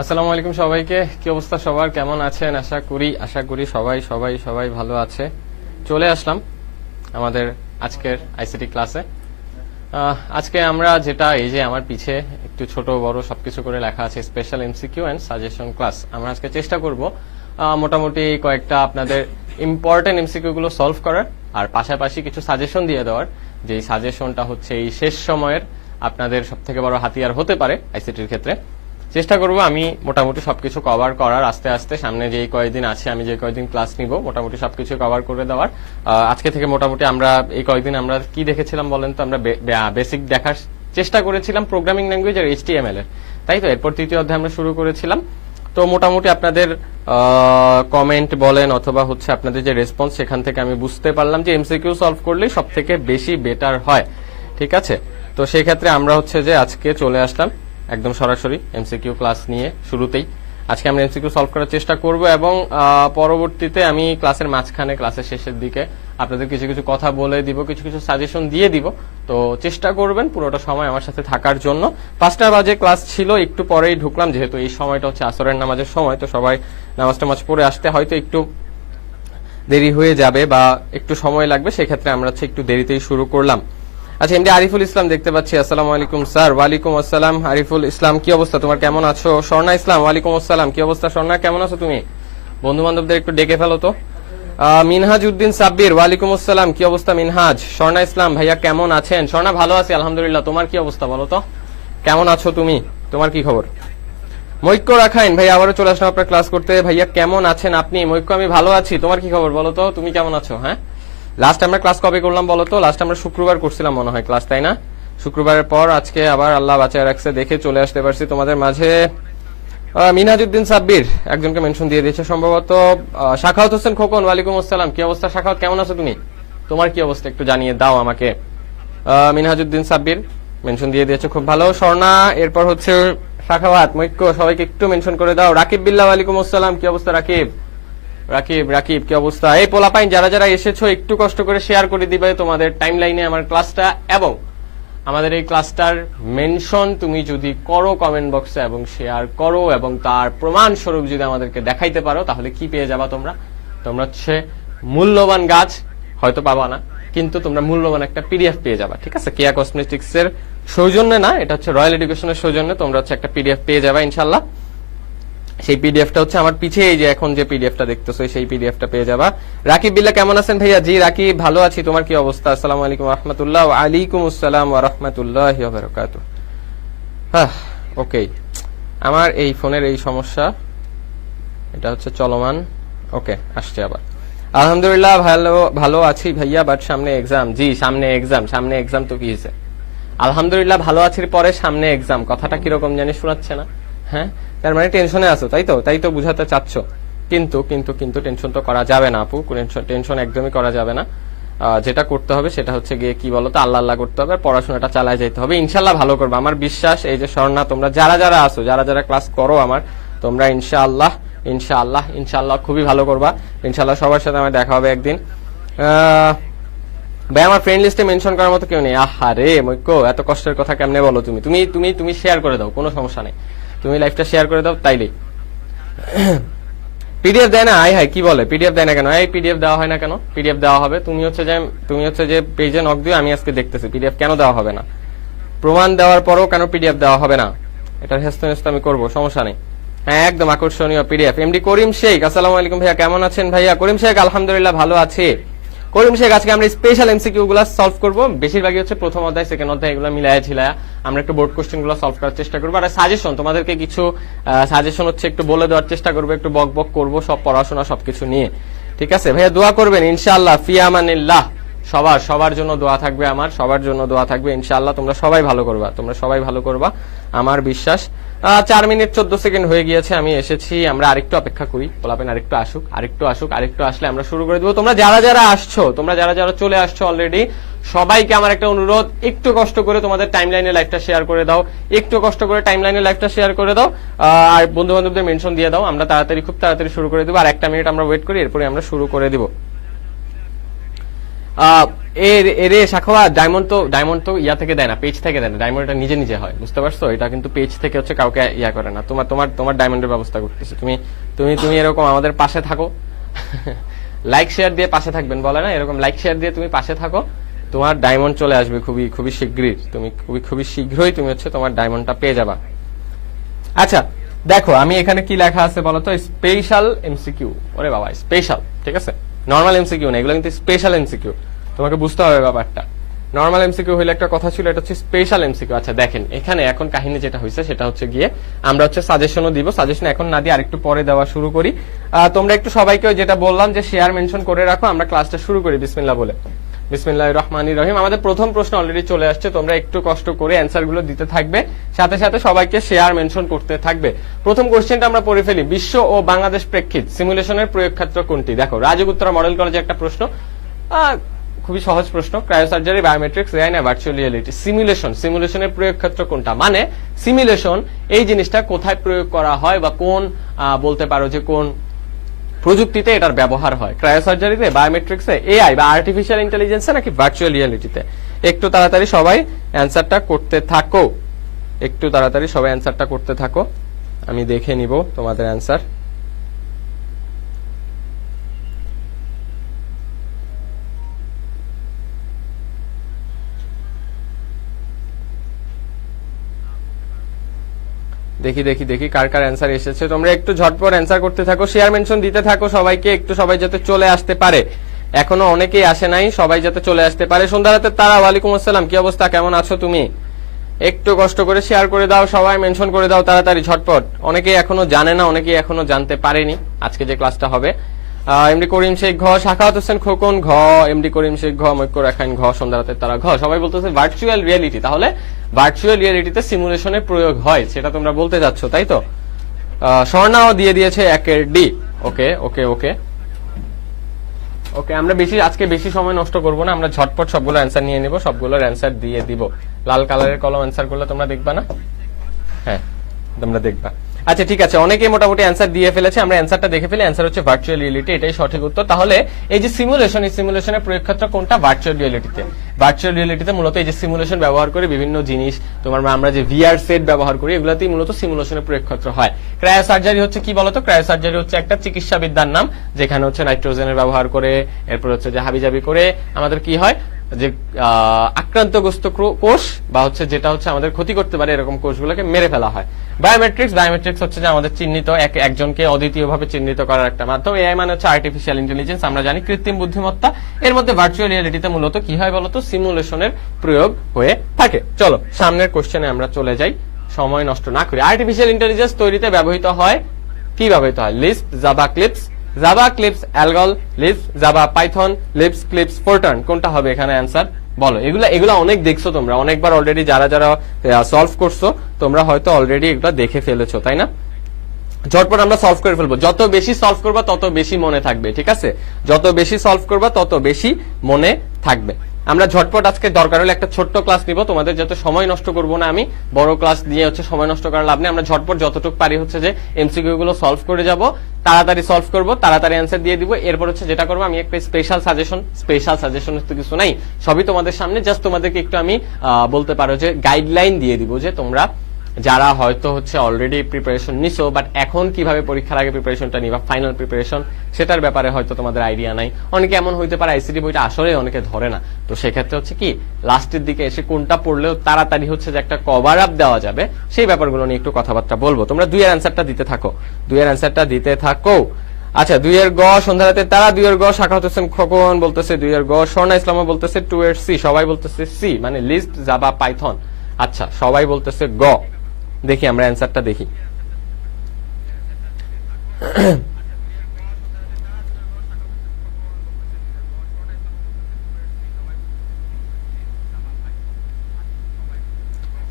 আসসালামু আলাইকুম সবাইকে। কি অবস্থা সবার, কেমন আছেন? আশা করি সবাই সবাই সবাই ভালো আছে। চলে আসলাম আমাদের আজকের আইসিটি ক্লাসে। আজকে আমরা যেটা, এই যে আমার পিছে একটু ছোট বড় সবকিছু করে লেখা আছে special MCQ and suggestion class. আমরা আজকে চেষ্টা করব মোটামুটি কয়েকটা আপনাদের ইম্পর্টেন্ট এমসিকিউ গুলো সলভ করার, আর পাশাপাশি কিছু সাজেশন দিয়ে দেওয়ার, যে সাজেশনটা হচ্ছে এই শেষ সময়ের আপনাদের সব থেকে বড় হাতিয়ার হতে পারে আইসিটির ক্ষেত্রে। চেষ্টা করব আমি মোটামুটি সবকিছু কভার করার, আস্তে আস্তে সামনে যেই কয়েকদিন আছে, আমি যে কয়েকদিন ক্লাস নিব মোটামুটি সবকিছু কভার করে দেওয়ার। আজকে থেকে মোটামুটি আমরা এই কয়েকদিন আমরা কি দেখেছিলাম বলেন তো? আমরা বেসিক দেখার চেষ্টা করেছিলাম প্রোগ্রামিং ল্যাঙ্গুয়েজ আর HTML এর, তাই তো? এরপর তৃতীয় অধ্যায় আমরা শুরু করেছিলাম। তো মোটামুটি আপনাদের কমেন্ট বলেন অথবা হচ্ছে আপনাদের যে রেসপন্স, সেখান থেকে আমি বুঝতে পারলাম যে এমসিকিউ সলভ করলেই সব থেকে বেশি বেটার হয়। ঠিক আছে, তো সেই ক্ষেত্রে আমরা হচ্ছে যে আজকে চলে আসলাম একদম সরাসরি এমসিকিউ ক্লাস নিয়ে। শুরুতেই আজকে আমরা এমসিকিউ সলভ করার চেষ্টা করব, এবং পরবর্তীতে আমি ক্লাসের মাঝখানে, ক্লাসের শেষের দিকে আপনাদের কিছু কিছু কথা বলে দিব, কিছু কিছু সাজেশন দিয়ে দিব। তো চেষ্টা করবেন পুরোটা সময় আমার সাথে থাকার জন্য। 5টা বাজে ক্লাস ছিল, একটু পরেই ঢুকলাম, যেহেতু এই সময়টা হচ্ছে আসরের নামাজের সময়, তো সবাই নামাজ টামাজ পড়ে আসতে হয়তো একটু দেরি হয়ে যাবে বা একটু সময় লাগবে, সেক্ষেত্রে আমরা হচ্ছে একটু দেরিতেই শুরু করলাম। আচ্ছা, এমডি আরিফুল ইসলাম দেখতে পাচ্ছি। আসসালামু আলাইকুম স্যার। ওয়ালাইকুম আসসালাম আরিফুল ইসলাম, কি অবস্থা তোমার, কেমন আছো? স্বর্ণা ইসলাম, ওয়ালাইকুম আসসালাম, কি অবস্থা স্বর্ণা, কেমন আছো তুমি? বন্ধু বান্ধবদের একটু ডেকে ফেলো তো। মিনহাজ উদ্দিন সাব্বির, ওয়ালাইকুম আসসালাম, কি অবস্থা মিনহাজ? স্বর্ণা ইসলাম ভাইয়া কেমন আছেন? স্বর্ণা ভালো আছি আলহামদুলিল্লাহ, তোমার কি অবস্থা বলো তো, কেমন আছো তুমি, তোমার কি খবর? মৈক্য রাখাইন ভাইয়া, আবারও চলে আসলাম আপনার ক্লাস করতে। ভাইয়া কেমন আছেন আপনি? মৈক্য আমি ভালো আছি, তোমার কি খবর বলো তো, তুমি কেমন আছো? হ্যাঁ, লাস্ট আমরা ক্লাস কবে করলাম বলো তো? লাস্ট আমরা শুক্রবার করছিলাম মনে হয় ক্লাস, তাই না? শুক্রবারের পর আজকে আবার আল্লাহ বাঁচায় রাখছে, দেখে চলে আসতে পারছি তোমাদের মাঝে। মিনহাজউদ্দিন সাব্বির একজনকে মেনশন দিয়ে দিয়েছে সম্ভবত। শাখাওয়াত হোসেন খোকন, ওয়ালাইকুম আসসালাম, কি অবস্থা শাখাওয়াত, কেমন আছো তুমি, তোমার কি অবস্থা একটু জানিয়ে দাও আমাকে। মিনহাজউদ্দিন সাব্বির মেনশন দিয়ে দিয়েছে, খুব ভালো। স্বর্ণা, এরপর হচ্ছে শাখাওয়াত, মৈক্য, সবাইকে একটু মেনশন করে দাও। রাকিব বিল্লাহ, ওয়ালাইকুম আসসালাম, কি অবস্থা রাকিব? রাকিব কি অবস্থা? এই পোলাপাইন যারা যারা এসেছো একটু কষ্ট করে শেয়ার করে দিবে তোমাদের টাইম লাইনে আমার ক্লাসটা, এবং আমাদের এই ক্লাসটার মেনশন তুমি যদি করো কমেন্ট বক্সে এবং শেয়ার করো, এবং তার প্রমাণ স্বরূপ যদি আমাদেরকে দেখাইতে পারো, তাহলে কি পেয়ে যাবা তোমরা? তোমরা হচ্ছে মূল্যবান গাছ হয়তো পাবা না, কিন্তু তোমরা মূল্যবান একটা পিডিএফ পেয়ে যাবা। ঠিক আছে, কেয়া কসমেটিক্স এর সৌজন্যে না, এটা হচ্ছে রয়্যাল এডুকেশনের সৌজন্যে তোমরা হচ্ছে একটা পিডিএফ পেয়ে যাবা ইনশাল্লাহ। সেই পিডিএফটা হচ্ছে আমার পিছে, এই যে এখন যে পিডিএফটা দেখতেছো সেই পিডিএফটা পেয়ে যাবা। রাকিব বিল্লাহ কেমন আছেন ভাইয়া? জি রাকিব ভালো আছি, তোমার কি অবস্থা? আসসালামু আলাইকুম রাহমাতুল্লাহ। ওয়ালাইকুম আসসালাম ওয়া রাহমাতুল্লাহি ওয়া বারাকাতুহু। হ্যাঁ, ওকে, আমার এই ফোনের এই সমস্যা, এটা হচ্ছে চলমান। ওকে, আসছে আবার। আলহামদুলিল্লাহ ভালো আছি ভাইয়া, বাট সামনে এক্সাম। জি সামনে এক্সাম তো কি হয়েছে? আলহামদুলিল্লাহ ভালো আছি পরে সামনে এক্সাম, কথাটা কিরকম জানি শোনাচ্ছে না? হ্যাঁ, তার মানে টেনশনে আছো, তাই তো বুঝাতে চাচ্ছ। কিন্তু কিন্তু কিন্তু টেনশন তো করা যাবে না আপু, টেনশন একদমই করা যাবে না। যেটা করতে হবে সেটা হচ্ছে গিয়ে কি বলতো, আল্লাহ আল্লাহ করতে হবে, পড়াশোনাটা চালায় যেতে হবে, ইনশাল্লাহ ভালো করবে, আমার বিশ্বাস। এই যে স্বর্ণা, তোমরা যারা যারা আসো, যারা যারা ক্লাস করো আমার, তোমরা ইনশাআল্লাহ ইনশাআল্লাহ ইনশাআল্লাহ খুবই ভালো করবা ইনশাআল্লাহ। সবার সাথে আমার দেখা হবে একদিন। ভাই আমার ফ্রেন্ড লিস্টে মেনশন করার মতো কেউ নেই। আহারে মৈক্য, এত কষ্টের কথা কেমনে বলো তুমি? তুমি তুমি তুমি শেয়ার করে দাও, কোনো সমস্যা নেই, তুমি লাইভটা শেয়ার করে দাও তাইলেই। পিডিএফ দেয় না? আই হাই, কি বলে পিডিএফ দেয় না কেন? এই পিডিএফ দেওয়া হয় না কেন? পিডিএফ দেওয়া হবে, তুমি হচ্ছে যে পেজে নক দিও, আমি আজকে দেখতেছি পিডিএফ কেন দেওয়া হবে না। প্রমাণ দেওয়ার পরও কেন পিডিএফ দেওয়া হবে না? এটার হেস্ত আমি করবো, সমস্যা নেই। হ্যাঁ, একদম আকর্ষণীয় পিডিএফ। এমডি করিম শেখ, আসসালামু আলাইকুম ভাইয়া, কেমন আছেন ভাইয়া? করিম শেখ আলহামদুলিল্লাহ ভালো আছে। করিম শেখ, আজকে আমরা স্পেশাল এমসিকিউ গুলো সলভ করবো, বেশিরভাগই হচ্ছে প্রথম অধ্যায় সেকেন্ড অধ্যায়, এগুলো মিলায়া ছিলায়া আমরা একটু বোর্ড কোশ্চেন গুলো সলভ করার চেষ্টা করবো। আর সাজেশন, তোমাদেরকে কিছু সাজেশন হচ্ছে একটু বলে দেওয়ার চেষ্টা করবো, একটু বক বক করবো সব পড়াশোনা সবকিছু নিয়ে। ঠিক আছে ভাইয়া, দোয়া করবেন ইনশাআল্লাহ। ফি আমানিল্লাহ, সবার জন্য দোয়া থাকবে, আমার সবার জন্য দোয়া থাকবে ইনশাআল্লাহ। তোমরা সবাই ভালো করবা, আমার বিশ্বাস। 4 মিনিট 14 সেকেন্ড হয়ে গিয়েছে, আমি এসেছি। আমরা আরেকটু অপেক্ষা করি, পোলাপেন আরেকটু আসলে আমরা শুরু করে দিব। তোমরা যারা যারা চলে আসছো অলরেডি, সবাইকে আমার একটা অনুরোধ, একটু কষ্ট করে তোমাদের টাইমলাইনে লাইভটা শেয়ার করে দাও, আর বন্ধু বান্ধবদের মেনশন দিয়ে দাও। আমরা খুব তাড়াতাড়ি শুরু করে দিব, আর 1 মিনিট আমরা ওয়েট করি, এরপরে আমরা শুরু করে দিব। এরে শাখোয়া, ডায়মন্ড তো ইয়া থেকে দেয় না, পেজ থেকে দেয় না, ডায়মন্ড এটা নিজে নিজে হয়, বুঝতে পারছো? এটা কিন্তু পেজ থেকে হচ্ছে কাউকে ইয়া করে না। তোমার তোমার তোমার ডায়মন্ডের ব্যবস্থা করতেছে। তুমি তুমি তুমি এরকম আমাদের পাশে থাকো, লাইক শেয়ার দিয়ে পাশে থাকবেন বলে না, এরকম লাইক শেয়ার দিয়ে তুমি পাশে থাকো, তোমার ডায়মন্ড চলে আসবে খুবই খুবই শীঘ্রই। তুমি খুবই শীঘ্রই তুমি হচ্ছে তোমার ডায়মন্ডটা পেয়ে যাবা। আচ্ছা দেখো আমি এখানে কি লেখা আছে বলতো, স্পেশাল এমসিকিউ। ওরে বাবা স্পেশাল, ঠিক আছে, নর্মাল এমসিকিউ না, এগুলো কিন্তু স্পেশাল এমসিকিউ, তোমাকে বুঝতে হবে ব্যাপারটা। নর্মাল এমসিকিউ হইলে একটা কথা ছিল, এটা হচ্ছে স্পেশাল এমসিকিউ। আচ্ছা দেখেন এখানে এখন কাহিনী যেটা হয়েছে সেটা হচ্ছে গিয়ে আমরা হচ্ছে সাজেশনও দিব, সাজেশন এখন না দিয়ে আরেকটু পরে দেওয়া শুরু করি। তোমরা একটু সবাইকে যেটা বললাম যে শেয়ার মেনশন করে রাখো, আমরা ক্লাসটা শুরু করি বিসমিল্লাহ বলে। বিসমিল্লাহির রহমানির রহিম। আমাদের প্রথম প্রশ্ন অলরেডি চলে আসছে, তোমরা একটু কষ্ট করে অ্যান্সার গুলো দিতে থাকবে, সাথে সাথে সবাইকে শেয়ার মেনশন করতে থাকবে। প্রথম কোশ্চেনটা আমরা পড়ে ফেলি, বিশ্ব ও বাংলাদেশ প্রেক্ষিত সিমুলেশনের প্রয়োগ ক্ষেত্র কোনটি? দেখো রাজগুত্তরা মডেল কলেজে একটা প্রশ্ন, খুবই সহজ প্রশ্ন, ক্রায়োসার্জারি, বায়োমেট্রিক্স, এআই না ভার্চুয়াল রিয়েলিটি। সিমুলেশনের প্রয়োগ ক্ষেত্র কোনটা, মানে সিমুলেশন এই জিনিসটা কোথায় প্রয়োগ করা হয় বা কোন বলতে পারো যে কোন প্রযুক্তিতে এটার ব্যবহার হয়, ক্রায়োসার্জারিতে, বায়োমেট্রিক্সে, এআই বা আর্টিফিশিয়াল ইন্টেলিজেন্সে নাকি ভার্চুয়াল রিয়েলিটিতে? একটু তাড়াতাড়ি সবাই অ্যান্সারটা করতে থাকো, একটু তাড়াতাড়ি সবাই অ্যান্সারটা করতে থাকো, আমি দেখে নিব তোমাদের অ্যান্সার। দেখি দেখি দেখি কার কার অ্যান্সার এসেছে। তোমরা একটু ঝটপট অ্যান্সার করতে থাকো, শেয়ার মেনশন দিতে থাকো সবাইকে, একটু সবাই যাতে চলে আসতে পারে, এখনো অনেকেই আসে নাই, সবাই যাতে চলে আসতে পারে। সন্ধ্যা রাতের তারা, ওয়ালাইকুম আসসালাম, কি অবস্থা, কেমন আছো তুমি? একটু কষ্ট করে শেয়ার করে দাও, সবাই মেনশন করে দাও তাড়াতাড়ি ঝটপট। অনেকেই এখনো জানে না, অনেকেই এখনো জানতে পারেনি আজকে যে ক্লাসটা হবে। এমডি করিম শেখ ঘ, শাখাওয়াত হোসেন খোকন ঘ, এমডি করিম শেখ ঘ, মৈক্য রাখাইন ঘ, সন্ধ্যা রাতের তারা ঘ। সবাই বলতেছে ভার্চুয়াল রিয়েলিটি, তাহলে ভার্চুয়াল রিয়েলিটিতে সিমুলেশনের প্রয়োগ হয় সেটা তোমরা বলতে যাচ্ছ, তাই তো? স্বর্ণাও দিয়ে দিয়েছে একের ডি। ওকে ওকে ওকে ওকে, আমরা আজকে বেশি সময় নষ্ট করব না, আমরা ঝটপট সবগুলো অ্যান্সার নিয়ে নিব, সবগুলোর অ্যান্সার দিয়ে দিব। লাল কালারের কলম অ্যান্সার করলে তোমরা দেখবা না? হ্যাঁ তোমরা দেখবা। আচ্ছা ঠিক আছে, অনেকেই মোটামুটি অ্যান্সার দিয়ে ফেলেছে, আমরা অ্যান্সারটা দেখে ফেলি। অ্যান্সার হচ্ছে ভার্চুয়াল রিয়েলিটি, এটাই সঠিক উত্তর। তাহলে এই যে সিমুলেশন, এই সিমুলেশনের প্রয়োগ ক্ষেত্র কোনটা? ভার্চুয়াল রিয়েলিটিতে। ভার্চুয়াল রিয়েলিটিতে মূলত এই যে সিমুলেশন ব্যবহার করে বিভিন্ন জিনিস, তোমার আমরা যে ভিআর সেট ব্যবহার করি, এগুলোতেই মূলত সিমুলেশনের প্রয়োগ ক্ষেত্র হয়। ক্রায়োসার্জারি হচ্ছে কি বলতো? ক্রায়োসার্জারি হচ্ছে একটা চিকিৎসা বিদ্যার নাম, যেখানে হচ্ছে নাইট্রোজেনের ব্যবহার করে, এরপর হচ্ছে যে হাবিজাবি করে আমাদের কি হয়, যে আক্রান্তগ্রস্ত কোষ বা হচ্ছে যেটা হচ্ছে আমাদের ক্ষতি করতে পারে এরকম কোষগুলোকে মেরে ফেলা হয়। বায়োমেট্রিক্স হচ্ছে যে আমাদের চিহ্নিত একজনকে অদ্বিতীয়ভাবে চিহ্নিত করার একটা মাধ্যম। এআই মানে হচ্ছে আর্টিফিশিয়াল ইন্টেলিজেন্স, আমরা জানি কৃত্রিম বুদ্ধিমত্তা। এর মধ্যে ভার্চুয়াল রিয়েলিটিতে মূলত কি হয় বলতো? সিমুলেশনের প্রয়োগ হয়ে থাকে। চলো সামনের কোশ্চেনে আমরা চলে যাই, সময় নষ্ট না করি। আর্টিফিশিয়াল ইন্টেলিজেন্স তৈরিতে ব্যবহৃত হয়, কি ব্যবহৃত হয়? Lisp, Java CLIPS, ALGOL, Lisp, Java, Python, লিপস, ক্লিপস, ফোরট্রান, কোনটা হবে এখানে অ্যান্সার? বলো। এগুলা অনেক দেখছো তোমরা, অনেকবার অলরেডি যারা যারা সলভ করছো তোমরা হয়তো অলরেডি এগুলা দেখে ফেলেছো, তাই না? ঝটপট আমরা সলভ করে ফেলবো, যত বেশি সলভ করবা তত বেশি মনে থাকবে, ঠিক আছে? যত বেশি সলভ করবা তত বেশি মনে থাকবে। আমরা ঝটপট আজকে দরকার হলে একটা ছোট্ট ক্লাস নিব, তোমাদের যাতে সময় নষ্ট করব না আমি, বড় ক্লাস দিয়ে হচ্ছে সময় নষ্ট করার লাভ নেই। আমরা ঝটপট যতটুকু পারি হচ্ছে যে এমসিকিউ গুলো সলভ করে যাব, তাড়াতাড়ি সলভ করব, তাড়াতাড়ি অ্যান্সার দিয়ে দিব। এরপর হচ্ছে যেটা করবো, আমি একটা স্পেশাল সাজেশন তো কিছু নাই, সবই তোমাদের সামনে, জাস্ট তোমাদেরকে একটু আমি বলতে পারো যে গাইডলাইন দিয়ে দিব, যে তোমরা যারা হয়তো হচ্ছে অলরেডি প্রিপারেশন নিছো, বাট এখন কিভাবে পরীক্ষার আগে প্রিপারেশনটা নিবা, ফাইনাল প্রিপারেশন, সেটার ব্যাপারে হয়তো তোমাদের আইডিয়া নাই। অনেকে এমন হইতে পারে আইসিটি বইটা আসলে অনেকে ধরে না, তো সেক্ষেত্রে হচ্ছে কি লাস্টের দিকে এসে কোনটা পড়লেও তাড়াতাড়ি হচ্ছে যে একটা কভার আপ দেওয়া যাবে, সেই ব্যাপারগুলো নিয়ে একটু কথাবার্তা বলবো। তোমরা 2 এর অ্যান্সারটা দিতে থাকো। আচ্ছা 2 এর গ, সন্ধ্যা রাতের তারা 2 এর গ, শাখাওয়াত হোসেন খোকন বলতেছে 2 এর গ, স্বর্ণা ইসলামও বলতেছে 2 এর সি, সবাই বলতেছে সি মানে লিস্ট, জাভা, পাইথন। আচ্ছা সবাই বলতেছে গ। দেখি আমরা অ্যান্সারটা দেখি।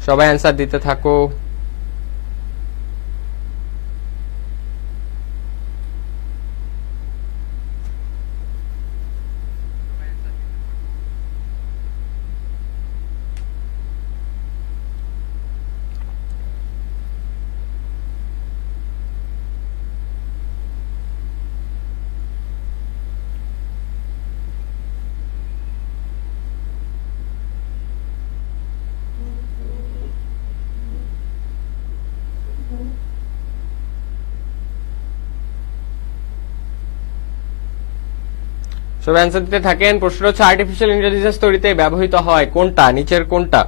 সবাই অ্যান্সার দিতে থাকো। সবাই অ্যান্সার দিতে থাকেন। প্রশ্ন হচ্ছে আর্টিফিশিয়াল ইন্টেলিজেন্স তৈরিতে ব্যবহৃত হয় কোনটা, নিচের কোনটা?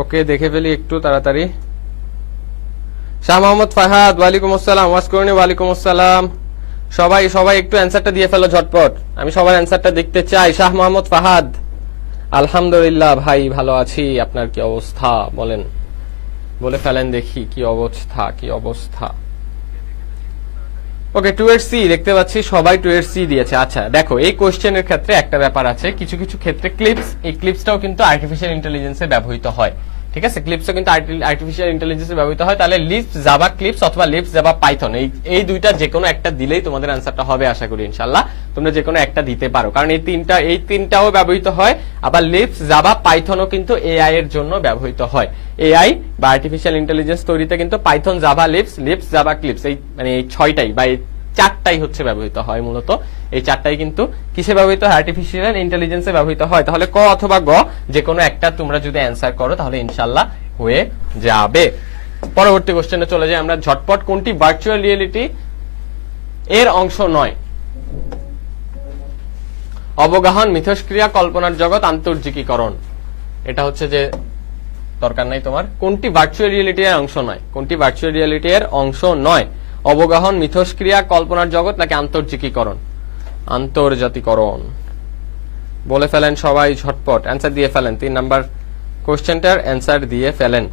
ওকে, দেখে ফেলি একটু তাড়াতাড়ি। শাহ মোহাম্মদ ফাহাদ, ওয়ালাইকুম আসসালাম। ওয়াসকরণী, ওয়ালাইকুম আসসালাম। সবাই সবাই একটু অ্যান্সারটা দিয়ে ফেলো ঝটপট, আমি সবার অ্যান্সারটা দেখতে চাই। শাহ মোহাম্মদ ফাহাদ, আলহামদুলিল্লাহ ভাই, ভালো আছি। আপনার কি অবস্থা বলেন, বলে ফেলেন দেখি কি অবস্থা, কি অবস্থা। ওকে, 2 এর সি দেখতে পাচ্ছি, সবাই 2 এর সি দিয়েছে। আচ্ছা দেখো, এই কোশ্চেনের ক্ষেত্রে একটা ব্যাপার আছে, কিছু কিছু ক্ষেত্রে ক্লিপস, এই ক্লিপসটাও কিন্তু আর্টিফিশিয়াল ইন্টেলিজেন্সে ব্যবহৃত হয়। ঠিক আছে, ক্লিপসও কিন্তু আর্টিফিশিয়াল ইন্টেলিজেন্সে ব্যবহৃত হয়। তাহলে লিপস জাভা ক্লিপস অথবা লিপস জাভা পাইথন, এই দুইটা যে কোনো একটা দিলেই তোমাদের অ্যান্সারটা হবে আশা করি ইনশাআল্লাহ। তোমরা যে কোনো একটা দিতে পারো, কারণ এই তিনটাও ব্যবহৃত হয়। আবার লিপস জাভা পাইথনও কিন্তু এআই এর জন্য ব্যবহৃত হয়। এআই বা আর্টিফিশিয়াল ইন্টেলিজেন্স তৈরিতে কিন্তু পাইথন, জাভা, লিপস জাভা ক্লিপস, এই মানে এই 6টাই বা 4টাই হচ্ছে ব্যবহৃত হয়। মূলত এই 4টাই কিন্তু কিসে ব্যবহৃত হয়? আর্টিফিশিয়াল ইন্টেলিজেন্সে ব্যবহৃত হয়। তাহলে ক অথবা গ যে কোনো একটা তোমরা যদি অ্যান্সার করো তাহলে ইনশাআল্লাহ হয়ে যাবে। পরবর্তী কোশ্চেনে চলে যাই আমরা ঝটপট। কোনটি ভার্চুয়াল রিয়েলিটি এর অংশ নয়? অবগাহন, মিথস্ক্রিয়া, কল্পনার জগৎ, আন্তর্জাতিকীকরণ। এটা হচ্ছে যে দরকার নাই তোমার। কোনটি ভার্চুয়াল রিয়েলিটি এর অংশ নয়? কোনটি ভার্চুয়াল রিয়েলিটি এর অংশ নয়? অবগাহন, মিথস্ক্রিয়া, কল্পনার জগৎ নাকি আন্তর্জাতিকীকরণ? আন্তর্জাতিকীকরণ। বলে ফেলেন সবাই ঝটপট, অ্যান্সার দিয়ে ফেলেন। 3 নাম্বার কোশ্চেনটার অ্যান্সার দিয়ে ফেলেন।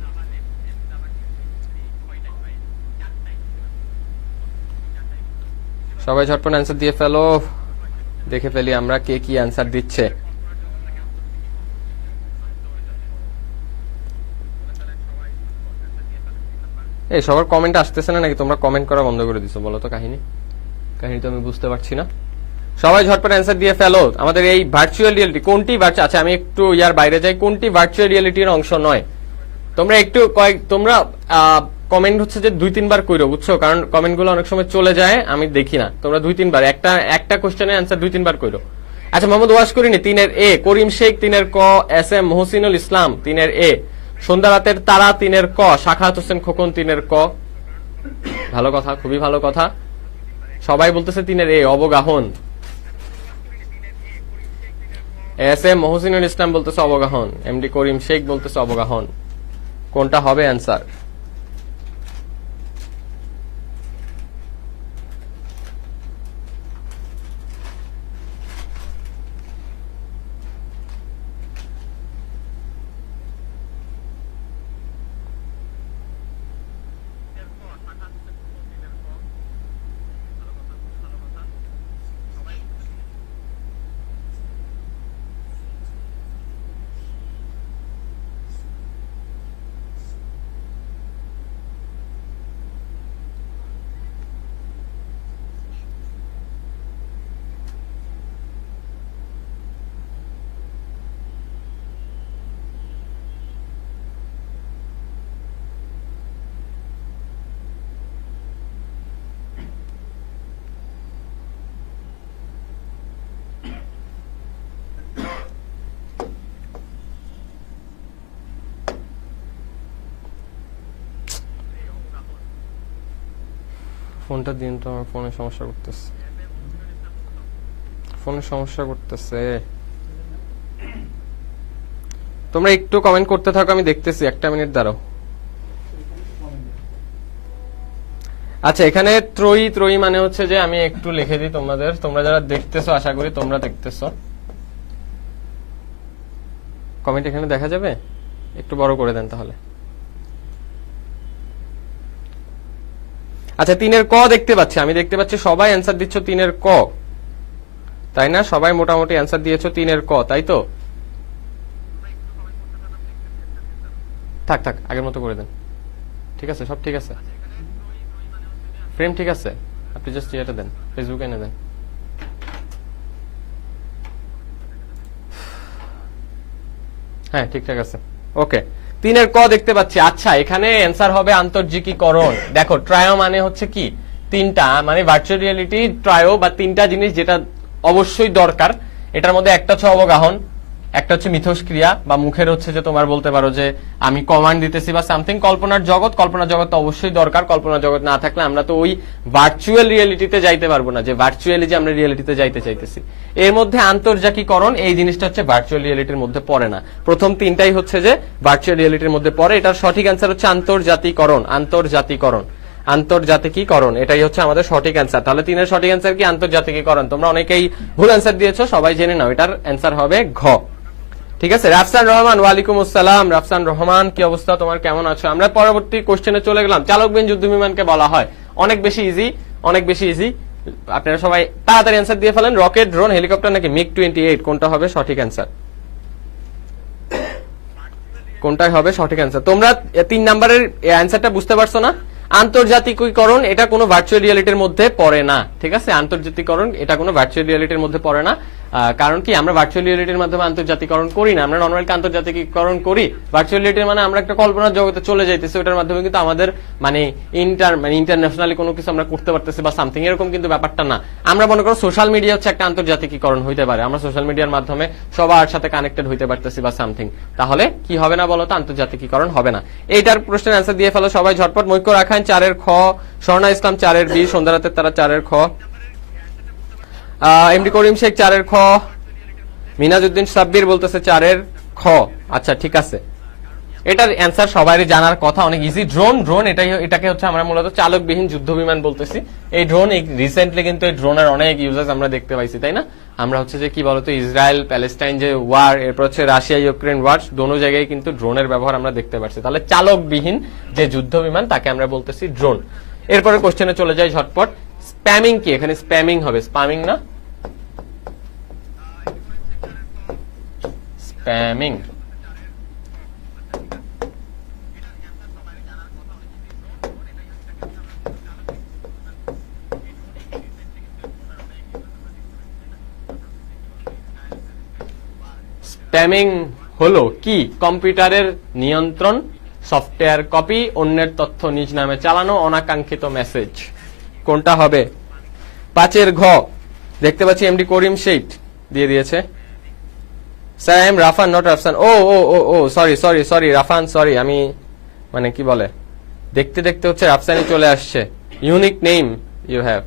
সবাই ঝটপট অ্যান্সার দিয়ে ফেলো, দেখে ফেলি আমরা কে কি অ্যান্সার দিচ্ছে। এই সবার কমেন্ট আসতেছে না নাকি? তোমরা কমেন্ট করা বন্ধ করে দিছো? বলো তো কাহিনী তো আমি বুঝতে পারছি না। সবাই ঝটপট অ্যান্সার দিয়ে ফেলো। আমাদের এই ভার্চুয়াল রিয়েলিটি কোনটি আচ্ছা আমি একটু ইয়ার বাইরে যাই। কোনটি ভার্চুয়াল রিয়েলিটির অংশ নয়? তোমরা একটু তোমরা কমেন্ট হচ্ছে যে 2-3 বার কইরো, বুঝছো? কারণ কমেন্ট গুলো অনেক সময় চলে যায়, আমি দেখি না। তোমরা 2-3 বার একটা কোশ্চেনের অ্যান্সার 2-3 বার কইরো। আচ্ছা, মোহাম্মদ ওয়াস করিনি 3 এর এ, করিম শেখ 3 এর ক, এস এম মহসিনুল ইসলাম 3 এর এ, সন্ধ্যা রাতের তারা 3 এর ক, শাখাত হোসেন খোকন 3 এর ক। ভালো কথা, খুবই ভালো কথা। সবাই বলতেছে 3 এর এ, অবগাহন। এস এম মহসিনুল ইসলাম বলতেছে অবগাহন, এমডি করিম শেখ বলতেছে অবগাহন। কোনটা হবে অ্যান্সার? ফোনটা দিন তো, আমার ফোনে সমস্যা করতেছে। তোমরা একটু কমেন্ট করতে থাকো, আমি দেখতেছি। 1 মিনিট দাঁড়াও। আচ্ছা, এখানে ত্রয়ী মানে হচ্ছে যে আমি একটু লিখে দিই তোমাদের। তোমরা যারা দেখতেছো, আশা করি তোমরা দেখতেছো। কমেন্ট এখানে দেখা যাবে? একটু বড় করে দেন তাহলে। আচ্ছা, 3 এর ক দেখতে পাচ্ছি, আমি দেখতে পাচ্ছি সবাই অ্যান্সার দিচ্ছ 3 এর ক, তাই না? সবাই মোটামুটি অ্যান্সার দিয়েছো 3 এর ক, তাই তো? থাক আগের মতো করে দেন। ঠিক আছে, সব ঠিক আছে, ফ্রেম ঠিক আছে। আপনি জাস্ট এটা দেন, ফেসবুকে এনে দেন। হ্যাঁ ঠিকঠাক আছে। ওকে, 3 ক দেখতে পাচ্ছি। আচ্ছা, এখানে অ্যান্সার হবে আন্তর্জাতিকীকরণ। দেখো ট্রায়ো মানে হচ্ছে কি, 3টা মানে ভার্চুয়াল রিয়েলিটি ট্রায়ো বা 3টা জিনিস যেটা অবশ্যই দরকার। এটার মধ্যে একটা হচ্ছে অবগাহন, একটা হচ্ছে মিথস্ক্রিয়া বা মুখের হচ্ছে যে তোমার বলতে পারো যে আমি কমান্ড দিতেছি বা সামথিং। কল্পনার জগৎ, কল্পনার জগৎ তো অবশ্যই দরকার। কল্পনার জগৎ না থাকলে আমরা তো ওই ভার্চুয়াল রিয়েলিটিতে যাইতে পারবো না, যে ভার্চুয়ালি যে আমরা রিয়েলিটিতে যাইতে চাইতেছি। এর মধ্যে আন্তর্জাতিকীকরণ এই জিনিসটা হচ্ছে ভার্চুয়াল রিয়েলিটির মধ্যে পড়ে না। প্রথম 3টাই হচ্ছে যে ভার্চুয়াল রিয়েলিটির মধ্যে পড়ে। এটার সঠিক অ্যান্সার হচ্ছে আন্তর্জাতিকরণ। আন্তর্জাতিকরণ, আন্তর্জাতিকীকরণ, এটাই হচ্ছে আমাদের সঠিক অ্যান্সার। তাহলে 3-এর সঠিক অ্যান্সার কি? আন্তর্জাতিকীকরণ। তোমরা অনেকেই ভুল অ্যান্সার দিয়েছো, সবাই জেনে নাও এটার অ্যান্সার হবে ঘ। ঠিক আছে। রাফসান রহমান, ওয়ালাইকুম আসসালাম। রাফসান রহমান, কি অবস্থা তোমার, কেমন আছো? আমরা পরবর্তী কোশ্চেনে চলে গেলাম। চালকবিহীন যুদ্ধ বিমানকে বলা হয়, অনেক বেশি ইজি, অনেক বেশি ইজি। আপনারা সবাই তাড়াতাড়ি অ্যান্সার দিয়ে ফেলেন। রকেট, ড্রোন, হেলিকপ্টার নাকি মিগ 28, কোনটা হবে সঠিক অ্যান্সার? কোনটাই হবে সঠিক অ্যান্সার? তোমরা 3 নাম্বারের অ্যান্সারটা বুঝতে পারছো না? আন্তর্জাতিকীকরণ এটা কোনো ভার্চুয়াল রিয়েলিটির মধ্যে পড়ে না। ঠিক আছে, আন্তর্জাতিকীকরণ এটা কোনো ভার্চুয়াল রিয়েলিটির মধ্যে পড়ে না। কারণ কি, আমরা ভার্চুয়াল রিয়েলিটির মাধ্যমে আন্তর্জাতিকীকরণ করি না, আমরা নরমালি আন্তর্জাতিকীকরণ করি। ভার্চুয়াল রিয়েলিটির মানে আমরা একটা কল্পনার জগতে চলে যাইতেছি, ওটার মাধ্যমে কিন্তু আমাদের মানে ইন্টারন্যাশনালি কোনো কিছু আমরা করতে পারতেছি বা সামথিং, এরকম কিন্তু ব্যাপারটা না। আমরা মনে করো সোশ্যাল মিডিয়া হচ্ছে একটা আন্তর্জাতিকীকরণ হইতে পারে, আমরা সোশ্যাল মিডিয়ার মাধ্যমে সবার সাথে কানেক্টেড হইতে পারতেছি বা সামথিং। তাহলে কি হবে না বলতো? আন্তর্জাতিকীকরণ হবে না। এইটার প্রশ্নের অ্যান্সার দিয়ে ফেলো সবাই ঝটপট। মৈক্য রাখান 4-এর খ, স্বর্ণা ইসলাম 4-এর বি, সন্ধ্যারাতের তারা 4-এর খ, এমডি করিম শেখ 4-এর খ, মিনাজউদ্দিন সাব্বির বলতেছে 4-এর খ। আচ্ছা ঠিক আছে, এটার অ্যান্সার সবারই জানার কথা, অনেক ইজি। ড্রোন, ড্রোন এটাকে হচ্ছে আমরা মূলত চালকবিহীন যুদ্ধ বিমান বলতেছি। এই ড্রোন রিসেন্টলি কিন্তু এই ড্রোনের অনেক ইউজেস আমরা দেখতে পাইছি, তাই না? আমরা হচ্ছে যে কি বলতো, ইসরায়েল প্যালেস্টাইন যে ওয়ার, এরপর হচ্ছে রাশিয়া ইউক্রেন ওয়ার, দোনো জায়গায় কিন্তু ড্রোনের ব্যবহার আমরা দেখতে পাচ্ছি। তাহলে চালকবিহীন যে যুদ্ধ বিমান তাকে আমরা বলতেছি ড্রোন। এরপরে কোশ্চেনে চলে যাই ঝটপট। স্প্যামিং কি? এখানে স্প্যামিং হবে, স্প্যামিং না, স্প্যামিং। স্প্যামিং হলো কি? কম্পিউটারের নিয়ন্ত্রণ, সফটওয়্যার কপি, অন্যের তথ্য নিজ নামে চালানো, অনাকাঙ্ক্ষিত মেসেজ। কোনটা হবে? 5-এর ঘ দেখতে পাচ্ছি এমডি করিম শেখ দিয়ে দিয়েছে। Sir I am Rafan, not Rafsan. ও ও ও ও sorry sorry sorry Rafan, sorry, আমি মানে কি বলে দেখতে দেখতে হচ্ছে রাফসানি চলে আসছে। Unique name you have,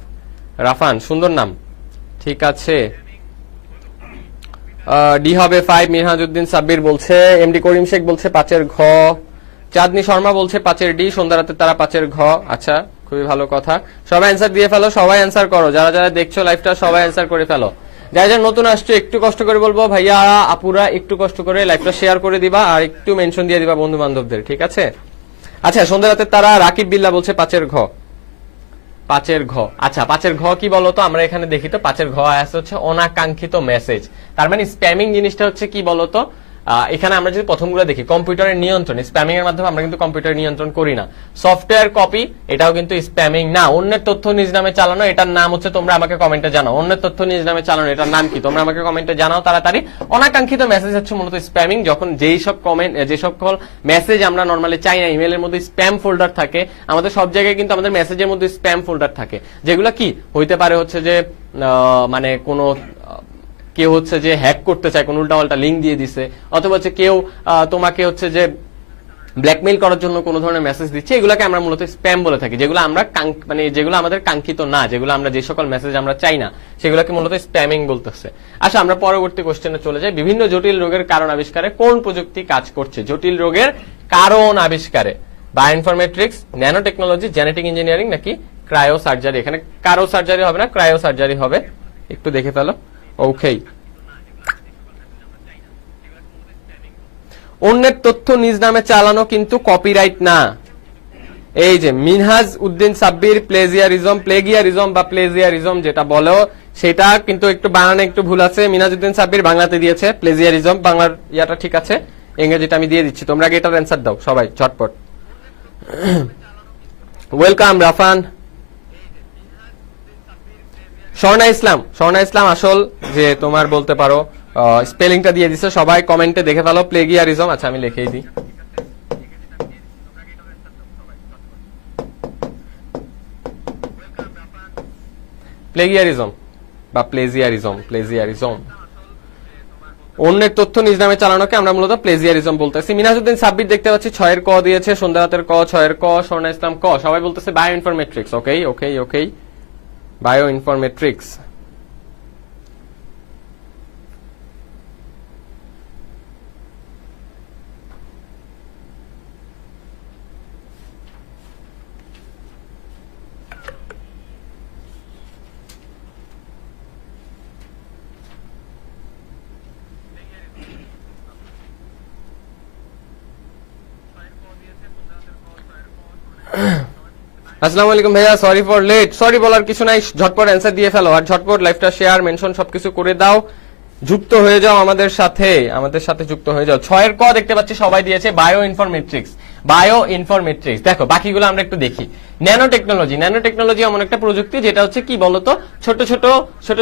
Rafan, সুন্দর নাম। ঠিক আছে, ডি হবে 5। মিনহাজউদ্দিন সাব্বির বলছে, এমডি করিম শেখ বলছে 5-এর ঘ, চাঁদনি শর্মা বলছে 5-এর ডি, সন্ধ্যারাতে তারা 5-এর ঘ। আচ্ছা, খুবই ভালো কথা। সবাই অ্যান্সার দিয়ে ফেলো, সবাই অ্যান্সার করো, যারা যারা দেখছো লাইভটা সবাই অ্যান্সার করে ফেলো। যারা যারা নতুন আসছো একটু কষ্ট করে বলবো, ভাইয়া আপুরা একটু কষ্ট করে লাইভটা শেয়ার করে দিবা আর একটু মেনশন দিয়ে দিবা বন্ধু বান্ধবদের, ঠিক আছে? আচ্ছা, সন্ধ্যারাতে তারা রাকিব বিল্লাহ বলছে 5-এর ঘ, 5-এর ঘ। আচ্ছা, 5-এর ঘ কি বলতো? আমরা এখানে দেখি তো 5-এর ঘ আছে হচ্ছে অনাকাঙ্ক্ষিত মেসেজ। তার মানে স্প্যামিং জিনিসটা হচ্ছে কি বলতো? এখানে আমরা যদি প্রথমগুলো দেখি, কম্পিউটারের নিয়ন্ত্রণ, স্প্যামিং এর মাধ্যমে আমরা কিন্তু কম্পিউটার নিয়ন্ত্রণ করি না। সফটওয়্যার কপি, এটাও কিন্তু স্প্যামিং না। অন্যের তথ্য নিজ নামে চালানো, এটার নাম হচ্ছে, তোমরা আমাকে কমেন্টে জানাও, অন্যের তথ্য নিজ নামে চালানো এটার নাম কি? তোমরা আমাকে কমেন্টে জানাও তাড়াতাড়ি। অনাকাঙ্ক্ষিত মেসেজ হচ্ছে মূলত স্প্যামিং, যখন যেই সব কমেন্ট, যে সকল মেসেজ আমরা নরমালি চাই না, ইমেলের মধ্যে স্প্যাম ফোল্ডার থাকে। আমাদের সব জায়গায় কিন্তু আমাদের মেসেজের মধ্যে স্প্যাম ফোল্ডার থাকে, যেগুলো কি হইতে পারে হচ্ছে যে মানে কোনো কেউ হচ্ছে যে হ্যাক করতে চায়, কোন উল্টাপাল্টা লিঙ্ক দিয়ে দিছে, অথবা হচ্ছে কেউ তোমাকে হচ্ছে যে ব্ল্যাকমেইল করার জন্য কোনো ধরনের মেসেজ দিচ্ছে, এগুলোকে আমরা মূলত স্প্যাম বলে থাকি। যেগুলো আমরা মানে যেগুলো আমাদের কাঙ্ক্ষিত না, যেগুলো আমরা যে সকল মেসেজ আমরা চাই না, সেগুলোকে মূলত স্প্যামিং বলতেছে। আচ্ছা, আমরা পরবর্তী কোশ্চেনে চলে যাই। বিভিন্ন জটিল রোগের কারণ আবিষ্কারে কোন প্রযুক্তি কাজ করছে? জটিল রোগের কারণ আবিষ্কারে বায়োইনফরমেট্রিক্স, ন্যানো টেকনোলজি, জেনেটিক ইঞ্জিনিয়ারিং নাকি ক্রায়ো সার্জারি? এখানে কারো সার্জারি হবে না, ক্রায়ো সার্জারি হবে। একটু দেখে ফেলো। ওকে, অন্যের তথ্য নিজ নামে চালানো কিন্তু কপিরাইট না। এই যে মিনহাজ উদ্দিন সাব্বির প্লেগিয়ারিজম বা প্লেজিয়ারিজম যেটা বলো, সেটা কিন্তু একটু বানানে একটু ভুল আছে। মিনহাজ উদ্দিন সাব্বির বাংলাতে দিয়েছে প্লেজিয়ারিজম, বাংলার ইয়াটা ঠিক আছে, ইংরেজিটা আমি দিয়ে দিচ্ছি। তোমরা আগে এটার অ্যান্সার দাও সবাই ঝটপট। ওয়েলকাম রাফান। স্বর্ণা ইসলাম আসল যে তোমার বলতে পারো স্পেলিংটা দিয়ে দিছে, সবাই কমেন্টে দেখে ফেলো প্লেগিয়ারিজম। আচ্ছা আমি লিখেই দিই। প্লেগিয়ারিজম বা প্লেজিয়ারিজম অন্যের তথ্য নিজ নামে চালানোকে আমরা মূলত প্লেজিয়ারিজম বলতেছি। মিনাজউদ্দিন সাব্বির দেখতে পাচ্ছি 6 এর ক দিয়েছে, সন্ধ্যা রাতের ক, 6 এর ক, স্বর্ণা ইসলাম ক, সবাই বলতেছে বায়ো ইনফরমেট্রিক্স। ওকে ওকে ওকে, বায়ো ইনফরমেট্রিক্স। আসসালামু আলাইকুম ভাইয়া, সরি ফর লেট। সরি বলার কিছু নাই, ঝটপট অ্যান্সার দিয়ে ফেলো আর ঝটপট লাইভটা শেয়ার মেনশন সবকিছু করে দাও, যুক্ত হয়ে যাও আমাদের সাথে যুক্ত হয়ে যাও। 6 এর ক দেখতে পাচ্ছি সবাই দিয়েছে বায়ো ইনফরমেট্রিক্স। বায়ো ইনফরমেট্রিক্স দেখো বাকিগুলো আমরা একটু দেখি। ন্যানো টেকনোলজি এমন একটা প্রযুক্তি যেটা হচ্ছে কি বলতো ছোট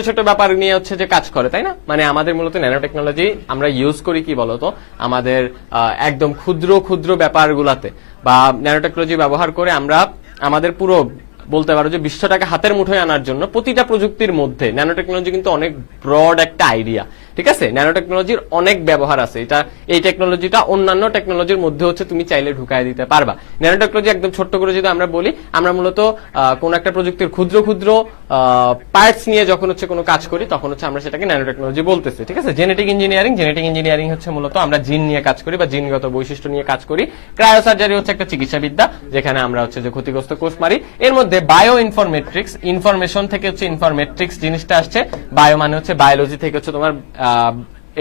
ছোট ব্যাপার নিয়ে হচ্ছে যে কাজ করে, তাই না? মানে আমাদের মূলত ন্যানো টেকনোলজি আমরা ইউজ করি কি বলতো আমাদের একদম ক্ষুদ্র ব্যাপারগুলাতে, বা ন্যানো টেকনোলজি ব্যবহার করে আমরা আমাদের পুরো বলতে পারো যে বিশ্বটাকে হাতের মুঠোয় আনার জন্য প্রতিটা প্রযুক্তির মধ্যে ন্যানো টেকনোলজি কিন্তু অনেক ব্রড একটা আইডিয়া, ঠিক আছে? ন্যানো টেকনোলজির অনেক ব্যবহার আছে। এই টেকনোলজিটা অন্যান্য টেকনোলজির মধ্যে হচ্ছে তুমি চাইলে ঢুকাই দিতে পারবা। ন্যানো টেকনোলজি একদম ছোট্ট করে যদি আমরা বলি, আমরা মূলত কোন একটা প্রযুক্তির ক্ষুদ্র পার্টস নিয়ে যখন হচ্ছে কোনো কাজ করি তখন হচ্ছে আমরা সেটাকে ন্যানো টেকনোলজি বলতেছি, ঠিক আছে? জেনেটিক ইঞ্জিনিয়ারিং হচ্ছে মূলত আমরা জিন নিয়ে কাজ করি বা জিনগত বৈশিষ্ট্য নিয়ে কাজ করি। ক্রায়োসার্জারি হচ্ছে একটা চিকিৎসাবিদ্যা যেখানে আমরা হচ্ছে যে ক্ষতিগ্রস্ত কোষ মারি। এর মধ্যে বায়ো ইনফরমেট্রিক্স, ইনফরমেশন থেকে হচ্ছে ইনফরমেট্রিক্স জিনিসটা আসছে। বায়ো মানে হচ্ছে বায়োলজি থেকে হচ্ছে তোমার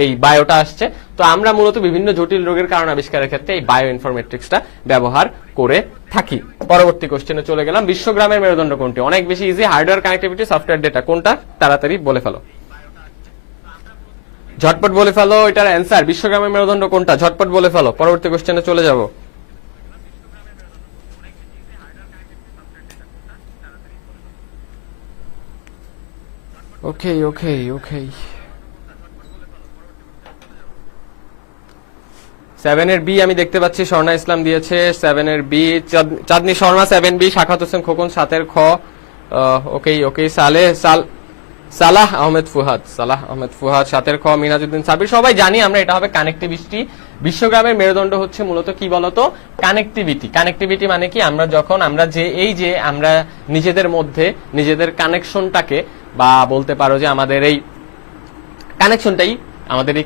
এই বায়োটা আসছে। তো আমরা মূলত বিভিন্ন জটিল রোগের কারণ আবিষ্কারের ক্ষেত্রে এই বায়ো ইনফরমেট্রিক্সটা ব্যবহার করে থাকি। পরবর্তী কোশ্চেনে চলে গেলাম। বিশ্বগ্রামের মেরুদণ্ড কোনটি? অনেক বেশি easy. Hardware connectivity, software data. কোনটা? তাড়াতাড়ি বলে ফেলো, ঝটপট বলে ফেলো এটার অ্যান্সার। বিশ্বগ্রামের মেরুদণ্ড কোনটা? ঝটপট বলে ফেলো, পরবর্তী কোশ্চেনে চলে যাব। ওকে 7 এর বি আমি দেখতে পাচ্ছি স্বর্ণা ইসলাম দিয়েছে। 7 এর বি চাঁদনি শর্মা 7 বি, শাখাত হোসেন খোকন 7 এর খ। ওকে সালাহ আহমেদ ফুহাদ 7 এর খ। মিনাজউদ্দিন সাবির। সবাই জানি আমরা এটা হবে কানেক্টিভিটি। বিশ্বগ্রামের মেরুদণ্ড হচ্ছে মূলত কি বলতো কানেক্টিভিটি মানে কি আমরা যখন আমরা নিজেদের মধ্যে নিজেদের কানেকশনটাকে বা বলতে পারো যে আমাদের এই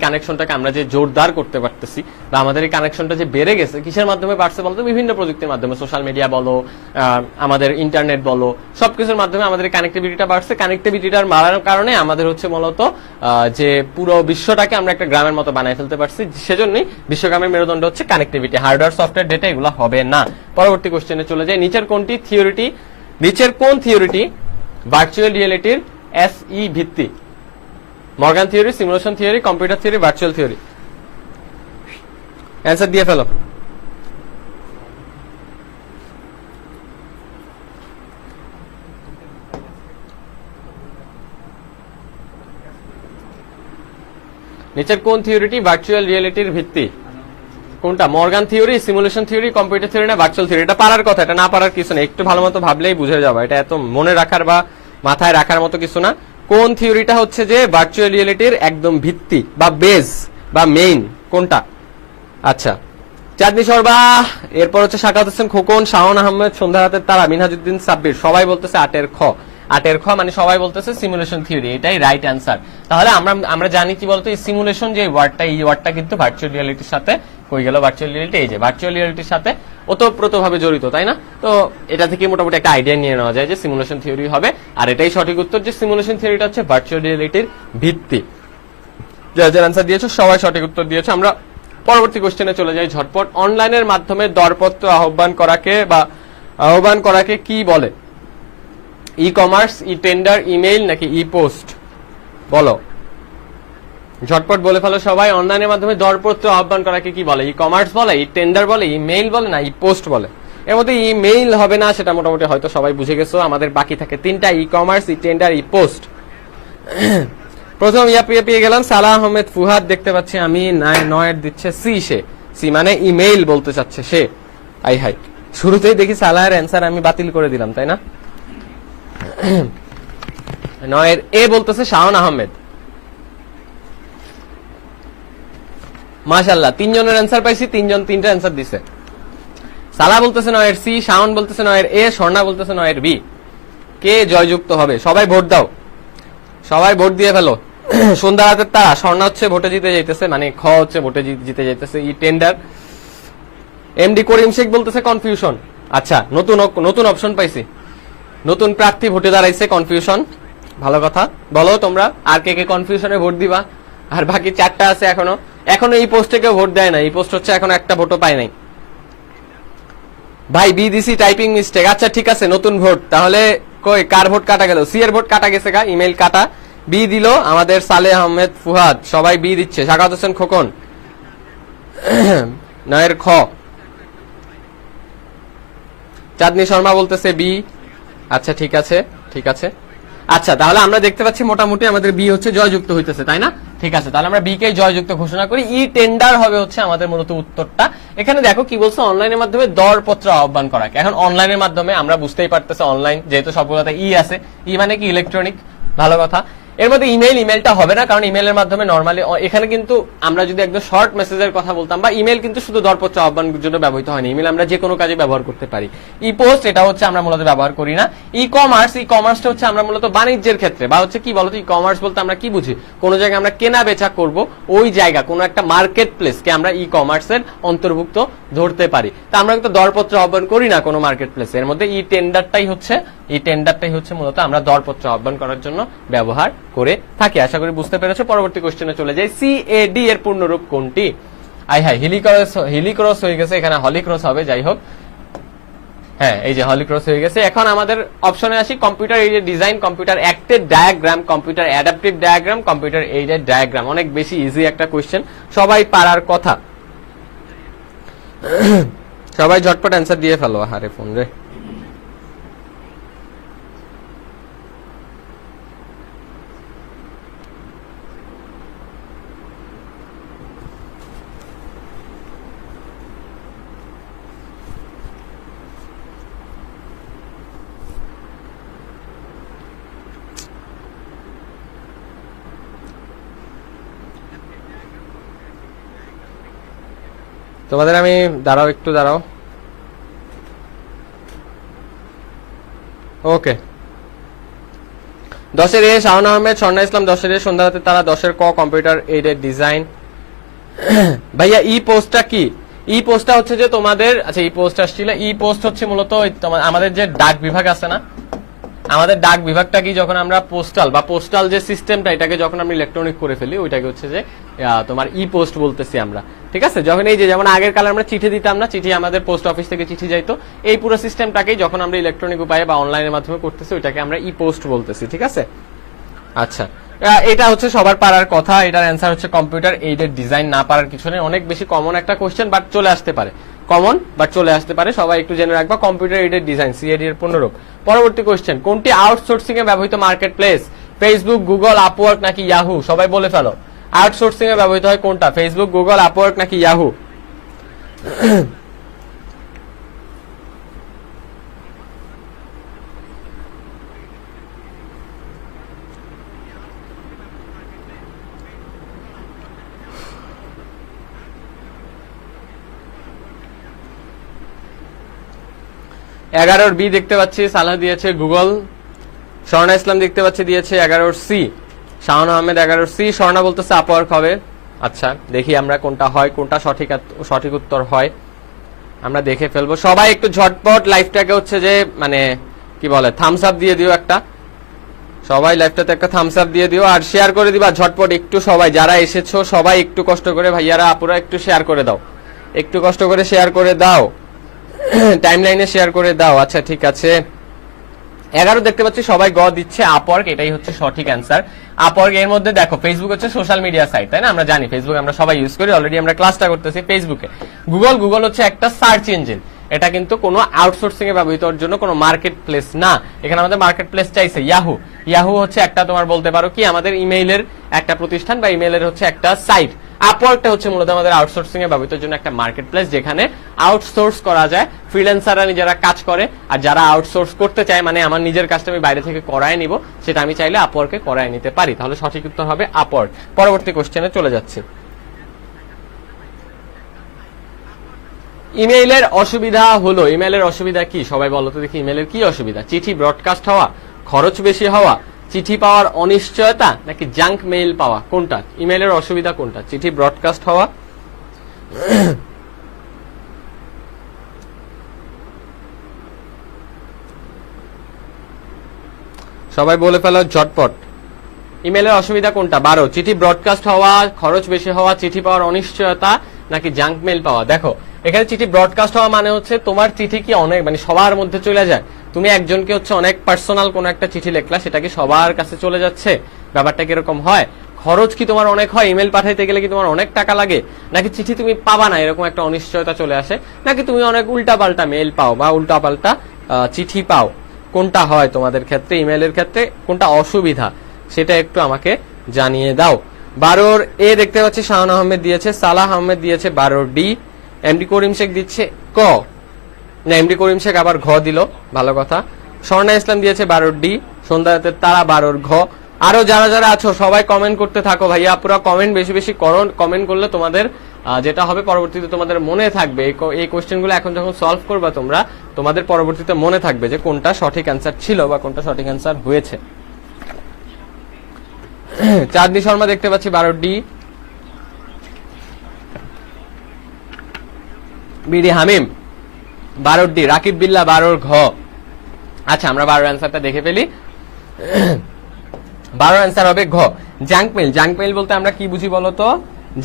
কানেকশনটাকে আমরা যে জোরদার করতে পারতেছি বা আমাদের এই কানেকশনটা যে বেড়ে গেছে কিসের মাধ্যমে বাড়ছে বলতো? বিভিন্ন প্রযুক্তির মাধ্যমে, সোশ্যাল মিডিয়া বলো, আমাদের ইন্টারনেট বলো, সবকিছুর মাধ্যমে আমাদের কানেক্টিভিটিটা বাড়ছে। কানেক্টিভিটিটার বাড়ার কারণে আমাদের হচ্ছে মূলত যে পুরো বিশ্বটাকে আমরা একটা গ্রামের মতো বানায় ফেলতে পারছি। সেজন্যই বিশ্বগ্রামের মেরুদণ্ড হচ্ছে কানেক্টিভিটি। হার্ডওয়্যার, সফটওয়্যার, ডেটা এগুলো হবে না। পরবর্তী কোশ্চেনে চলে যায়। নিচের কোন থিওরিটি ভার্চুয়াল রিয়েলিটির এসই ভিত্তি? Morgan theory, simulation theory, computer theory, virtual theory. Answer দিয়ে ফেলো। নিচের কোন থিওরিটি ভার্চুয়াল রিয়েলিটির ভিত্তি? কোনটা? Morgan theory, simulation theory, computer theory না ভার্চুয়াল থিওরি? এটা পারার কথা, এটা না পারার কিছু না। একটু ভালো মতো ভাবলেই বুঝে যাবে, এটা এত মনে রাখার বা মাথায় রাখার মতো কিছু না। কোন থিওরিটা হচ্ছে যে ভার্চুয়াল রিয়েলিটির একদম ভিত্তি বা বেস বা মেইন? কোনটা? আচ্ছা, চাঁদনি সরবা, এরপর হচ্ছে শাকাত হোসেন খোকন, শাওন আহমেদ, সন্ধ্যা রাতের তারা, মিনহাজউদ্দিন সাব্বির। সবাই বলতেছে 8 এর খ। 8 এর খ মানে সবাই বলতেছে সিমুলেশন থিওরি, এটাই রাইট অ্যান্সার। তাহলে আমরা জানি কি বলতো, এই সিমুলেশন যে ওয়ার্ডটা, এই ওয়ার্ডটা কিন্তু ভার্চুয়াল রিয়েলিটির সাথে হয়ে গেল। ভার্চুয়াল রিয়েলিটি এই যে ভার্চুয়াল রিয়েলিটির সাথে ওতপ্রোতভাবে জড়িত, তাই না? তো এটা থেকে মোটামুটি একটা আইডিয়া নিয়ে নেওয়া যায় যে সিমুলেশন থিওরি হবে। আর এটাই সঠিক উত্তর যে সিমুলেশন থিওরিটা হচ্ছে ভার্চুয়াল রিয়েলিটির ভিত্তি। যারা অ্যান্সার দিয়েছো সবাই সঠিক উত্তর দিয়েছো। আমরা পরবর্তী কোশ্চেনে চলে যাই ঝটপট। অনলাইনের মাধ্যমে দরপত্র আহ্বান করাকে কি বলে? ই কমার্স, ই টেন্ডার, ইমেইল নাকি ই পোস্ট? বলো, ঝটপট বলে ফেলো সবাই। অনলাইনের মাধ্যমে দরপত্র আহ্বান করাকে কি বলে? ই কমার্স বলে, ই টেন্ডার বলে, ইমেইল বলে না ই পোস্ট বলে? এর মধ্যে ইমেইল হবে না, সেটা মোটামুটি হয়তো সবাই বুঝে গেছো। আমাদের বাকি থাকে 3টা, ই কমার্স, ই টেন্ডার, ই পোস্ট। প্রথম ইয়া পেয়ে গেলাম সালাহ আহমেদ ফুহাদ দেখতে পাচ্ছি আমি, নয়ের দিচ্ছে সি মানে ইমেইল বলতে চাচ্ছে সে। আই হাই, শুরুতেই দেখি সালাহের অ্যান্সার আমি বাতিল করে দিলাম, তাই না? নয়ের এ বলতেছে শাওন আহমেদ। মাশাআল্লাহ, 3 জনের অ্যান্সার পাইছি, 3 জন 3টা অ্যান্সার দিছে। সালাহ বলতেছে নয়ের সি, শাওন বলতেছে নয়ের এ, স্বর্ণা বলতেছে নয়ের বি। কে জয়যুক্ত হবে? সবাই ভোট দাও, সবাই ভোট দিয়ে ফেলো। সন্ধ্যা রাতের তারা, স্বর্ণা হচ্ছে ভোটে জিতে যাইতেছে, মানে খ হচ্ছে ভোটে জিতে যাইতেছে। ই টেন্ডার। এমডি করিম শেখ বলতেছে কনফিউশন। আচ্ছা, নতুন অপশন পাইছি, নতুন প্রার্থী ভোটে দাঁড়াইছে, কনফিউশন। ভালো কথা, বলো তোমরা আর কে কে কনফিউশনে ভোট দিবা। আর বাকি 4টা আছে এখনো এই পোস্টে কেউ ভোট দেয় না, এই পোস্ট হচ্ছে এখনো একটা ভোটও পায় নাই। ভাই বিডিসি টাইপিং মিস্টেক। আচ্ছা ঠিক আছে, নতুন ভোট। তাহলে কই কার ভোট কাটা গেল? সি এর ভোট কাটা গেছে গা, ইমেল কাটা। বি দিল আমাদের সালেহ আহমেদ ফুহাদ, সবাই বি দিচ্ছে। শাকাত হোসেন খোকন। নয়ের খ। চাঁদনী শর্মা বলতেছে বি। আচ্ছা ঠিক আছে, ঠিক আছে। আচ্ছা তাহলে আমরা দেখতে পাচ্ছি মোটামুটি আমাদের বি হচ্ছে জয়যুক্ত হইতেছে, তাই না? ঠিক আছে, তাহলে আমরা বি কে জয়যুক্ত ঘোষণা করি। ই টেন্ডার হবে হচ্ছে আমাদের মূলত উত্তরটা। এখানে দেখো কি বলছে, অনলাইনের মাধ্যমে দরপত্র আহ্বান করা। এখন অনলাইনের মাধ্যমে আমরা বুঝতেই পারতেছি, অনলাইন যেহেতু সবগুলোতে ই আছে, ই মানে কি ইলেকট্রনিক। ভালো কথা। এর মধ্যে ইমেলটা হবে না, কারণ ইমেলের মাধ্যমে নর্মালি এখানে কিন্তু আমরা যদি একদম শর্ট মেসেজের কথা বলতাম, বা ইমেল কিন্তু শুধু দরপত্র আহ্বানের জন্য ব্যবহৃত হয় না, ইমেল আমরা যে কোনো কাজে ব্যবহার করতে পারি। ই পোস্ট এটা হচ্ছে আমরা মূলত ব্যবহার করি না। ই কমার্সটা হচ্ছে আমরা মূলত বাণিজ্যের ক্ষেত্রে, বা হচ্ছে কি বলতো, ই কমার্স বলতে আমরা কি বুঝি? কোন জায়গায় আমরা কেনা বেচা করব, ওই জায়গা কোনো একটা মার্কেট প্লেসকে আমরা ই কমার্সের অন্তর্ভুক্ত ধরতে পারি। তা আমরা কিন্তু দরপত্র আহ্বান করি না কোনো মার্কেট প্লেসে। এর মধ্যে ই টেন্ডারটাই হচ্ছে মূলত আমরা দরপত্র আহ্বান করার জন্য ব্যবহার করে থাকি। আশা করি বুঝতে পেরেছো। পরবর্তী কোশ্চেনে চলে যাই। সিএডি এর পূর্ণরূপ কোনটি? আই হাই, হিলিক্রস হয়ে গেছে, এখানে হলিক্রস হবে। যাই হোক, হ্যাঁ এই যে হলিক্রস হয়ে গেছে। এখন আমাদের অপশনে আসি। Computer aided design, computer acted diagram, computer adaptive diagram, computer aided diagram. অনেক বেশি ইজি একটা কোশ্চেন, সবাই পারার কথা। সবাই ঝটপট অ্যান্সার দিয়ে ফেলো। আরে ফোন রে। তোমাদের আমি একটু দাঁড়াও। ওকে, 10-এর এ শাওন আহমেদ, স্বর্ণা ইসলাম। 10-এর এ সন্ধ্যা রাতে তারা। 10-এর ক কম্পিউটার এইডেড ডিজাইন। ভাইয়া ই পোস্টটা কি? ই পোস্টটা হচ্ছে যে তোমাদের, আচ্ছা ই পোস্ট আসছিল, ই পোস্ট হচ্ছে মূলত আমাদের যে ডাক বিভাগ আছে না, আমাদের ডাক বিভাগটা কি, যখন আমরা পোস্টাল যে সিস্টেমটা, এটাকে যখন আমরা ইলেকট্রনিক করে ফেলি, ওইটাকে হচ্ছে যে তোমার ই পোস্ট বলতেছি আমরা। ঠিক আছে, যখন এই যে যেমন আগের কালে আমরা চিঠি দিতাম না, চিঠি আমাদের পোস্ট অফিস থেকে চিঠি যাইতো, এই পুরো সিস্টেমটাকেই যখন আমরা ইলেকট্রনিক উপায়ে বা অনলাইনের মাধ্যমে করতেছি, ওইটাকে আমরা ই পোস্ট বলতেছি। ঠিক আছে, আচ্ছা এটা হচ্ছে সবার পারার কথা। এটার অ্যান্সার হচ্ছে কম্পিউটার এইডেড ডিজাইন। না পারার কিছু নেই, অনেক বেশি কমন একটা কোশ্চেন, বাট চলে আসতে পারে। সবাই একটু জেনে রাখবা, কম্পিউটার এইডেড ডিজাইন, সিএডি এর পূর্ণরূপ। পরবর্তী কোশ্চেন, কোনটি আউটসোর্সিং এ ব্যবহৃত market place? Facebook, Google, Upwork নাকি ইয়াহু? সবাই বলে ফেলো, আউটসোর্সিং এ ব্যবহৃত হয় কোনটা? ফেসবুক, গুগল, আপওয়ার্ক নাকি ইয়াহু? এগারোর বি দেখতে পাচ্ছি, সালাহ দিয়েছে গুগল। স্বর্ণা ইসলাম দেখতে পাচ্ছি দিয়েছে 11-র সি। শাওন আহমেদ 11-র সি। স্বর্ণা বলতেছে আপওয়ার্ক হবে। আচ্ছা দেখি আমরা কোনটা হয়, কোনটা সঠিক উত্তর হয় আমরা দেখে ফেলবো। সবাই একটু ঝটপট লাইভটাকে হচ্ছে যে মানে কি বলে থামস আপ দিয়ে দিও একটা। সবাই লাইভটাতে একটা থামস আপ দিয়ে দিও, আর শেয়ার করে দিবা ঝটপট একটু। সবাই যারা এসেছো সবাই একটু কষ্ট করে, ভাইয়ারা আপুরা একটু শেয়ার করে দাও, একটু কষ্ট করে শেয়ার করে দাও, টাইমলাইনে শেয়ার করে দাও। আচ্ছা ঠিক আছে, 11 দেখতে পাচ্ছি সবাই গ দিচ্ছে আপওয়ার্ক, এটাই হচ্ছে সঠিক অ্যান্সার। আপওয়ার্ক এর মধ্যে দেখো, ফেসবুক হচ্ছে সোশ্যাল মিডিয়া সাইট, তাই না? আমরা জানি ফেসবুক আমরা সবাই ইউজ করি, অলরেডি আমরা ক্লাসটা করতেছি ফেসবুকে। গুগল হচ্ছে একটা সার্চ ইঞ্জিন, এটা কিন্তু কোনো আউটসোর্সিং এ ব্যবহৃত জন্য কোনো মার্কেট প্লেস না। এখানে আমাদের মার্কেট প্লেস চাইছে ইয়াহু। ইয়াহু হচ্ছে একটা তোমার বলতে পারো কি আমাদের ইমেইলের একটা প্রতিষ্ঠান বা ইমেইলের হচ্ছে একটা সাইট। আপওয়ার্কটা হচ্ছে মূলত আমাদের আউটসোর্সিং এর ব্যবহৃত জন্য একটা মার্কেট প্লেস, যেখানে আউটসোর্স করা যায়, ফ্রিল্যান্সাররা নিজেরা কাজ করে, আর যারা আউটসোর্স করতে চায় মানে আমার নিজের কাজটা আমি বাইরে থেকে করায় নিব, সেটা আমি চাইলে আপওয়ার্কে করায় নিতে পারি। তাহলে সঠিক উত্তর হবে আপওয়ার্ক। পরবর্তী কোশ্চেনে চলে যাচ্ছি। ইমেইলের অসুবিধা হলো, ইমেইলের অসুবিধা কি সবাই বলো তো দেখি, ইমেইলের কি অসুবিধা? চিঠি ব্রডকাস্ট হওয়া, খরচ বেশি হওয়া, চিঠি পাওয়ার অনিশ্চয়তা, নাকি জাঙ্ক মেইল পাওয়া? কোনটা ইমেইলের অসুবিধা? কোনটা? চিঠি ব্রডকাস্ট হওয়া, সবাই বলে ফেলো ঝটপট। ইমেইলের অসুবিধা কোনটা? 12। চিঠি ব্রডকাস্ট হওয়া, খরচ বেশি হওয়া, চিঠি পাওয়ার অনিশ্চয়তা, নাকি জাঙ্ক মেইল পাওয়া? দেখো এখানে চিঠি ব্রডকাস্ট হওয়া মানে হচ্ছে তোমার চিঠি কি অনেক মানে সবার মধ্যে চলে যায়। তুমি একজনকে হচ্ছে অনেক পার্সোনাল কোন একটা চিঠি লেখলা, সেটা কি সবার কাছে চলে যাচ্ছে? ব্যাপারটা কিরকম হয়? খরচ কি তোমার অনেক হয়? ইমেল পাঠাইতে গেলে কি তোমার অনেক টাকা লাগে? নাকি চিঠি তুমি পাবা না এরকম একটা অনিশ্চয়তা চলে আসে? নাকি তুমি অনেক উল্টাপাল্টা মেইল পাও বা উল্টাপাল্টা চিঠি পাও? কোনটা হয় তোমাদের ক্ষেত্রে? ইমেইলের ক্ষেত্রে কোনটা অসুবিধা সেটা একটু আমাকে জানিয়ে দাও। 12 এ দেখতে পাচ্ছি শাহান আহমেদ দিয়েছে, সালাহ আহমেদ দিয়েছে 12 ডি, এমডি করিম শেখ দিচ্ছে ক, না এমডি করিম শেখ আবার ঘ দিল, ভালো কথা। স্বর্ণা ইসলাম দিয়েছে 12 ডি, সন্ধ্যা রাতের তারা 12 ঘ। আরো যারা যারা আছো সবাই কমেন্ট করতে থাকো ভাইয়া, পুরো কমেন্ট বেশি বেশি করো। কমেন্ট করলে তোমাদের যেটা হবে পরবর্তীতে তোমাদের মনে থাকবে, এই কোশ্চেনগুলো এখন যখন সলভ করবা তোমরা, তোমাদের পরবর্তীতে মনে থাকবে যে কোনটা সঠিক অ্যান্সার ছিল বা কোনটা সঠিক অ্যান্সার হয়েছে। চাঁদনি শর্মা দেখতে পাচ্ছি 12 ডি, বিডি হামিম 12 ডি, রাকিব বিল্লাহ 12 ঘ। আচ্ছা আমরা 12 অ্যান্সারটা দেখে ফেলি। 12 অ্যান্সার হবে ঘ, জাঙ্ক মেইল। জাঙ্ক মেইল বলতে আমরা কি বুঝি বলতো?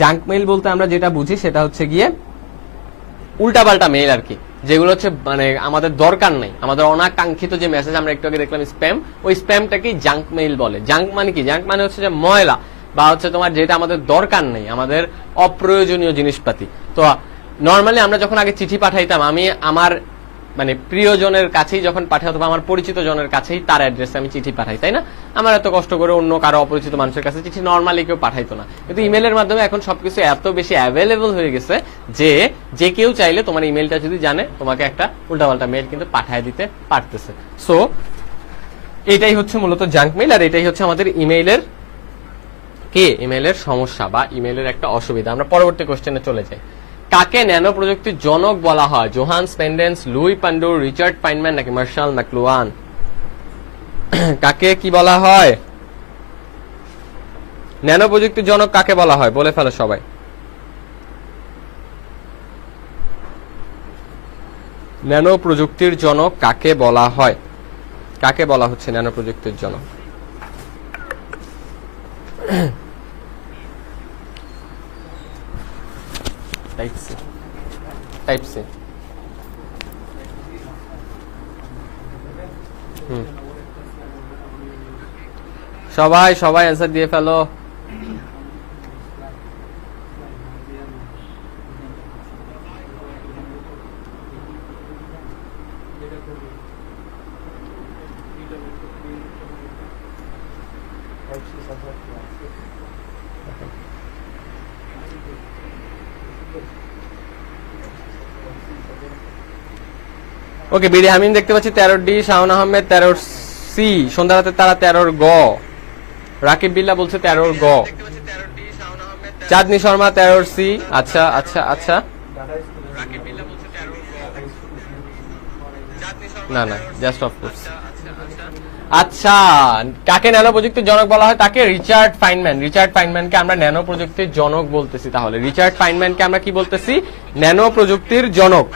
জাঙ্ক মেইল বলতে আমরা যেটা বুঝি সেটা হচ্ছে গিয়ে উল্টাপাল্টা মেইল আর কি, যেগুলো হচ্ছে মানে আমাদের দরকার নেই, আমাদের অনাকাঙ্ক্ষিত যে মেসেজ আমরা একটু আগে দেখলাম স্প্যাম, ওই স্প্যামটাকেই জাঙ্ক মেইল বলে। জাঙ্ক মানে কি? জাঙ্ক মানে হচ্ছে যে ময়লা বা হচ্ছে তোমার যেটা আমাদের দরকার নেই, আমাদের অপ্রয়োজনীয় জিনিসপাতি। তো নর্মালি আমরা যখন আগে চিঠি পাঠাইতাম, আমি আমার মানে প্রিয়জনের কাছেই যখন পাঠাই অথবা আমার পরিচিত জনের কাছেই তার অ্যাড্রেসে আমি চিঠি পাঠাই, তাই না? আমার এত কষ্ট করে অন্য কারো অপরিচিত মানুষের কাছে চিঠি নর্মালি কেউ পাঠাইতো না। কিন্তু ইমেলের মাধ্যমে এখন সবকিছু এত বেশি অ্যাভেলেবল হয়ে গেছে যে যে কেউ চাইলে তোমার ইমেলটা যদি জানে তোমাকে একটা উল্টাপাল্টা মেইল কিন্তু পাঠায় দিতে পারতেছে। সো এটাই হচ্ছে মূলত জাঙ্ক মেইল, আর এটাই হচ্ছে আমাদের ইমেইলের ইমেইলের সমস্যা বা ইমেইলের একটা অসুবিধা। আমরা পরবর্তী কোশ্চেনে চলে যাই। কাকে ন্যানো প্রযুক্তির জনক বলা হয়? জোহান্স পেন্ডেন্স, লুই পান্ডুর, রিচার্ড ফাইনম্যান, নাকি মার্শাল ম্যাকলুহান? কাকে কি বলা হয়? ন্যানো প্রযুক্তির জনক কাকে বলা হয় বলে ফেলো সবাই। ন্যানো প্রযুক্তির জনক কাকে বলা হয়? কাকে বলা হচ্ছে ন্যানো প্রযুক্তির জনক? Type C. সবাই সবাই অ্যান্সার দিয়ে ফেলো। ওকে, বিডি হামিম দেখতে পাচ্ছি 13 ডি, শাওন আহমেদ 13 সি, সন্ধ্যা রাতের তারা 13 গ, রাকিব বিল্লাহ বলছে 13 গ, চাঁদনি শর্মা 13 সি। আচ্ছা আচ্ছা আচ্ছা, না না জাস্ট অফ কোর্স। আচ্ছা, কাকে ন্যানো প্রযুক্তির জনক বলা হয়? তাকে রিচার্ড ফাইনম্যান। রিচার্ড ফাইনম্যানকে আমরা ন্যানো প্রযুক্তির জনক বলতেছি। তাহলে রিচার্ড ফাইনম্যানকে আমরা কি বলতেছি? ন্যানো প্রযুক্তির জনক।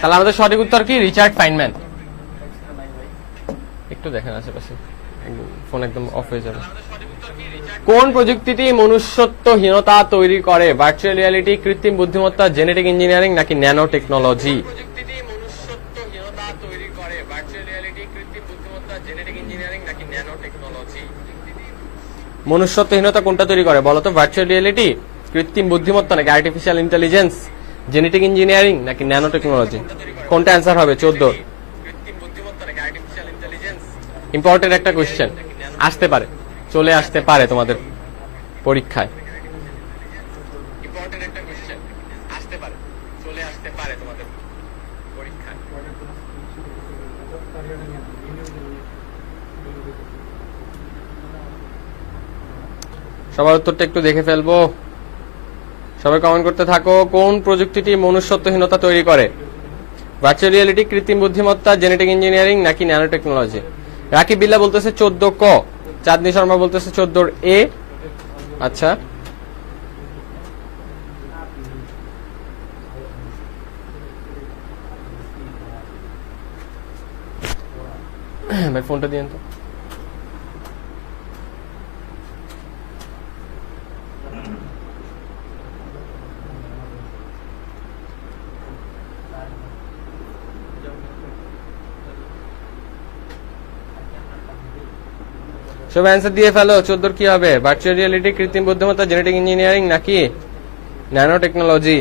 তাহলে আমাদের সঠিক উত্তর কি? Richard Feynman. একটু দেখেন আশেপাশে, ফোন একদম অফ হয়ে যাবে। কোন প্রযুক্তিটি মনুষ্যত্বহীনতা তৈরি করে? ভার্চুয়াল রিয়ালিটি, কৃত্রিম বুদ্ধিমত্তা, জেনেটিক ইঞ্জিনিয়ারিং, নাকি ন্যানো টেকনোলজি? মনুষ্যত্বহীনতা কোনটা তৈরি করে বলতো? ভার্চুয়াল রিয়ালিটি, কৃত্রিম বুদ্ধিমত্তা, নাকি আর্টিফিশিয়াল ইন্টেলিজেন্স, জেনেটিক ইঞ্জিনিয়ারিং নাকি ন্যানো টেকনোলজি? কোনটা অ্যান্সার হবে 14? ইম্পর্টেন্ট একটা কোয়েশ্চেন, আসতে পারে, চলে আসতে পারে তোমাদের পরীক্ষায়। সবার উত্তরটা একটু দেখে ফেলবো, সবাই কমেন্ট করতে থাকো। কোন প্রযুক্তিটি মনুষ্যত্বহীনতা তৈরি করে? ভার্চুয়াল রিয়েলিটি, কৃত্রিম বুদ্ধিমত্তা, জেনেটিক ইঞ্জিনিয়ারিং নাকি ন্যানো টেকনোলজি? রাকিব বিল্লাহ বলতেছে 14 ক, চাঁদনী শর্মা বলতেছে 14 এ। আচ্ছা, ভাই ফোনটা দিয়েন তো। সব অ্যান্সার দিয়ে ফেলো, 14 কি হবে? ভার্চুয়াল রিয়েলিটি, কৃত্রিম বুদ্ধিমত্তা, জেনেটিক ইঞ্জিনিয়ারিং নাকি ন্যানো টেকনোলজি?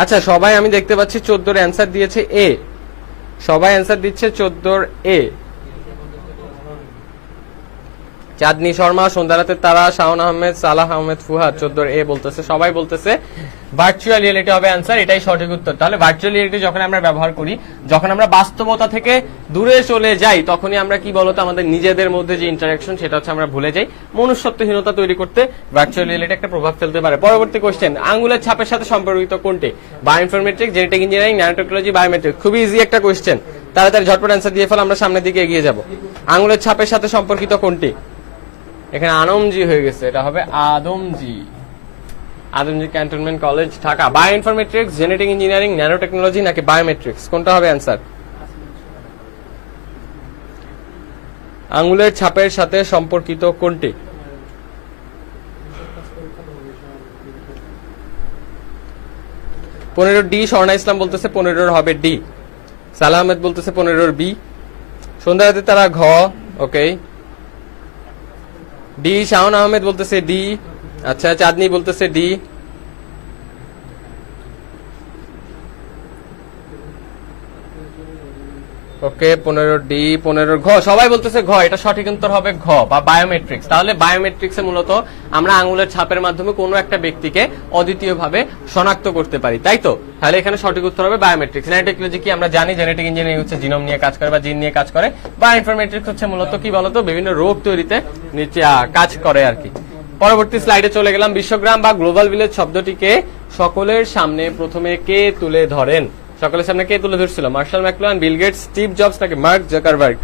আচ্ছা, সবাই আমি দেখতে পাচ্ছি 14 অ্যান্সার দিয়েছে এ, সবাই অ্যান্সার দিচ্ছে 14 এ। চাঁদনী শর্মা, সন্ধ্যারাতের তারা, শাওন আহমেদ, সালাহ আহমেদ ফুহাদ 14 এ বলতেছে। সবাই বলতেছে ভার্চুয়াল রিয়েলিটি হবে অ্যান্সার, এটাই সঠিক উত্তর। তাহলে ভার্চুয়াল রিয়েলিটি যখন আমরা ব্যবহার করি, যখন আমরা বাস্তবতা থেকে দূরে চলে যাই, তখনই আমরা কি বলতো, আমাদের নিজেদের মধ্যে যে ইন্টারাকশন সেটা হচ্ছে আমরা ভুলে যাই। মনুষ্যত্বহীনতা তৈরি করতে ভার্চুয়াল রিয়েলিটি একটা প্রভাব ফেলতে পারে। পরবর্তী কোশ্চেন, আঙ্গুলের ছাপের সাথে সম্পর্কিত কোনটি? Bioinformatics, genetic engineering, nano technology, biometric. খুবই ইজি একটা কোশ্চেন, তাড়াতাড়ি ঝটপট অ্যান্সার দিয়ে ফেল, আমরা সামনের দিকে এগিয়ে যাব। আঙ্গুলের ছাপের সাথে সম্পর্কিত কোনটি? এখানে আনমজি হয়ে গেছে, এটা হবে Adamjee. Adamjee cantonment college, Dhaka. Bioinformatics, genetic engineering, nano technology নাকি বায়োমেট্রিক্স, কোনটা হবে অ্যান্সার? আঙ্গুলের ছাপের সাথে সম্পর্কিত কোনটি? পনেরো ডি, স্বর্ণা ইসলাম বলতেছে 15 হবে ডি। সালাহ আহমেদ বলতেছে 15 বি। সন্ধ্যারাতে তারা ঘ, ওকে ডি। শাওন আহমেদ বলতেছে ডি। আচ্ছা, চাঁদনী বলতেছে ডি। ওকে, 15 ডি, 15 ঘ। সবাই বলতেছে ঘ, এটা সঠিক উত্তর হবে ঘ বা বায়োমেট্রিক্স। তাহলে বায়োমেট্রিক্সে মূলত আমরা আঙ্গুলের ছাপের মাধ্যমে কোনো একটা ব্যক্তিকে অদ্বিতীয়ভাবে শনাক্ত করতে পারি, তাই তো? তাহলে এখানে সঠিক উত্তর হবে বায়োমেট্রিক্স। ন্যানো টেকনোলজি কি আমরা জানি, জেনেটিক ইঞ্জিনিয়ারিং হচ্ছে জিনোম নিয়ে কাজ করে বা জিন নিয়ে কাজ করে। বায়োইনফরমেটিক্স হচ্ছে মূলত কি বলতো, বিভিন্ন রোগ তৈরিতে কাজ করে আর কি। পরবর্তী স্লাইডে চলে গেলাম। বিশ্বগ্রাম বা গ্লোবাল ভিলেজ শব্দটিকে সকলের সামনে প্রথমে কে তুলে ধরেন? সকলের সামনে কে তুলে ধরছিল? Marshall McLuhan, Bill Gates, Steve Jobs নাকি মার্ক জাকারবার্গ?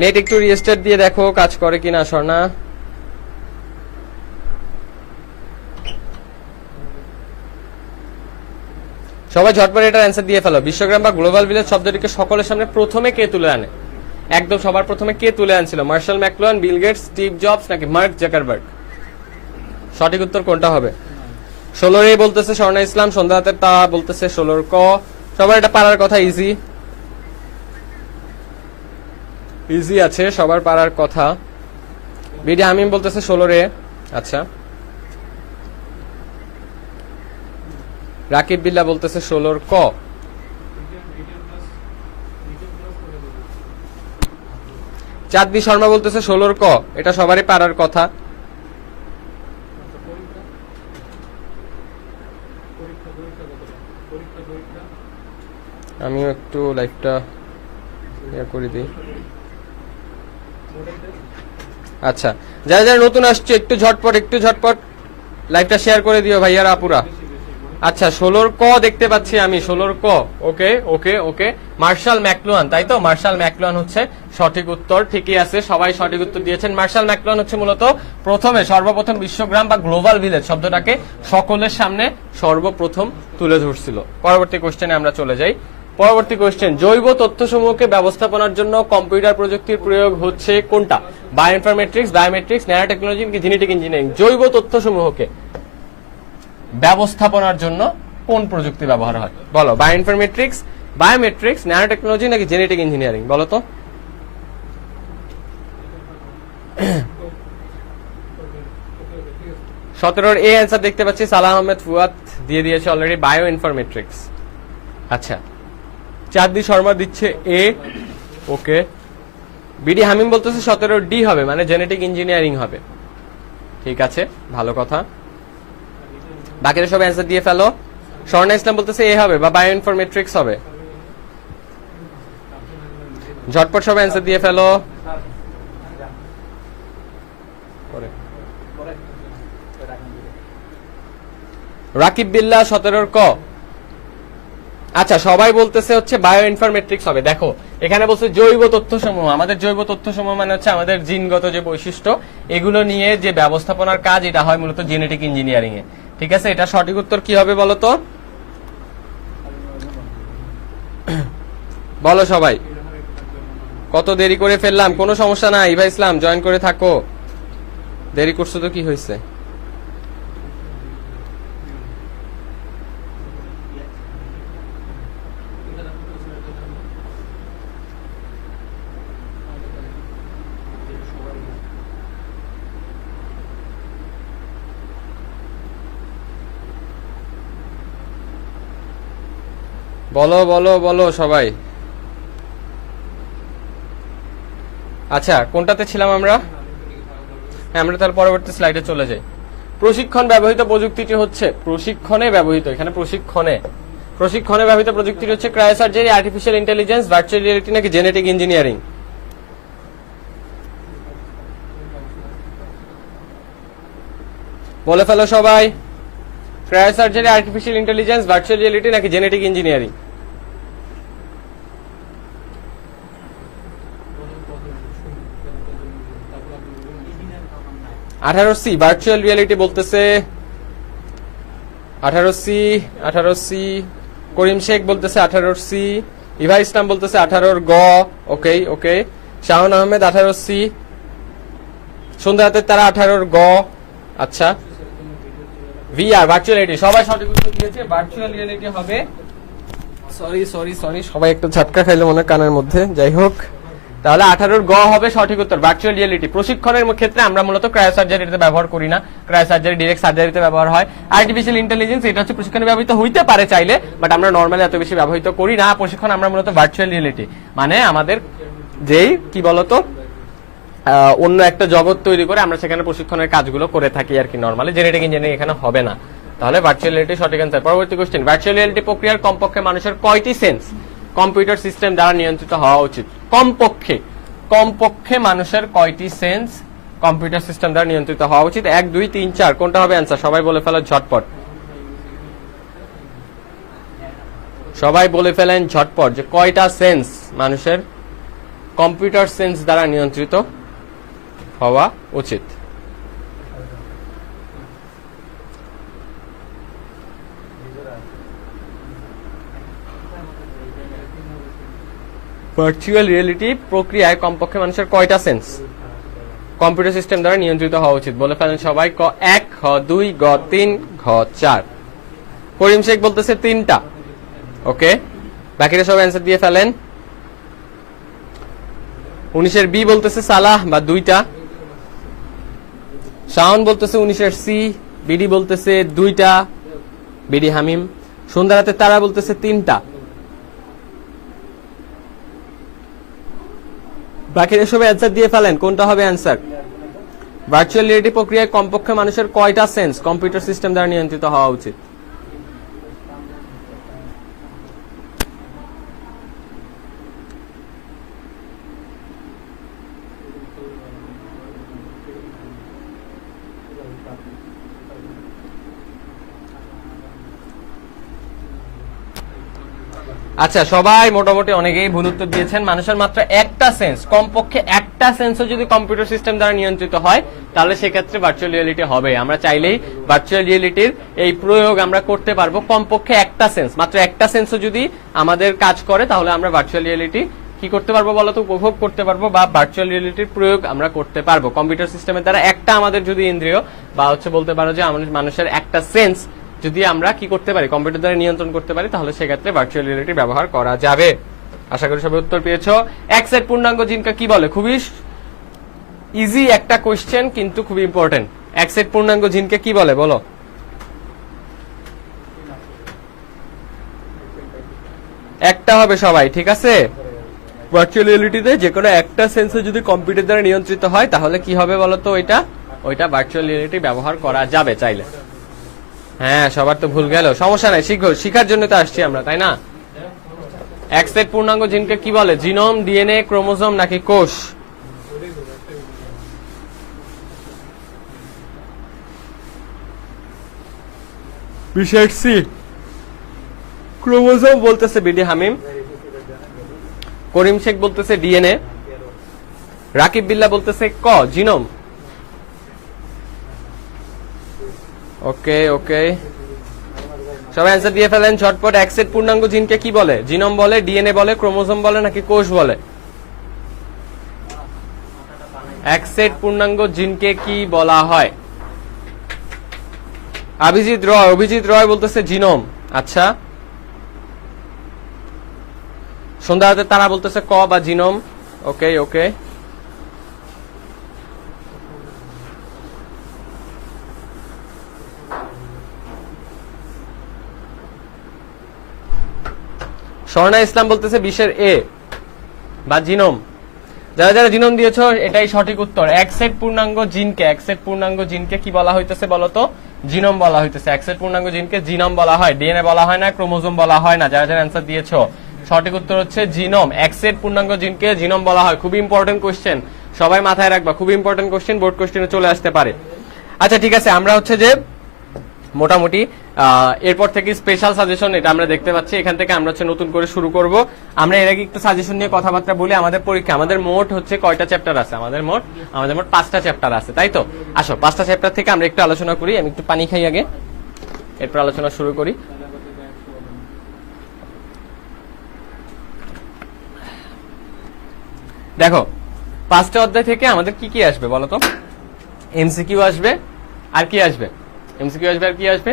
নেট একটু রিস্টার্ট দিয়ে দেখো কাজ করে কিনা স্বর্ণা। সবাই ঝটপট এটার অ্যান্সার দিয়ে ফেলো। বিশ্বগ্রাম বা গ্লোবাল ভিলেজ শব্দটিকে সকলের সামনে প্রথমে কে তুলে আনে? একদম সবার প্রথমে কে তুলে আনছিল? Marshall McLuhan, Bill Gates, Steve Jobs নাকি মার্ক জাকারবার্গ? সঠিক উত্তর কোনটা হবে? 16 এ বলতেছে স্বর্ণা ইসলাম, সন্ধ্যাতের তা বলতেছে 16 ক। সবার এটা পারার কথা, ইজি ইজি আছে, সবার পারার কথা। বিডি হামিম বলতেছে 16 এ। আচ্ছা, রাকিব বিল্লাহ বলতেছে 16 ক। চাঁদনী শর্মা বলতেছে 16 ক, এটা সবারই পারার কথা। আমিও একটু লাইভটা করে দিই। আচ্ছা, যারা যারা নতুন আসছে একটু ঝটপট লাইভটা শেয়ার করে দিও ভাইয়ারা আপুরা। আচ্ছা, 16 ক দেখতে পাচ্ছি আমি, 16 ক। ওকে ওকে ওকে, মার্শাল ম্যাকলুহান, তাই তো? মার্শাল ম্যাকলুহান হচ্ছে সঠিক উত্তর, ঠিকই আছে, সবাই সঠিক উত্তর দিয়েছেন। মার্শাল ম্যাকলুহান হচ্ছে মূলত সর্বপ্রথম বিশ্বগ্রাম বা গ্লোবাল ভিলেজ শব্দটাকে সকলের সামনে সর্বপ্রথম তুলে ধরছিল। পরবর্তী কোশ্চেনে আমরা চলে যাই। পরবর্তী কোশ্চেন, জৈব তথ্যসমূহকে ব্যবস্থাপনার জন্য কম্পিউটার প্রযুক্তির প্রয়োগ হচ্ছে কোনটা? Bioinformatics, biometrics, nano technology, genetic engineering. জৈব তথ্যসমূহকে ব্যবস্থাপনার জন্য কোন প্রযুক্তি ব্যবহার হয়? বলো, বায়োইনফরমেট্রিক্স, বায়োমেট্রিক্স, ন্যানো টেকনোলজি নাকি জেনেটিক ইঞ্জিনিয়ারিং? বলো তো। সতেরোর এ অ্যান্সার দেখতে পাচ্ছি সালাহ আহমেদ ফুয়াদ দিয়ে দিয়েছে অলরেডি, বায়ো ইনফরমেট্রিক্স। আচ্ছা, চাঁদনি শর্মা দিচ্ছে এ, ওকে। বিডি হামিম বলতেছে 17 ডি হবে, মানে জেনেটিক ইঞ্জিনিয়ারিং হবে। ঠিক আছে, ভালো কথা। বাকিরা সব অ্যান্সার দিয়ে ফেলো। স্বর্ণা ইসলাম বলতেছে এ হবে বা বায়ো ইনফরমেট্রিক্স হবে। ঝটপট সব অ্যান্সার দিয়ে ফেলো। রাকিব বিল্লাহ 17 ক। আচ্ছা, সবাই বলতেছে হচ্ছে বায়ো ইনফরমেট্রিক্স হবে। দেখো এখানে বলছে জৈব তথ্য সমূহ। আমাদের জৈব তথ্য সমূহ মানে হচ্ছে আমাদের জিনগত যে বৈশিষ্ট্য, এগুলো নিয়ে যে ব্যবস্থাপনার কাজ, এটা হয় মূলত জেনেটিক ইঞ্জিনিয়ারিং এ। ঠিক আছে, এটা সঠিক উত্তর কি হবে বলো তো? বলো সবাই। কত দেরি করে ফেললাম, কোনো সমস্যা নাই ভাই, ইসলাম জয়েন করে থাকো। দেরি করছো তো কি হয়েছে? বলো বলো বলো সবাই। আচ্ছা, কোনটাতে ছিলাম আমরা? হ্যাঁ, আমরা তার পরবর্তী স্লাইডে চলে যাই। প্রশিক্ষণ ব্যবহৃত প্রযুক্তিটি হচ্ছে, প্রশিক্ষণে ব্যবহৃত, এখানে প্রশিক্ষণে ব্যবহৃত প্রযুক্তিটি হচ্ছে cryosurgery, artificial intelligence, virtual reality নাকি জেনেটিক ইঞ্জিনিয়ারিং? বলে ফেলো সবাই। Cryosurgery, artificial intelligence, virtual reality নাকি genetic engineering? 18C virtual reality বলতেছে। 18C করিম শেখ বলতেছে 18C, ইভা ইসলাম বলতেছে 18 গ। ওকে ওকে, শাহন আহমেদ 18C, সন্ধ্যাতে তারা 18 গ। আচ্ছা, ভিআর ভার্চুয়াল রিয়েলিটি, সবাই সঠিক উত্তর দিয়েছে, ভার্চুয়াল রিয়েলিটি হবে। সরি সরি সরি, সবাই একটু ঝটকা খাইলো মনে কানের মধ্যে। যাই হোক, তাহলে 18 গ হবে সঠিক উত্তর, ভার্চুয়াল রিয়েলিটি। প্রশিক্ষণের ক্ষেত্রে আমরা মূলত ক্রায়োসার্জারিতে ব্যবহার করি না, ক্রায়োসার্জারি ডিরেক্ট সার্জারিতে ব্যবহার হয়। আর্টিফিশিয়াল ইন্টেলিজেন্স এটা হচ্ছে প্রশিক্ষণে ব্যবহৃত হইতে পারে চাইলে, বাট আমরা নর্মালি এত বেশি ব্যবহৃত করি না। প্রশিক্ষণ আমরা মূলত ভার্চুয়াল রিয়েলিটি, মানে আমাদের যেই কি বলতো অন্য একটা জগৎ তৈরি করে আমরা সেখানে প্রশিক্ষণের কাজগুলো করে থাকি আর কি। নর্মালি জেনেটিক ইঞ্জিনিয়ারিং এখানে হবে না। তাহলে ভার্চুয়াল রিয়েলিটি সঠিক অ্যান্সার। পরবর্তী কোশ্চেন, ভার্চুয়াল রিয়েলিটি প্রক্রিয়ার কমপক্ষে মানুষের কয়টি সেন্স কম্পিউটার সিস্টেম দ্বারা নিয়ন্ত্রিত হওয়া উচিত? কমপক্ষে মানুষের কয়টি সেন্স কম্পিউটার সিস্টেম দ্বারা নিয়ন্ত্রিত হওয়া উচিত? 1 2 3 4, কোনটা হবে অ্যান্সার? সবাই বলে ফেলেন ঝটপট, সবাই বলে ফেলেন ঝটপট যে কয়টা সেন্স মানুষের কম্পিউটার সেন্স দ্বারা নিয়ন্ত্রিত হওয়া উচিত। ভার্চুয়াল রিয়েলিটি প্রক্রিয়ায় কমপক্ষে মানুষের কয়টা সেন্স কম্পিউটার সিস্টেম দ্বারা নিয়ন্ত্রিত হওয়া উচিত? বলে ফেলেন সবাই। ক 1, খ 2, গ 3, ঘ 4। করিম শেখ বলতেছে 3টা। ওকে, বাকিরা সব অ্যান্সার দিয়ে ফেলেন। 19-এর বি বলতেছে সালাহ বা 2টা। শাওন বলতেছে 19-এর সি, বিডি বলতেছে 2টা, বিডি হামিম। সন্ধ্যারাতে তারা বলতেছে 3টা। বাকিরা সব অ্যান্সার দিয়ে ফেলেন, কোনটা হবে অ্যান্সার? ভার্চুয়াল রিয়েলিটি প্রক্রিয়ায় কমপক্ষে মানুষের কয়টা সেন্স কম্পিউটার সিস্টেম দ্বারা নিয়ন্ত্রিত হওয়া উচিত? আচ্ছা, সবাই মোটামুটি অনেকেই ভুল উত্তর দিয়েছেন। মানুষের মাত্র একটা সেন্স, কমপক্ষে একটা সেন্সও যদি কম্পিউটার সিস্টেম দ্বারা নিয়ন্ত্রিত হয় তাহলে সেক্ষেত্রে ভার্চুয়াল রিয়েলিটি হবে। আমরা চাইলেই ভার্চুয়াল রিয়েলিটির এই প্রয়োগ আমরা করতে পারবো। কমপক্ষে একটা সেন্স, মাত্র একটা সেন্সও যদি আমাদের কাজ করে তাহলে আমরা ভার্চুয়াল রিয়েলিটি কি করতে পারবো বলতো? উপভোগ করতে পারবো বা ভার্চুয়াল রিয়েলিটির প্রয়োগ আমরা করতে পারবো। কম্পিউটার সিস্টেমের দ্বারা একটা আমাদের যদি ইন্দ্রিয় বা হচ্ছে বলতে পারো যে আমাদের মানুষের একটা সেন্স যদি আমরা কি করতে পারি, কম্পিউটার দ্বারা নিয়ন্ত্রণ করতে পারি, তাহলে সেক্ষেত্রে ভার্চুয়াল রিয়েলিটি ব্যবহার করা যাবে। আশা করি সবাই উত্তর পেয়েছো। এক সেট পূর্ণাঙ্গ জিনকে কি বলে? খুবই ইজি একটা কোশ্চেন, কিন্তু খুবই ইম্পর্টেন্ট। এক সেট পূর্ণাঙ্গ জিনকে কি বলে বলো? একটা হবে সবাই, ঠিক আছে? ভার্চুয়াল রিয়েলিটিতে যে কোনো একটা সেন্সর যদি কম্পিউটার দ্বারা নিয়ন্ত্রিত হয় তাহলে কি হবে বলতো? ওইটা ভার্চুয়াল রিয়েলিটি ব্যবহার করা যাবে চাইলে। হ্যাঁ, সবার তো ভুল গেল, সমস্যা নাই, শিখার জন্য তো আসছি আমরা, তাই না? এক সেট পূর্ণাঙ্গ জিনকে কি বলে? জিনোম, ডিএনএ, ক্রোমোজোম নাকি কোষ? বিশেষ সি ক্রোমোজোম বলতেছে বিডি হামিম, করিম শেখ বলতেছে ডিএনএ, রাকিব বিল্লাহ বলতেছে ক জিনোম। ওকে ওকে, সবাই অ্যান্সার দিয়ে ফেলেন ঝটপট। এক সেট পূর্ণাঙ্গ জিনকে কি বলে? জিনোম বলে, ডিএনএ বলে, ক্রোমোজোম বলে নাকি কোষ বলে? এক সেট পূর্ণাঙ্গ জিনকে কি বলা হয়? অভিজিৎ রয় বলতেছে জিনোম। আচ্ছা, সন্ধ্যা রাতে তারা বলতেছে ক বা জিনোম। ওকে ওকে, স্বর্ণা ইসলাম বলতেছে বিশের এ বা জিনোম। যারা যারা জিনোম দিয়েছো এটাই সঠিক উত্তর। এক সেট পূর্ণাঙ্গ জিনকে কি বলা হইতেছে বলতো? জিনোম বলা হইতেছে। এক সেট পূর্ণাঙ্গ জিনকে জিনোম বলা হয়, ডিএনএ বলা হয় না, ক্রোমোজোম বলা হয় না। যারা যারা অ্যান্সার দিয়েছো সঠিক উত্তর হচ্ছে জিনোম। এক সেট পূর্ণাঙ্গ জিনকে জিনোম বলা হয়। খুবই ইম্পর্টেন্ট কোশ্চেন, সবাই মাথায় রাখবা, খুবই ইম্পর্টেন্ট কোশ্চেন, বোর্ড কোশ্চেনে চলে আসতে পারে। আচ্ছা ঠিক আছে, আমরা হচ্ছে যে মোটামুটি এরপর থেকে স্পেশাল সাজেশন এটা আমরা দেখতে পাচ্ছি। এখান থেকে আমরা হচ্ছে নতুন করে শুরু করব। আমরা এর আগে একটু সাজেশন নিয়ে কথাবার্তা বলি। আমাদের পরীক্ষা, আমাদের মোট হচ্ছে কয়টা চ্যাপ্টার আছে? আমাদের মোট 5টা চ্যাপ্টার আছে, তাই তো? আসো 5টা চ্যাপ্টার থেকে আমরা একটু আলোচনা করি। আমি একটু পানি খাই আগে, এরপর আলোচনা শুরু করি। দেখো 5টা অধ্যায় থেকে আমাদের কি কি আসবে বলতো? এমসিকিউ আসবে, আর কি আসবে? এমসিকিউ আসবে আর কি আসবে?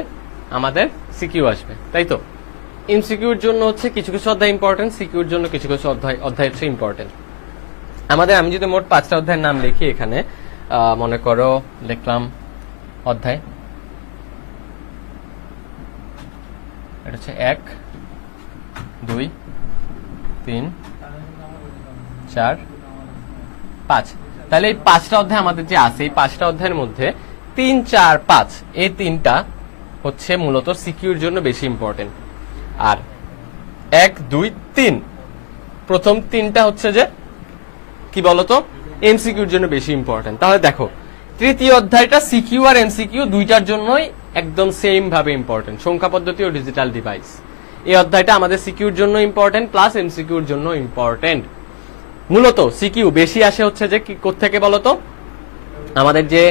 আমাদের সিকিউ আসবে, তাই তো? এমসিকিউর জন্য হচ্ছে কিছু কিছু অধ্যায় ইম্পর্টেন্ট, সিকিউর জন্য কিছু কিছু অধ্যায় হচ্ছে ইম্পর্টেন্ট। আমি যদি মোট 5টা অধ্যায়ের নাম লিখি এখানে, মনে করো লিখলাম অধ্যায়, এটা হচ্ছে 1, 2, 3, 4, 5। তাহলে এই 5টা অধ্যায় আমাদের যে আছে, এই 5টা অধ্যায়ের মধ্যে 3, 4, 5 এই 3টা হচ্ছে মূলত সিকিউর জন্য বেশি ইম্পর্টেন্ট। আর 1, 2, 3 প্রথম 3টা হচ্ছে যে কি বলতো? এমসিকিউর জন্য বেশি ইম্পর্টেন্ট। তাহলে দেখো তৃতীয় অধ্যায়টা সিকিউ আর এমসিকিউ দুইটার জন্যই একদম সেম ভাবে ইম্পর্টেন্ট, সংখ্যা পদ্ধতি ও ডিজিটাল ডিভাইস। এই অধ্যায়টা আমাদের সিকিউর জন্য ইম্পর্টেন্ট প্লাস এমসিকিউর জন্য ইম্পর্টেন্ট। মূলত সিকিউ বেশি আসে হচ্ছে যে কি কোত্থেকে বলতো? আমাদের যে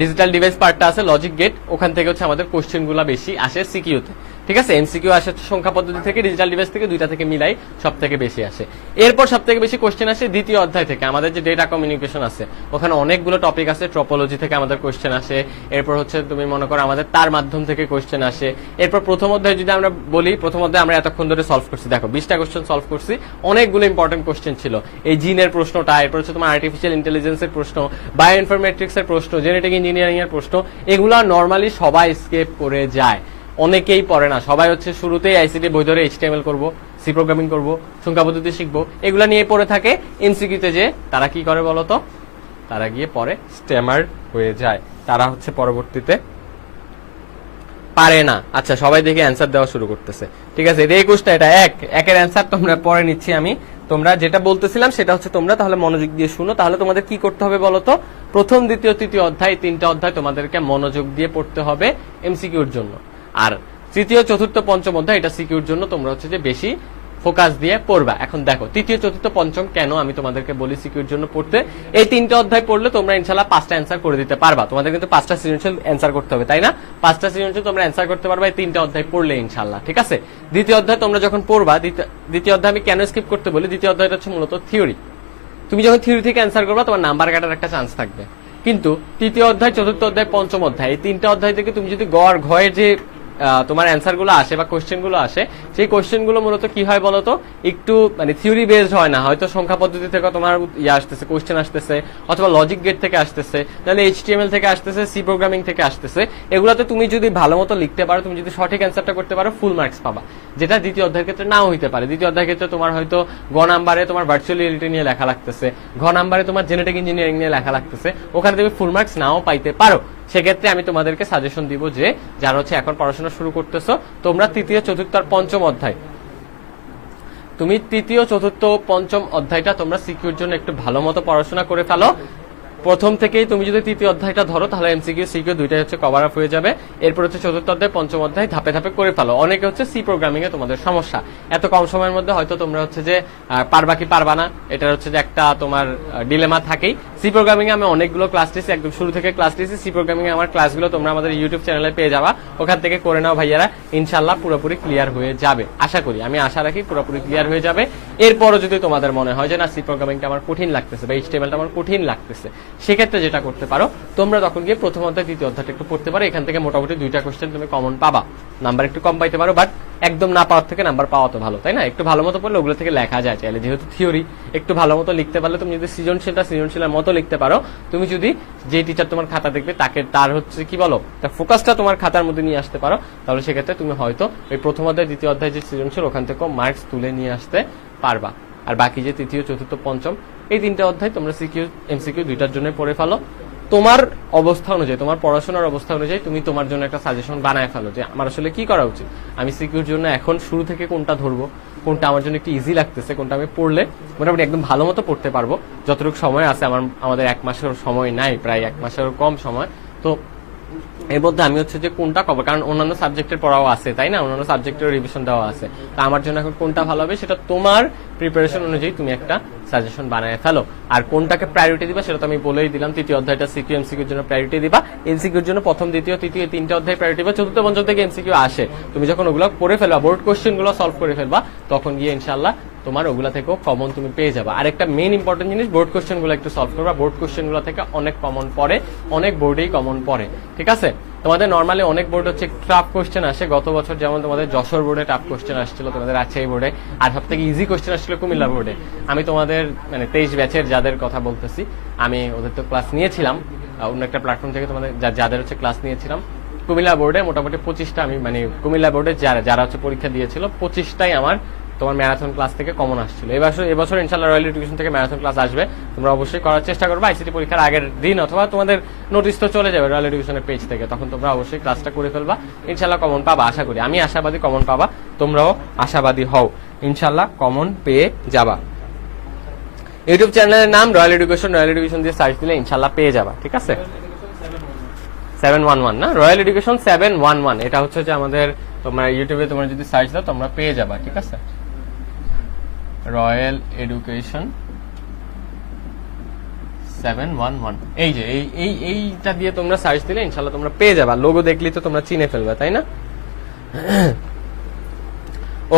ডিজিটাল ডিভাইস পার্টটা আছে, লজিক গেট, ওখান থেকে হচ্ছে আমাদের কোশ্চেন গুলা বেশি আসে সিকিউতে, ঠিক আছে? এমসিকিউ আসে সংখ্যা পদ্ধতি থেকে, ডিজিটাল ডিভাইস থেকে, দুইটা থেকে মিলাই সব থেকে বেশি আসে। এরপর সব থেকে বেশি কোশ্চেন আসে দ্বিতীয় অধ্যায় থেকে। আমাদের যে ডেটা কমিউনিকেশন আছে ওখানে অনেকগুলো টপিক আছে, ট্রপোলজি থেকে আমাদের কোশ্চেন আসে। এরপর হচ্ছে তুমি মনে করো আমাদের তার মাধ্যম থেকে কোশ্চেন আসে। এরপর প্রথম অধ্যায় যদি আমরা বলি, প্রথম অধ্যায় আমরা এতক্ষণ ধরে সলভ করছি, দেখো 20টা কোশ্চেন সলভ করছি, অনেকগুলো ইম্পর্টেন্ট কোশ্চেন ছিল। এই জিনের প্রশ্নটা, এরপর হচ্ছে তোমার আর্টিফিশিয়াল ইন্টেলিজেন্সের প্রশ্ন, বায়ো ইনফরমেট্রিক্স এর প্রশ্ন, জেনেটিক ইঞ্জিনিয়ারিং এর প্রশ্ন, এগুলা নর্মালি সবাই স্কেপ করে যায়, অনেকেই পড়ে না। সবাই হচ্ছে শুরুতেই আইসিটি বই ধরে এইচটিএমএল করবো, সি প্রোগ্রামিং করবো, সংখ্যা পদ্ধতি শিখবো, এগুলা নিয়ে পড়ে থাকে। এমসিকিউতে যে তারা কি করে বলতো? তারা গিয়ে পরে স্ট্যামার হয়ে যায়, তারা হচ্ছে পরবর্তীতে পারে না। আচ্ছা সবাই দেখে অ্যান্সার দেওয়া শুরু করতেছে, ঠিক আছে? এটা 21টা, এটা একের অ্যান্সার তোমরা পরে নিচ্ছি আমি। তোমরা যেটা বলতেছিলাম সেটা হচ্ছে তোমরা তাহলে মনোযোগ দিয়ে শুনো। তাহলে তোমাদের কি করতে হবে বলতো? প্রথম, দ্বিতীয়, তৃতীয় অধ্যায়, 3টা অধ্যায় তোমাদেরকে মনোযোগ দিয়ে পড়তে হবে এমসিকিউর জন্য। আর তৃতীয়, চতুর্থ, পঞ্চম অধ্যায় এটা সিকিউর জন্য তোমরা হচ্ছে যে বেশি ফোকাস দিয়ে পড়বা। এখন দেখো তৃতীয়, চতুর্থ, পঞ্চম কেন আমি তোমাদেরকে বলি সিকিউর জন্য পড়তে? এই 3টা অধ্যায় পড়লে তোমরা ইনশাআল্লাহ 5টা অ্যান্সার করে দিতে পারবা। তোমাদের কিন্তু 5টা সৃজনশীল অ্যান্সার করতে হবে, তাই না? 5টা সৃজনশীল তোমরা অ্যান্সার করতে পারবা এই 3টা অধ্যায় পড়লে ইনশাআল্লাহ, ঠিক আছে? দ্বিতীয় অধ্যায় তোমরা যখন পড়বা, দ্বিতীয় অধ্যায় আমি কেন স্কিপ করতে বলি? দ্বিতীয় অধ্যায়টা হচ্ছে মূলত থিওরি। তুমি যখন থিওরি থেকে অ্যান্সার করবা তোমার নাম্বার কাটার একটা চান্স থাকবে। কিন্তু তৃতীয় অধ্যায়, চতুর্থ অধ্যায়, পঞ্চম অধ্যায় এই 3টা অধ্যায় থেকে তুমি যদি ঘয়ের যে তোমার অ্যান্সার গুলো আসে বা কোশ্চেন গুলো আসে, সেই কোশ্চেন গুলো মূলত কি হয় বলতো, একটু মানে থিওরি বেসড হয় না, হয়তো সংখ্যা পদ্ধতি থেকে তোমার আসতেছে কোশ্চেন আসতেছে, অথবা লজিক গেট থেকে আসতেছে, তাহলে HTML থেকে আসতেছে, সি প্রোগ্রামিং থেকে আসতেছে। এগুলোতে তুমি যদি ভালো মতো লিখতে পারো, তুমি যদি সঠিক অ্যান্সারটা করতে পারো, ফুল মার্কস পাবা, যেটা দ্বিতীয় অধ্যায়ের ক্ষেত্রে নাও হইতে পারে। দ্বিতীয় অধ্যায়ের ক্ষেত্রে তোমার হয়তো গ নাম্বারে তোমার ভার্চুয়াল রিয়েলিটি নিয়ে লেখা লাগতেছে, ঘ নাম্বারে তোমার জেনেটিক ইঞ্জিনিয়ারিং নিয়ে লেখা লাগতেছে, ওখানে তুমি ফুল মার্কস নাও পাইতে পারো। সেক্ষেত্রে আমি তোমাদেরকে সাজেশন দিব যে যারা হচ্ছে এখন পড়াশোনা শুরু করতেছো, তোমরা তৃতীয়, চতুর্থ আর পঞ্চম অধ্যায়, তুমি তৃতীয়, চতুর্থ, পঞ্চম অধ্যায়টা তোমরা সিকিউর জন্য একটু ভালো মতো পড়াশোনা করে ফেলো। প্রথম থেকেই তুমি যদি তৃতীয় অধ্যায়টা ধরো, তাহলে MCQ সিকিউ দুইটাই হচ্ছে কভার আপ হয়ে যাবে। এরপর হচ্ছে চতুর্থ অধ্যায়, পঞ্চম অধ্যায় ধাপে ধাপে করে ফেলো। অনেকে হচ্ছে সি প্রোগ্রামিং এ তোমাদের সমস্যা, এত কম সময়ের মধ্যে হয়তো তোমরা হচ্ছে যে পারবা কি পারবা না, এটা হচ্ছে যে একটা তোমার ডিলেমা থাকেই। সি প্রোগ্রামিং এ আমি অনেকগুলো ক্লাস দিয়েছি, একদম শুরু থেকে ক্লাস দিয়েছি। সি প্রোগ্রামিং এ আমার ক্লাসগুলো তোমরা আমাদের ইউটিউব চ্যানেলে পেয়ে যাবা, ওখান থেকে করে নাও ভাইয়ারা, ইনশাল্লাহ পুরোপুরি ক্লিয়ার হয়ে যাবে। আশা করি, আমি আশা রাখি পুরোপুরি ক্লিয়ার হয়ে যাবে। এরপরও যদি তোমাদের মনে হয় যে না সি প্রোগ্রামিংটা আমার কঠিন লাগতেছে বা HTMLটা আমার কঠিন লাগতেছে, সেক্ষেত্রে যেটা করতে পারো, তোমরা তখন গিয়ে প্রথম অধ্যায়, দ্বিতীয় অধ্যায়টা একটু পড়তে পারো। এখান থেকে মোটামুটি 2টা কোশ্চেন তুমি কমন পাবা, নাম্বার একটু কম পাইতে পারো, বাট একদম না পাওয়ার থেকে নাম্বার পাওয়া তো ভালো, তাই না? একটু ভালো মতো পড়লে ওগুলো থেকে লেখা যায় চাইলে, যেহেতু থিওরি একটু ভালো মতো লিখতে পারলে, তুমি যদি সৃজনশীলের মতো লিখতে পারো, তুমি যদি যে টিচার তোমার খাতা দেখবে তাকে তার হচ্ছে কি বলো, তার ফোকাসটা তোমার খাতার মধ্যে নিয়ে আসতে পারো, তাহলে সেক্ষেত্রে তুমি হয়তো ওই প্রথম অধ্যায়, দ্বিতীয় অধ্যায় যে সৃজনশীল, ওখান থেকে মার্কস তুলে নিয়ে আসতে পারবা। আর বাকি যে তৃতীয়, চতুর্থ, পঞ্চম, এই 3টা অধ্যায় তোমরা সিকিউ MCQ দুইটার জন্য পড়ে ফেলো। তোমার অবস্থা অনুযায়ী, তোমার পড়াশোনার অবস্থা অনুযায়ী তুমি তোমার জন্য একটা সাজেশন বানায় ফেলো যে আমার আসলে কি করা উচিত, আমি সিকিউর জন্য এখন শুরু থেকে কোনটা ধরবো, কোনটা আমার জন্য একটু ইজি লাগতেছে, কোনটা আমি পড়লে মোটামুটি একদম ভালো মতো পড়তে পারবো। যতটুকু সময় আছে, আমাদের 1 মাসের সময় নাই, প্রায় 1 মাসের কম সময়, তো এর মধ্যে আমি হচ্ছে যে কোনটা কভার, কারণ অন্যান্য সাবজেক্টের পড়াও আছে, তাই না, অন্যান্য সাবজেক্টের রিভিশন দেওয়া আছে, তা আমার জন্য এখন কোনটা ভালো হবে সেটা তোমার প্রিপারেশন অনুযায়ী তুমি একটা সাজেশন বানায় ফেলো। আর কোনটাকে প্রায়োরিটি দিবা সেটা তো আমি বলেই দিলাম, তৃতীয় অধ্যায়টা সিকিউ MCQর জন্য প্রায়োরিটি দিবা, MCQর জন্য প্রথম, দ্বিতীয়, তৃতীয়, 3টা অধ্যায় প্রায়োরিটি দিবা। চতুর্থ, পঞ্চম থেকে MCQ আসে, তুমি যখন ওগুলো পড়ে ফেলবা, বোর্ড কোশ্চেন গুলো সলভ করে ফেলবা, তখন গিয়ে ইনশাল্লাহ তোমার ওগুলা থেকেও কমন তুমি পেয়ে যাবা। আর একটা মেইন ইম্পর্টেন্ট জিনিস, বোর্ড কোশ্চেন গুলো একটু সলভ করবা। বোর্ড কোশ্চেন গুলো থেকে অনেক কমন পড়ে, অনেক বোর্ডেই কমন পড়ে, ঠিক আছে? তোমাদের নর্মালি অনেক বোর্ড হচ্ছে টাফ কোশ্চেন আসে, গত বছর যেমন তোমাদের যশোর বোর্ডে টাফ কোশ্চেন আসছিল, তোমাদের রাজশাহী বোর্ডে, আর সব থেকে ইজি কোশ্চেন আসছিল কুমিল্লা বোর্ডে। আমি তোমাদের মানে 23 ব্যাচের যাদের কথা বলতেছি, আমি ওদের তো ক্লাস নিয়েছিলাম অন্য একটা প্ল্যাটফর্ম থেকে, তোমাদের যাদের হচ্ছে ক্লাস নিয়েছিলাম কুমিল্লা বোর্ডে, মোটামুটি 25টা আমি মানে কুমিল্লা বোর্ডে যারা হচ্ছে পরীক্ষা দিয়েছিল 25টাই আমার তোমার ম্যারাথন ক্লাস থেকে কমন আসছিল। এবছর ইনশাআল্লাহ রয়্যাল এডুকেশন থেকে ম্যারাথন ক্লাস আসবে, তোমরা অবশ্যই করার চেষ্টা করবে আইসিটি পরীক্ষার আগের দিন, অথবা তোমাদের নোটিশ তো চলে যাবে রয়্যাল এডুকেশনের পেজ থেকে, তখন তোমরা অবশ্যই ক্লাসটা করে ফেলবা, ইনশাআল্লাহ কমন পাবা। আশা করি, আমি আশাবাদী কমন পাবা, তোমরাও আশাবাদী হও, ইনশাআল্লাহ কমন পেয়ে যাবা। ইউটিউব চ্যানেলের নাম রয়্যাল এডুকেশন দিয়ে সার্চ দিলে ইনশাআল্লাহ পেয়ে যাবা, ঠিক আছে? 711 না, রয়্যাল এডুকেশন 711, এটা হচ্ছে যে আমাদের, তোমরা ইউটিউবে তোমরা যদি সার্চ দাও তোমরা পেয়ে যাবা, ঠিক আছে? রয়্যাল এডুকেশন 711, এই যে এইটা দিয়ে তোমরা সার্চ দিলে ইনশাআল্লাহ তোমরা পেয়ে যাবা। লোগো দেখলেই তো তোমরা চিনে ফেলবে, তাই না?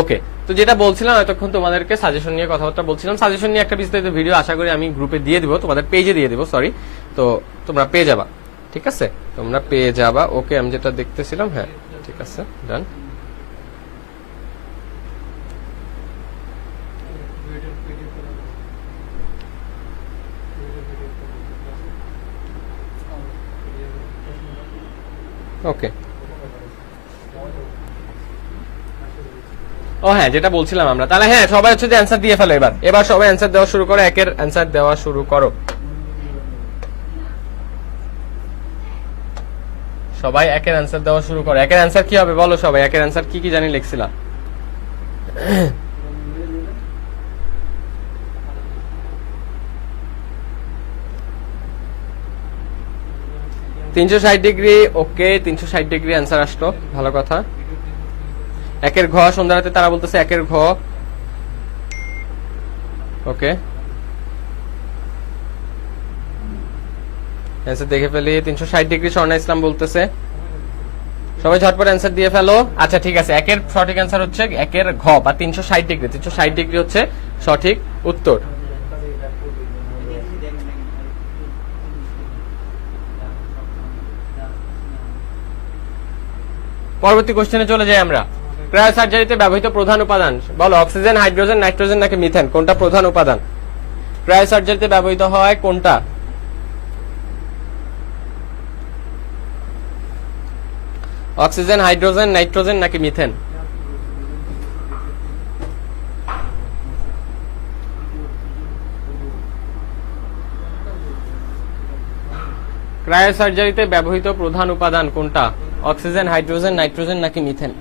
ওকে, তো যেটা বলছিলাম এতক্ষণ তোমাদেরকে সাজেশন নিয়ে কথাবার্তা বলছিলাম, সাজেশন নিয়ে একটা বিস্তারিত ভিডিও আশা করি আমি গ্রুপে দিয়ে দিব, তোমাদের পেজে দিয়ে দিব, সরি, তো তোমরা পেয়ে যাবা, ঠিক আছে? তোমরা পেয়ে যাবা। ওকে, আমি যেটা দেখতেছিলাম, হ্যাঁ ঠিক আছে, ডান। ওকে, ও হ্যাঁ, যেটা বলছিলাম আমরা, তাহলে হ্যাঁ সবাই হচ্ছে যে অ্যান্সার দিয়ে ফেলো, এবার সবাই অ্যান্সার দেওয়া শুরু করো, একের অ্যান্সার দেওয়া শুরু করো, সবাই একের অ্যান্সার দেওয়া শুরু করো। একের অ্যান্সার কি হবে বলো সবাই, একের অ্যান্সার কি কি জানি লিখছিলা? 360 ডিগ্রি, ওকে 360 ডিগ্রি অ্যান্সার আসলো, ভালো কথা। একের ঘ, সন্ধ্যা রাতে তারা বলতেছে একের ঘ, ওকে অ্যান্সার দেখে ফেলি। 360 ডিগ্রি স্বর্ণা ইসলাম বলতেছে, সবাই ঝটপট অ্যান্সার দিয়ে ফেলো। আচ্ছা ঠিক আছে, একের সঠিক অ্যান্সার হচ্ছে একের ঘ বা 360 ডিগ্রি, 360 ডিগ্রি হচ্ছে সঠিক উত্তর। পরবর্তী কোশ্চেনে চলে যাই আমরা। ক্রায়োসার্জারিতে ব্যবহৃত প্রধান উপাদান বলো, অক্সিজেন, হাইড্রোজেন, নাইট্রোজেন নাকি মিথেন, কোনটা প্রধান উপাদান? ক্রায়োসার্জারিতে ব্যবহৃত হয় কোনটা? অক্সিজেন, হাইড্রোজেন, নাইট্রোজেন নাকি মিথেন? ক্রায়োসার্জারিতে ব্যবহৃত প্রধান উপাদান কোনটা? অক্সিজেন, হাইড্রোজেন, নাইট্রোজেন নাকি মিথেন?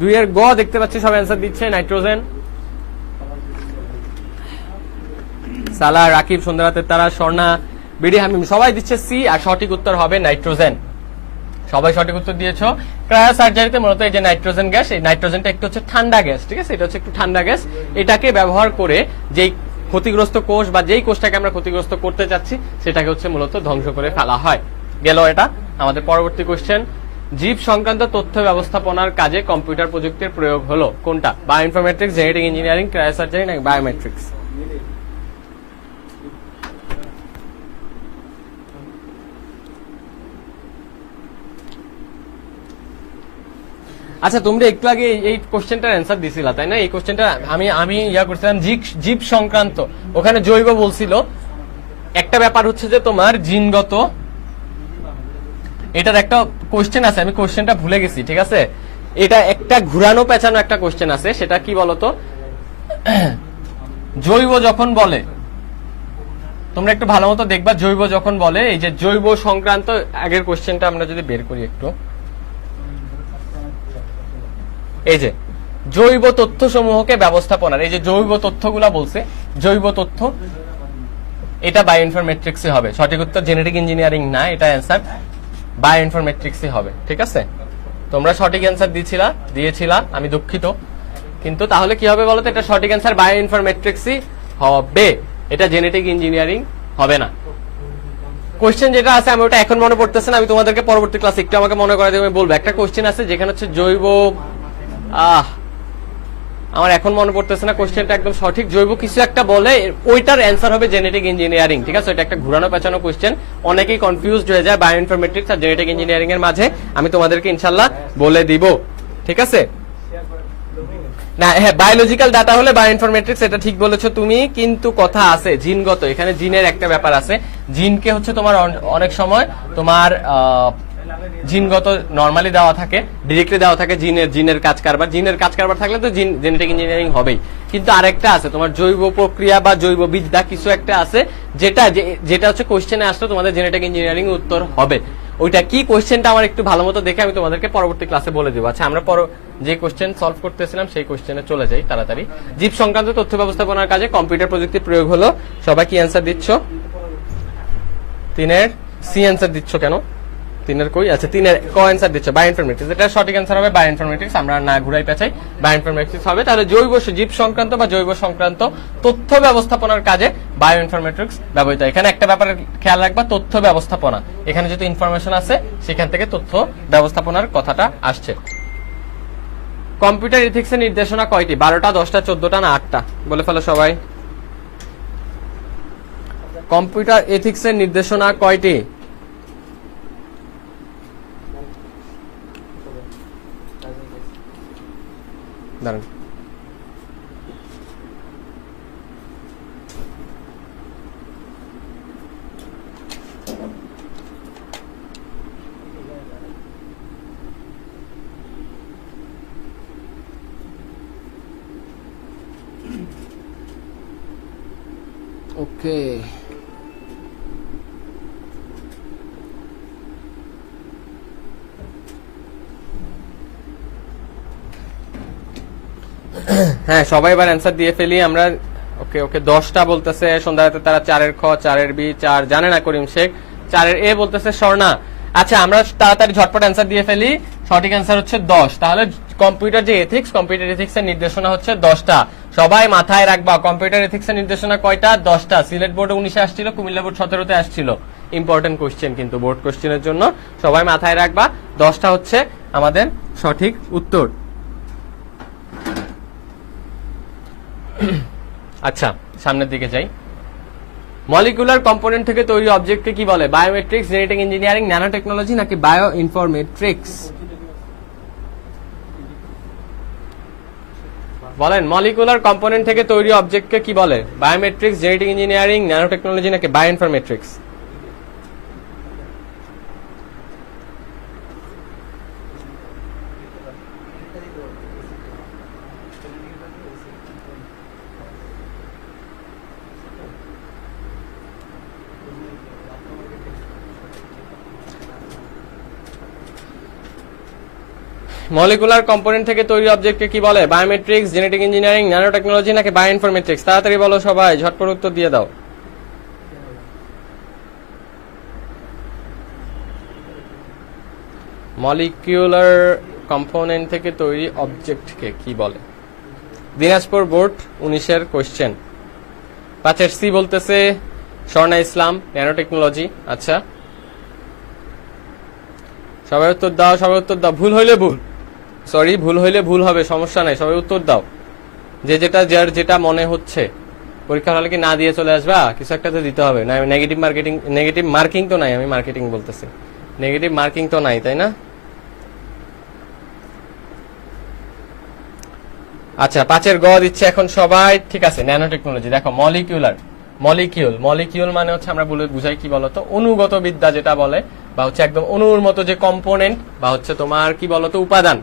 দুইয়ের গ দেখতে পাচ্ছি সব অ্যান্সার দিচ্ছে নাইট্রোজেন। সালা, রাকিব, সুন্দরাতের তারা, স্বর্ণা, বিডি, হামিম সবাই দিচ্ছে সি, আর সঠিক উত্তর হবে নাইট্রোজেন। সবাই সঠিক উত্তর দিয়েছো। ক্রায়োসার্জারিতে মূলত এই যে নাইট্রোজেন গ্যাস, এই নাইট্রোজেনটা একটু হচ্ছে ঠান্ডা গ্যাস, ঠিক আছে, এটা হচ্ছে একটু ঠান্ডা গ্যাস। এটাকে ব্যবহার করে যেই ক্ষতিগ্রস্ত কোষ বা যেই কোষটাকে আমরা ক্ষতিগ্রস্ত করতে চাচ্ছি সেটাকে হচ্ছে মূলত ধ্বংস করে ফেলা হয়। গেল এটা। আমাদের পরবর্তী কোশ্চেন, জীব সংক্রান্ত তথ্য ব্যবস্থাপনার কাজে কম্পিউটার প্রযুক্তির প্রয়োগ হলো কোনটা? বায়োইনফরমেটিক্স, জেনেটিক ইঞ্জিনিয়ারিং, ক্রায়োসার্জারি নাকি বায়োমেট্রিক্স? আচ্ছা, তোমরা একটু আগে এই কোশ্চেনটার অ্যান্সার দিছিলা তাই না? এই কোশ্চেনটা আমি ইয়া করছিলাম জীব সংক্রান্ত, ওখানে জৈব বলছিল। একটা ব্যাপার হচ্ছে যে তোমার জিনগত, এটার একটা কোশ্চেন আছে, আমি কোশ্চেনটা ভুলে গেছি, ঠিক আছে। এটা একটা ঘুরানো পেঁচানো একটা কোশ্চেন আছে, সেটা কি বলতো, জৈব যখন বলে, তোমরা একটু ভালো মতো দেখবা, জৈব যখন বলে, এই যে জৈব সংক্রান্ত আগের কোশ্চেনটা আমরা যদি বের করি একটু, এই যে জৈব তথ্য সমূহকে ব্যবস্থাপনার, এই যে জৈব তথ্যগুলা বলছে, জৈব তথ্য, এটা বায়োইনফরমেট্রিক্সই হবে। সঠিক উত্তর জেনেটিক ইঞ্জিনিয়ারিং না, এটা অ্যান্সার বায়োইনফরমেট্রিক্সই হবে, ঠিক আছে। তোমরা সঠিক অ্যান্সার দিয়েছিলা, আমি দুঃখিত, কিন্তু তাহলে কি হবে বলতো, এটা সঠিক অ্যান্সার বায়োইনফরমেট্রিক্সই হবে, এটা জেনেটিক ইঞ্জিনিয়ারিং হবে না। কোশ্চেন যেটা আছে আমি ওটা এখন মনে পড়তেছে না, আমি তোমাদেরকে পরবর্তী ক্লাসে একটু আমাকে মনে করাই দেবে, বলবো। একটা কোশ্চেন আছে যেখানে হচ্ছে জৈব, আমার এখন মনে পড়তেছে না কোশ্চেনটা একদম সঠিক, জৈব কিছু একটা বলে, ওইটার অ্যান্সার হবে জেনেটিক ইঞ্জিনিয়ারিং, ঠিক আছে। এটা একটা ঘুরানো পেঁচানো কোশ্চেন, অনেকেই কনফিউজড হয়ে যায় বায়োইনফরমেট্রিক্স আর জেনেটিক ইঞ্জিনিয়ারিং এর মাঝে। আমি তোমাদেরকে ইনশাআল্লাহ বলে দিব, ঠিক আছে। না, হ্যাঁ, বায়োলজিক্যাল ডাটা হলে বায়োইনফরমেট্রিক্স, এটা ঠিক বলেছো তুমি, কিন্তু কথা আছে জিনগত, এখানে জিনের একটা ব্যাপার আছে। জিনকে হচ্ছে তোমার অনেক সময় তোমার জিনগত নরমালি দেওয়া থাকে, ডিরেক্টলি দেওয়া থাকে, জিনের কাজ কারবার থাকলে তো জেনেটিক ইঞ্জিনিয়ারিং হবেই। কিন্তু আরেকটা আছে তোমার জৈব প্রক্রিয়া বা জৈব বিদ্যা, কিছু একটা আছে যেটা হচ্ছে কোশ্চেনে আসলে তোমাদের জেনেটিক ইঞ্জিনিয়ারিং উত্তর হবে। ওইটা কি কোশ্চেনটা আমার একটু ভালো মতো দেখে আমি তোমাদেরকে পরবর্তী ক্লাসে বলে দেবো। আচ্ছা, আমরা যে কোশ্চেন সলভ করতেছিলাম সেই কোশ্চেনে চলে যাই তাড়াতাড়ি। জীব সংক্রান্ত তথ্য ব্যবস্থাপনার কাজে কম্পিউটার প্রযুক্তির প্রয়োগ হলো। সবাই কি অ্যান্সার দিচ্ছ? 3-এর সি অ্যান্সার দিচ্ছ কেন? 3-এর কই? আচ্ছা, 3-এর ক অ্যান্সার দিচ্ছ বায়োইনফরমেটিক্স। এটা সঠিক অ্যান্সার হবে বায়োইনফরমেটিক্স, আমরা না ঘুরাই পেঁচাই, বায়োইনফরমেটিক্স হবে। তাহলে জীব সংক্রান্ত বা জৈব সংক্রান্ত তথ্য ব্যবস্থাপনার কাজে বায়োইনফরমেটিক্স ব্যবহৃত। এখানে একটা ব্যাপারে খেয়াল রাখবা, তথ্য ব্যবস্থাপনা, এখানে যেহেতু ইনফরমেশন আছে সেখান থেকে তথ্য ব্যবস্থাপনার কথাটা আসছে। কম্পিউটার এথিক্সের নির্দেশনা কয়টি? 12টা, 10টা, 14টা না 8টা? বলে ফেলো সবাই। কম্পিউটার এথিক্সের নির্দেশনা কয়টি? দাঁড়ান, ওকে। হ্যাঁ, সবাই এবার অ্যান্সার দিয়ে ফেলি আমরা। ওকে ওকে, 10টা বলতেছে সন্ধ্যাতে তারা, 4-এর খ, 4-এর বি, 4 জানে না করিম শেখ, 4-এর এ বলতেছে স্বর্ণা। আচ্ছা, আমরা তাড়াতাড়ি ঝটপট অ্যান্সার দিয়ে ফেলি। সঠিক অ্যান্সার হচ্ছে 10। তাহলে কম্পিউটার যে এথিক্স, কম্পিউটার এথিক্স এর নির্দেশনা হচ্ছে 10টা। সবাই মাথায় রাখবা, কম্পিউটার এথিক্স এর নির্দেশনা কয়টা? 10টা। সিলেট বোর্ডে 19-এ আসছিল, কুমিল্লা বোর্ড 17-তে আসছিল। ইম্পর্টেন্ট কোশ্চেন কিন্তু বোর্ড কোশ্চেনের জন্য, সবাই মাথায় রাখবা 10টা হচ্ছে আমাদের সঠিক উত্তর। আচ্ছা, সামনের দিকে যাই। মলিকুলার কম্পোনেন্ট থেকে তৈরি অবজেক্টকে কি বলে? Biometrics, genetic engineering, nano technology নাকি বায়ো ইনফরমেট্রিক্স? বলেন, মলিকুলার কম্পোনেন্ট থেকে তৈরি অবজেক্টকে কি বলে? Biometrics, genetic engineering, nano technology নাকি বায়ো ইনফরমেট্রিক্স? মলিকুলার কম্পোনেন্ট থেকে তৈরি অবজেক্টকে কি বলে? Biometrics, genetic engineering, nano technology নাকি বায়ো ইনফরমেট্রিক্স? তাড়াতাড়ি বলো সবাই, ঝটপট উত্তর দিয়ে দাও। মলিকুলার কম্পোনেন্ট থেকে তৈরি অবজেক্টকে কি বলে? দিনাজপুর বোর্ড 19-এর কোশ্চেন। 5-এর সি বলতেছে স্বর্ণা ইসলাম, ন্যানো টেকনোলজি। আচ্ছা, সবাই উত্তর দাও, সবাই উত্তর দাও। ভুল হইলে ভুল, সরি, ভুল হইলে ভুল হবে, সমস্যা নাই, সবাই উত্তর দাও। যে যেটা যার যেটা মনে হচ্ছে। পরীক্ষার হলে কি না দিয়ে চলে আসবা? কিছু একটা তো দিতে হবে না। নেগেটিভ মার্কিং তো নাই, আমি মার্কেটিং বলতেছি, নেগেটিভ মার্কিং তো নাই, তাই না? আচ্ছা, 5-এর গ দিচ্ছে এখন সবাই। ঠিক আছে, ন্যানো টেকনোলজি। দেখো, মলিকিউল মানে হচ্ছে আমরা বুঝাই কি বলতো, অনুগত বিদ্যা যেটা বলে, বা হচ্ছে একদম অনুর মতো যে কম্পোনেন্ট, বা হচ্ছে তোমার কি বলতো উপাদান,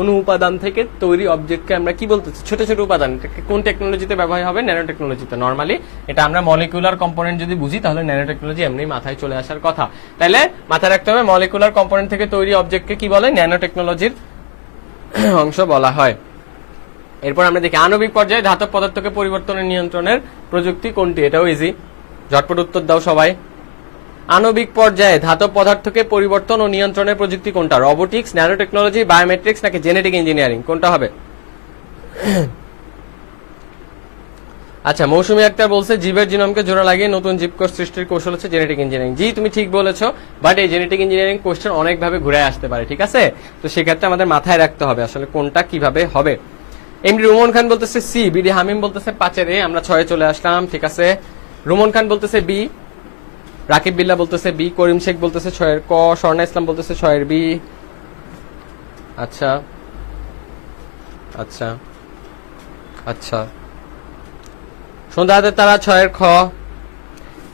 অনু উপাদান থেকে তৈরি অবজেক্টকে আমরা কি বলতেছি? ছোট ছোট উপাদান। কোন টেকনোলজিতে ব্যবহার হবে? ন্যানো টেকনোলজিতে। নরমালি এটা আমরা মলিকুলার কম্পোনেন্ট যদি বুঝি, তাহলে ন্যানো টেকনোলজি এমনি মাথায় চলে আসার কথা। তাহলে মাথায় রাখতে হবে, মলিকুলার কম্পোনেন্ট থেকে তৈরি অবজেক্টকে কি বলে? ন্যানো টেকনোলজির অংশ বলা হয়। এরপর আমরা দেখি আণবিক পর্যায়ে ধাতব পদার্থকে পরিবর্তনের নিয়ন্ত্রণের প্রযুক্তি কোনটি? এটাও ইজি, ঝটপট উত্তর দাও সবাই। আণবিক পর্যায়ে ধাতব পদার্থকে পরিবর্তন ও নিয়ন্ত্রণের প্রযুক্তি কোনটা? রোবোটিক্স, ন্যানো টেকনোলজি, বায়োমেট্রিক্স নাকি জেনেটিক ইঞ্জিনিয়ারিং? কোনটা হবে? আচ্ছা, মৌসুমী আক্তার বলছে জীবের জিনোমকে জোড়া লাগিয়ে নতুন জীবকোষ সৃষ্টির কৌশল হচ্ছে জেনেটিক ইঞ্জিনিয়ারিং। জি, তুমি ঠিক বলেছো, বাট এই জেনেটিক ইঞ্জিনিয়ারিং কোশ্চেন অনেকভাবে ঘুরে আসতে পারে, ঠিক আছে? তো সেক্ষেত্রে আমাদের মাথায় রাখতে হবে আসলে কোনটা কিভাবে হবে। এমডি রুমন খান বলতেছে সি, বিডি হামিম বলতেছে 5-এর এ। আমরা 6-এ চলে আসলাম, ঠিক আছে। রুমন খান বলতেছে বি, রাকিব বিল্লাহ বলতেছে বি, করিম শেখ বলতেছে 6-এর ক, স্বর্ণা ইসলাম বলতেছে 6-এর বি। আচ্ছা আচ্ছা আচ্ছা, সন্ধ্যা হাতের তারা 6-এর খ।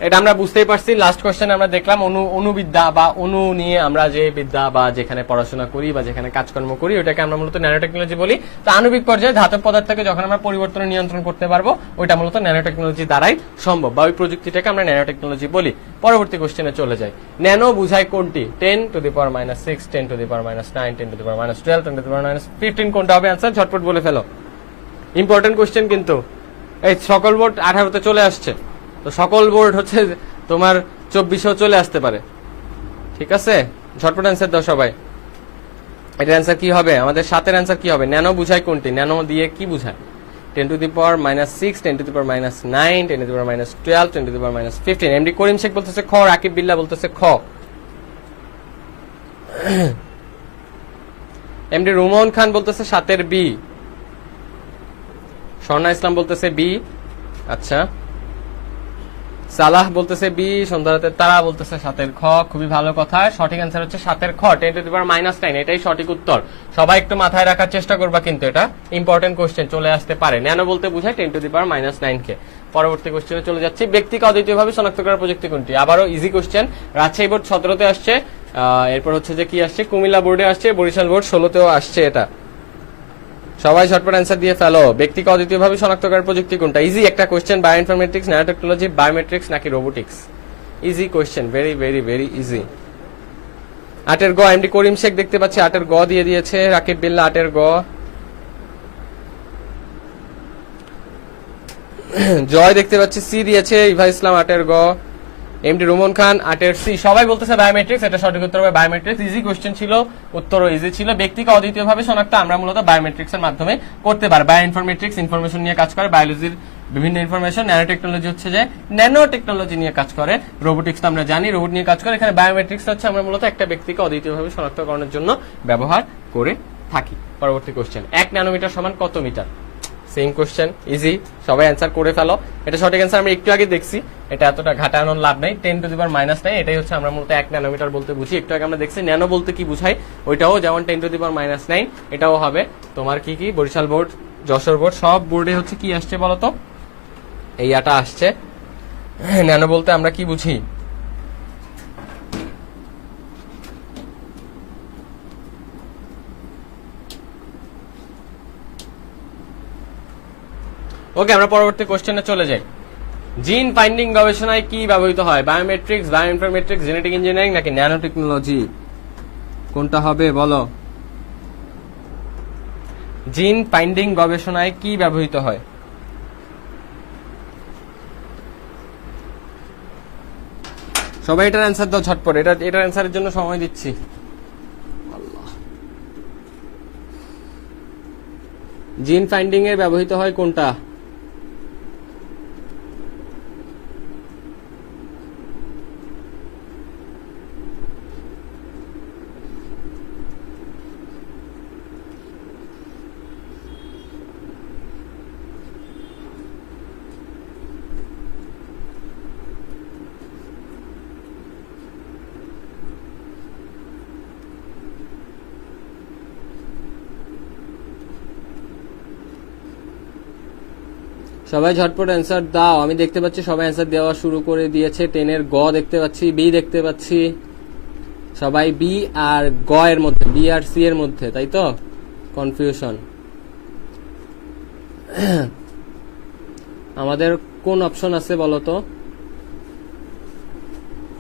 এটা আমরা বুঝতেই পারছি। লাস্ট কোশ্চেন আমরা দেখলাম অনুবিদ্যা বা অনু নিয়ে আমরা যে বিদ্যা বা যেখানে পড়াশোনা করি বা যেখানে কাজকর্ম করি, ওটাকে আমরা মূলত ন্যানো টেকনোলজি বলি। তো আণবিক পর্যায়ে ধাতব পদার্থকে যখন আমরা পরিবর্তন নিয়ন্ত্রণ করতে পারবো, ওইটা মূলত ন্যানো টেকনোলজি দ্বারাই সম্ভব, বা ওই প্রযুক্তিটাকে আমরা ন্যানো টেকনোলজি বলি। পরবর্তী কোশ্চেনে চলে যাই। ন্যানো বুঝায় কোনটি? 10⁻⁻6, 10⁻⁹, 10⁻12, 10⁻15 কোনটা হবে? অ্যান্সার ঝটপট বলে ফেলো। ইম্পর্টেন্ট কোশ্চেন কিন্তু। এই সকল বোর্ড 18-তে চলে আসছে, তো সকল বোর্ড হচ্ছে তোমার 24-এও চলে আসতে পারে, ঠিক আছে? ঝটপট অ্যান্সার দাও সবাই। এটার অ্যান্সার কি হবে? আমাদের 7-এর অ্যান্সার কি হবে? ন্যানো বুঝায় কোনটি? ন্যানো দিয়ে কি বুঝায়? 10⁻⁻6, 10⁻⁹, 10⁻12, 10⁻15। এমডি করিম শেখ বলতেছে খ, রাকিব বিল্লাহ বলতেছে খ। এমডি রুমন খান বলতেছে 7-এর বি, স্বর্ণা ইসলাম বলতেছে বি। আচ্ছা, সালাহ বলতেছে বি, সন্ধ্যারাতের তারা বলতেছে 7-এর খ। খুবই ভালো কথা, সঠিক অ্যান্সার হচ্ছে 7-এর খ, 10⁻⁹। এটাই সঠিক উত্তর। সবাই একটু মাথায় রাখার চেষ্টা করবা, কিন্তু এটা ইম্পর্টেন্ট কোশ্চেন চলে আসতে পারে। ন্যানো বলতে বোঝায় 10⁻⁹ কে। পরবর্তী কোশ্চেনে চলে যাচ্ছি। ব্যক্তিকে অদ্বিতীয়ভাবে শনাক্ত করার প্রযুক্তি কোনটি? আবারও ইজি কোশ্চেন। রাজশাহী বোর্ড 17-তে আসছে, এরপর হচ্ছে যে কি আসছে, কুমিল্লা বোর্ডে আসছে, বরিশাল বোর্ড 16-তেও আসছে। এটা সবাই ঝটপট অ্যান্সার দিয়ে ফেলো। ব্যক্তিকে অদ্বিতীয়ভাবে শনাক্ত করার প্রযুক্তি কোনটা? ইজি একটা question. Bio informatics, nano technology, biometrics নাকি robotics? Easy question, very very very easy. 8-এর গ এমডি করিম শেখ দেখতে পাচ্ছি 8-এর গ দিয়ে দিয়েছে। রাকিব বিল্লাহ 8-এর গ। জয় দেখতে পাচ্ছি সি দিয়েছে। ইভা ইসলাম 8-এর গ। এমডি রুমন খান 8-এর সি। সবাই বলতেছে বায়োমেট্রিক্স, এটা সঠিক উত্তর হবে বায়োমেট্রিক্স। ইজি কোশ্চেন ছিল, উত্তরও ইজি ছিল। ব্যক্তিকে অদ্বিতীয়ভাবে শনাক্ত আমরা মূলত বায়োমেট্রিক্স এর মাধ্যমে করতে পারি। বায়ো ইনফরমেটিক্স ইনফরমেশন নিয়ে কাজ করে, বায়োলজির বিভিন্ন ইনফরমেশন। ন্যানো টেকনোলজি হচ্ছে যে ন্যানো টেকনোলজি নিয়ে কাজ করে। রোবোটিক্স তো আমরা জানি রোবট নিয়ে কাজ করে। এখানে বায়োমেট্রিক্স হচ্ছে আমরা মূলত একটা ব্যক্তিকে অদ্বিতীয়ভাবে শনাক্তকরণের জন্য ব্যবহার করে থাকি। পরবর্তী কোশ্চেন, 1 ন্যানোমিটার সমান কত মিটার? সেম কোশ্চেন, ইজি, সবাই অ্যান্সার করে ফেলো। এটা সঠিক অ্যান্সার আমরা একটু আগে দেখছি, এটা এতটা ঘাটানোর লাভ নেই। 10⁻⁹ এটাই হচ্ছে আমরা মূলত 1 ন্যানোমিটার বলতে বুঝি। একটু আগে আমরা দেখছি ন্যানো বলতে কি বুঝাই, ওইটাও যেমন 10⁻⁹ এটাও হবে তোমার কি কি বরিশাল বোর্ড, যশোর বোর্ড, সব বোর্ডে হচ্ছে কি আসছে বলতো, এই আটা আসছে। ন্যানো বলতে আমরা কি বুঝি? ওকে, আমরা পরবর্তী কোশ্চেনে চলে যাই। জিন ফাইন্ডিং গবেষণায় কি ব্যবহৃত হয়? বায়োমেট্রিক্স, বায়োইনফরমেট্রিক্স, জেনেটিক ইঞ্জিনিয়ারিং নাকি ন্যানো টেকনোলজি? কোনটা হবে বলো? জিন ফাইন্ডিং গবেষণায় কি ব্যবহৃত হয়? সবাই এটার অ্যান্সার দাও ঝটপট, এটার অ্যান্সারের জন্য সময় দিচ্ছি। জিন ফাইন্ডিং এ ব্যবহৃত হয় কোনটা? সবাই ঝটপট অ্যান্সার দাও, আমি দেখতে পাচ্ছি সবাই অ্যান্সার দেওয়া শুরু করে দিয়েছে। 10 এর গ দেখতে পাচ্ছি, বি দেখতে পাচ্ছি, সবাই বি আর গ এর মধ্যে, বি আর সি এর মধ্যে, তাই তো? কনফিউশন। আমাদের কোন অপশন আছে বলো তো?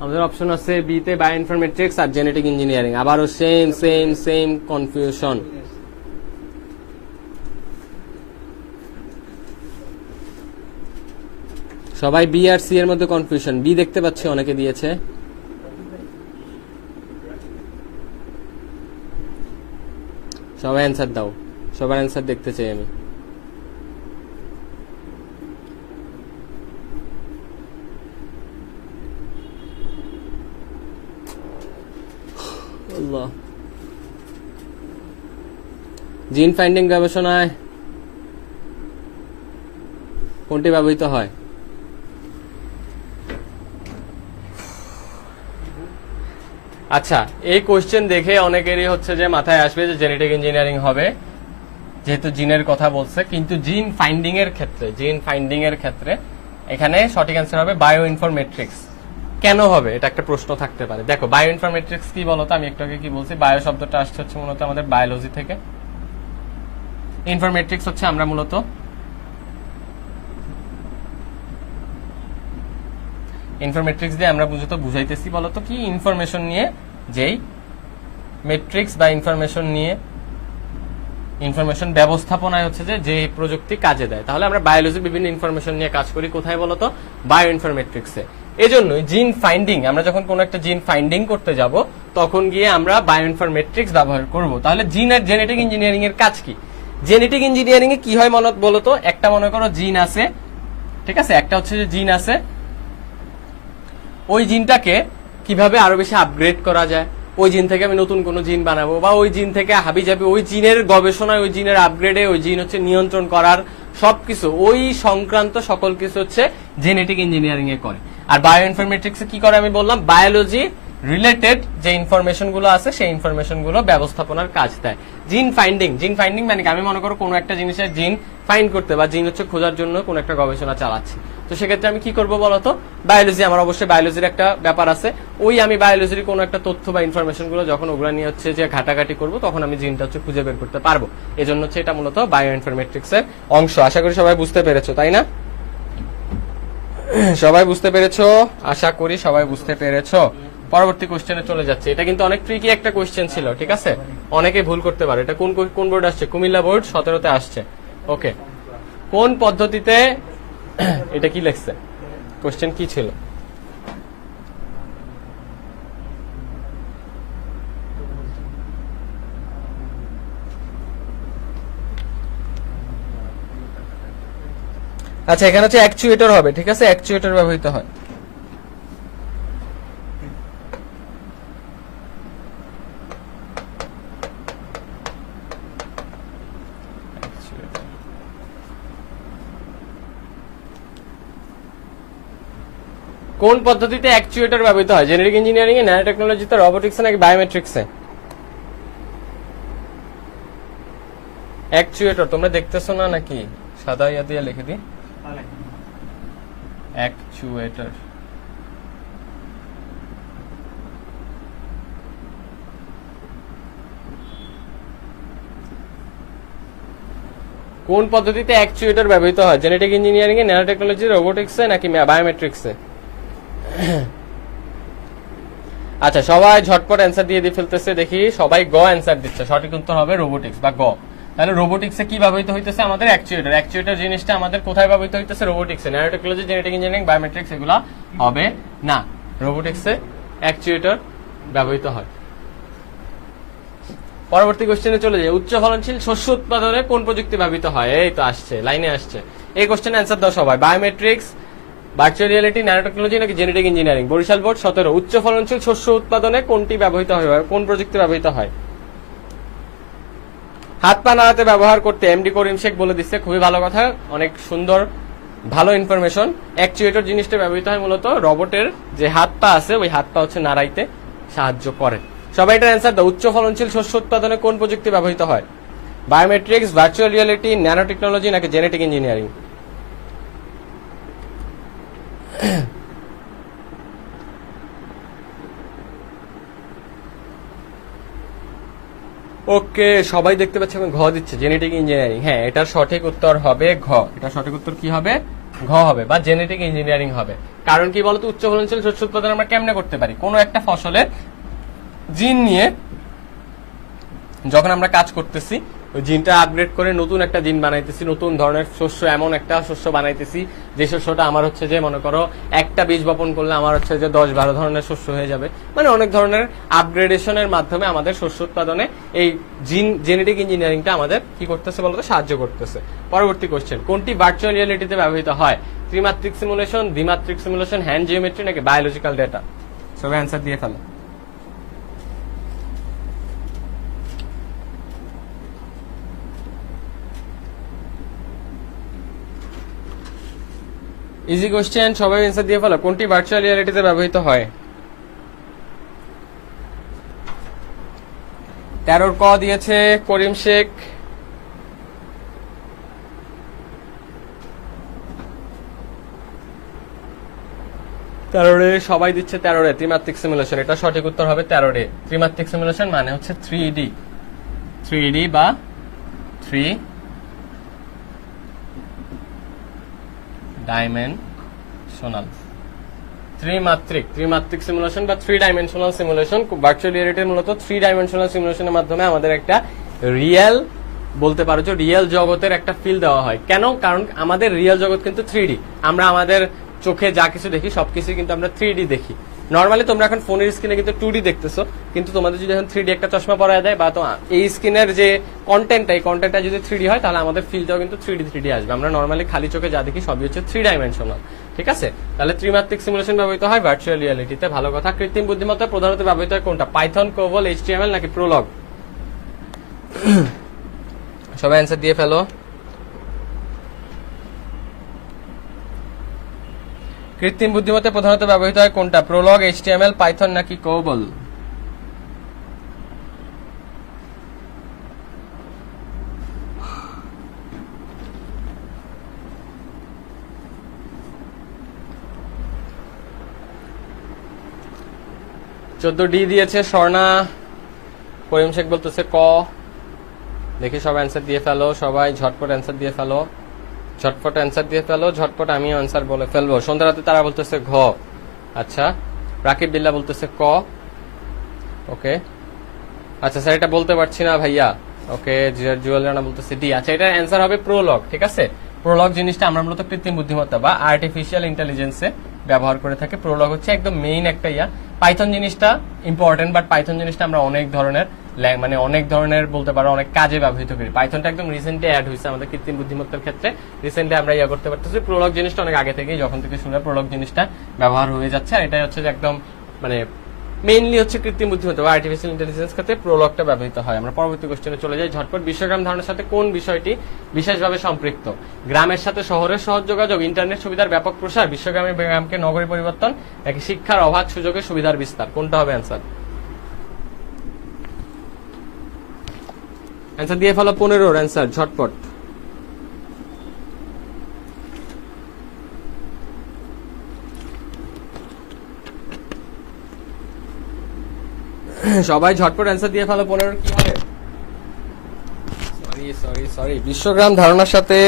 আমাদের অপশন আছে বি তে বায়োইনফরমেট্রিক্স আর জেনেটিক ইঞ্জিনিয়ারিং। আবারও সেম সেম সেম কনফিউশন। সবাই বি আর সি এর মধ্যে কনফিউশন। বি দেখতে পাচ্ছি অনেকে দিয়েছে। সবাই অ্যান্সার দাও, সবার অ্যান্সার দেখতে চাই আমি। জিন ফাইন্ডিং গবেষণায় কোনটি ব্যবহৃত হয়? আচ্ছা, এই কোশ্চেন দেখে অনেকেরই হচ্ছে যে মাথায় আসবে যে জেনেটিক ইঞ্জিনিয়ারিং হবে, যেহেতু জিনের কথা বলছে। কিন্তু জিন ফাইন্ডিং এর ক্ষেত্রে এখানে সঠিক অ্যান্সার হবে বায়ো ইনফরমেট্রিক্স। কেন হবে এটা একটা প্রশ্ন থাকতে পারে। দেখো, বায়ো ইনফরমেট্রিক্স কি বলতো, আমি একটু আগে কি বলছি, বায়ো শব্দটা আসছে হচ্ছে মূলত আমাদের বায়োলজি থেকে, ইনফরমেট্রিক্স হচ্ছে আমরা মূলত ইনফরমেট্রিক্স দিয়ে আমরা বুঝাইতেছি বলতো কি, ইনফরমেশন নিয়ে, যেই মেট্রিক্স বা ইনফরমেশন ব্যবস্থাপনায় হচ্ছে যে প্রযুক্তি কাজে দেয়। তাহলে আমরা বায়োলজির বিভিন্ন ইনফরমেশন নিয়ে কাজ করি কোথায় বলতো? বায়ো ইনফরমেট্রিক্সে। এজন্যই জিন ফাইন্ডিং, আমরা যখন কোন একটা জিন ফাইন্ডিং করতে যাব তখন গিয়ে আমরা বায়ো ইনফরমেট্রিক্স ব্যবহার করব। তাহলে জিন আর জেনেটিক ইঞ্জিনিয়ারিং এর কাজ কি? জেনেটিক ইঞ্জিনিয়ারিং এ কি হয় বলতো, একটা মনে করো জিন আছে, ঠিক আছে, একটা হচ্ছে যে জিন আছে, ওই জিনটাকে কিভাবে আরো বেশি আপগ্রেড করা যায়, ওই জিন থেকে আমি নতুন কোন জিন বানাবো, বা ওই জিন থেকে হাবি যাবে ওই জিনের গবেষণায়, ওই জিনের আপগ্রেডে, ওই জিন হচ্ছে নিয়ন্ত্রণ করার সবকিছু, ওই সংক্রান্ত সকল কিছু হচ্ছে জেনেটিক ইঞ্জিনিয়ারিং এ করে। আর বায়ো ইনফরমেট্রিক্স কি করে আমি বললাম, বায়োলজি রিলেটেড যে ইনফরমেশন গুলো আছে সেই ইনফরমেশন গুলো ব্যবস্থাপনার কাজ দেয়। জিন ফাইন্ডিং মানে আমি মনে করো কোনো একটা জিনিসের জিন ফাইন্ড করতে বা জিন হচ্ছে খোঁজার জন্য কোন একটা গবেষণা চালাচ্ছি, তো সেক্ষেত্রে আমি কি করব বলতো, বায়োলজি, আমার অবশ্যই বায়োলজির একটা ব্যাপার আছে, ওই আমি বায়োলজির কোনো একটা তথ্য বা ইনফরমেশন গুলো যখন ওগুলা নিয়ে হচ্ছে যে ঘাটাঘাটি করবো, তখন আমি জিনটা হচ্ছে খুঁজে বের করতে পারবো। এজন্য হচ্ছে এটা মূলত বায়ো ইনফরমেট্রিক্স এর অংশ। আশা করি সবাই বুঝতে পেরেছো, তাই না? সবাই বুঝতে পেরেছো? আশা করি সবাই বুঝতে পেরেছো। পরবর্তী কোশ্চেনে চলে যাচ্ছে। এটা কিন্তু অনেক ট্রিকি একটা কোশ্চেন ছিল, ঠিক আছে, অনেকে ভুল করতে পারে। এটা কোন বোর্ড আসছে? কুমিল্লা বোর্ড 17তে আসছে। ওকে, কোন পদ্ধতিতে, এটা কি লিখছে, কোশ্চেন কি ছিল? আচ্ছা, এখানে হচ্ছে অ্যাকচুয়েটর হবে, ঠিক আছে, অ্যাকচুয়েটর ব্যবহৃত হয়। কোন পদ্ধতিতে অ্যাকচুয়েটর ব্যবহৃত হয়? জেনেটিক ইঞ্জিনিয়ারিং এ, ন্যানো টেকনোলজিতে, রোবোটিক্সে নাকি বায়োমেট্রিক্সে? অ্যাকচুয়েটর তোমরা দেখতেছো না নাকি? সাদা ইয়া দিয়ে লিখে দিই, অ্যাকচুয়েটর। কোন পদ্ধতিতে অ্যাকচুয়েটর ব্যবহৃত হয়? জেনেটিক ইঞ্জিনিয়ারিং এ, ন্যানো টেকনোলজি, রোবোটিক্সে নাকি বায়োমেট্রিক্সে? আচ্ছা, সবাই ঝটপট অ্যান্সার দিয়ে ফেলতেছে, দেখি সবাই গ অ্যান্সার দিচ্ছে। সঠিক উত্তর হবে রোবোটিক্স বা গ। তাহলে রোবোটিক্সে কি ব্যবহৃত হইতেছে? আমাদের অ্যাকচুয়েটর। অ্যাকচুয়েটর জিনিসটা আমাদের কোথায় ব্যবহৃত হইতেছে? রোবোটিক্সে। Nano technology, genetic engineering, biometrics এগুলা হবে না। রোবোটিক্সে অ্যাকচুয়েটর ব্যবহৃত হয়। পরবর্তী কোশ্চেনে চলে যাই। উচ্চ ফলনশীল শস্য উৎপাদনে কোন প্রযুক্তি ব্যবহৃত হয়? এই তো আসছে, লাইনে আসছে। এই কোশ্চেনে অ্যান্সার দাও সবাই। Biometrics, virtual reality, nano technology নাকি জেনেটিক ইঞ্জিনিয়ারিং? বরিশাল বোর্ড 17। উচ্চ ফলনশীল শস্য উৎপাদনে কোনটি ব্যবহৃত হয়, কোন প্রযুক্তি ব্যবহৃত হয়? হাত পা নাড়াতে ব্যবহার করতে এমডি করিম শেখ বলে দিচ্ছে, খুবই ভালো কথা, অনেক সুন্দর ভালো ইনফরমেশন। অ্যাকচুয়েটর জিনিসটা ব্যবহৃত হয় মূলত রোবটের যে হাত পা আছে, ওই হাত পা হচ্ছে নাড়াইতে সাহায্য করে। সবাই এটার অ্যান্সার দাও। উচ্চ ফলনশীল শস্য উৎপাদনে কোন প্রযুক্তি ব্যবহৃত হয়? Biometrics, virtual reality, nano technology নাকি জেনেটিক ইঞ্জিনিয়ারিং? ওকে, সবাই দেখতে পাচ্ছে আমি ঘ দিচ্ছে, জেনেটিক ইঞ্জিনিয়ারিং। হ্যাঁ, এটার সঠিক উত্তর হবে ঘ। এটা সঠিক উত্তর কি হবে? ঘ হবে, বা জেনেটিক ইঞ্জিনিয়ারিং হবে। কারণ কি বলতো, উচ্চ ফলনশীল শস্য উৎপাদন আমরা কেমনে করতে পারি? কোনো একটা ফসলের জিন নিয়ে যখন আমরা কাজ করতেছি, ওই জিনটা আপগ্রেড করে নতুন একটা জিন বানাইতেছি, নতুন ধরনের শস্য, এমন একটা শস্য বানাইতেছি যে শস্যটা আমার হচ্ছে যে, মনে করো একটা বীজ বপন করলে আমার হচ্ছে যে 10-12 ধরনের শস্য হয়ে যাবে। মানে অনেক ধরনের আপগ্রেডেশনের মাধ্যমে আমাদের শস্য উৎপাদনে এই জেনেটিক ইঞ্জিনিয়ারিংটা আমাদের কি করতেছে বলতো? সাহায্য করতেছে। পরবর্তী কোশ্চেন, কোনটি ভার্চুয়াল রিয়েলিটিতে ব্যবহৃত হয়? ত্রিমাত্রিক সিমুলেশন, দ্বিমাত্রিক সিমুলেশন, হ্যান্ড জিওমেট্রি নাকি বায়োলজিক্যাল ডেটা? সবাই অ্যান্সার দিয়ে ফেলো। ইজি কোশ্চেন, সবাই অ্যান্সার দিয়ে ফেলো। কোনটি ভার্চুয়াল রিয়েলিটিতে ব্যবহৃত হয়? 13 ক দিয়েছে করিম শেখ। তেরোরে সবাই দিচ্ছে, 13 ত্রিমাত্রিক সিমুলেশন। এটা সঠিক উত্তর হবে 13। ত্রিমাত্রিক সিমুলেশন মানে হচ্ছে 3D বা 3 ডাইমেনশনাল। ত্রিমাত্রিক সিমুলেশন বা 3 ডাইমেনশনাল সিমুলেশন। ভার্চুয়াল রিয়েলিটির মূলত 3 ডাইমেনশনাল সিমুলেশনের মাধ্যমে আমাদের একটা রিয়েল, বলতে পারো যে রিয়েল জগতের একটা ফিল দেওয়া হয়। কেন? কারণ আমাদের রিয়েল জগৎ কিন্তু 3D। আমরা আমাদের চোখে যা কিছু দেখি সবকিছু কিন্তু আমরা 3D দেখি। নর্মালি তোমরা এখন ফোনের স্ক্রিনে কিন্তু 2D দেখতেছো, কিন্তু তোমাদের যদি এখন 3D একটা চশমা পরায় দেয়, বা এই স্ক্রিনের যে কন্টেন্টটা, এই কন্টেন্টটা যদি 3D হয়, তাহলে আমাদের ফিলটাও কিন্তু 3D আসবে। আমরা নর্মালি খালি চোখে যা দেখি সবই হচ্ছে 3 ডাইমেনশনাল। ঠিক আছে? তাহলে ত্রিমাত্রিক সিমুলেশন ব্যবহৃত হয় ভার্চুয়াল রিয়েলিটিতে। ভালো কথা। কৃত্রিম বুদ্ধিমত্তা প্রধানত ব্যবহৃত হয় কোনটা? পাইথন, কোবল, এইচটিএমএল নাকি প্রোলগ? সবাই অ্যান্সার দিয়ে ফেলো। কৃত্রিম বুদ্ধিমত্তা প্রধানত ব্যবহৃত হয় কোনটা? প্রোলগ, এইচটিএমএল, পাইথন নাকি কোবল? ডি দিয়েছে স্বর্ণা। করিম শেখ বলতেছে ক। দেখি সবাই অ্যান্সার দিয়ে ফেলো। সবাই ঝটপট অ্যান্সার দিয়ে ফেলো, ঝটপট অ্যান্সার দিয়ে ফেলো, ঝটপট আমিও অ্যান্সার বলে ফেলবো। সন্ধ্যা রাতে তারা বলতেছে ঘ। আচ্ছা, রাকিব বিল্লাহ বলতেছে ক। ওকে, আচ্ছা স্যার এটা বলতে পারছি না ভাইয়া। ওকে, জুয়েল রানা বলতেছে ডি। আচ্ছা, এটার অ্যান্সার হবে প্রোলগ। ঠিক আছে? প্রোলগ জিনিসটা আমরা মূলত কৃত্রিম বুদ্ধিমত্তা বা আর্টিফিশিয়াল ইন্টেলিজেন্সে ব্যবহার করে থাকি। প্রোলগ হচ্ছে একদম মেইন একটা ইয়া। পাইথন জিনিসটা ইম্পর্টেন্ট, বাট পাইথন জিনিসটা আমরা অনেক ধরনের বলতে পারো অনেক কাজে ব্যবহৃত করি। পাইথনটা একদম রিসেন্টলি অ্যাড হয়েছে আমাদের কৃত্রিম বুদ্ধিমত্তার ক্ষেত্রে। রিসেন্টলি আমরা ইয়া করতে পারতেছি। প্রোলগ জিনিসটা অনেক আগে থেকেই, যখন থেকে শুনে প্রোলগ জিনিসটা ব্যবহার হয়ে যাচ্ছে। আর এটাই হচ্ছে যে একদম মানে মেইনলি হচ্ছে কৃত্রিম বুদ্ধিমত্তা বা আর্টিফিশিয়াল ইন্টেলিজেন্স ক্ষেত্রে প্রোলগটা ব্যবহৃত হয়। আমরা পরবর্তী কোশ্চেনে চলে যাই ঝটপট। বিশ্বগ্রাম ধারণার সাথে কোন বিষয়টি বিশেষভাবে সম্পৃক্ত? গ্রামের সাথে শহরের সহজ যোগাযোগ, ইন্টারনেট সুবিধার ব্যাপক প্রসার, বিশ্বগ্রামের গ্রামকে নগরী পরিবর্তন, নাকি শিক্ষার অবাধ সুযোগের সুবিধার বিস্তার? কোনটা হবে অ্যান্সার? অ্যান্সার দিয়ে ফেলো 15 অ্যান্সার ঝটপট। সবাই ঝটপট অ্যান্সার দিয়ে ফেলো 15 কি হবে? সরি বিশ্বগ্রাম ধারণার সাথে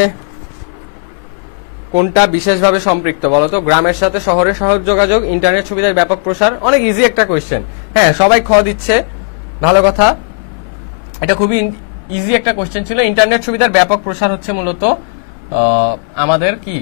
কোনটা বিশেষভাবে সম্পৃক্ত বলতো? গ্রামের সাথে শহরের সহজ যোগাযোগ, ইন্টারনেট সুবিধার ব্যাপক প্রসার। অনেক ইজি একটা কোয়েশ্চেন। হ্যাঁ, সবাই খ দিচ্ছে, ভালো কথা। এটা খুবই ইজি একটা কোয়েশ্চেন ছিল। ইন্টারনেট সুবিধার ব্যাপক প্রসার হচ্ছে মূলত আমাদের কি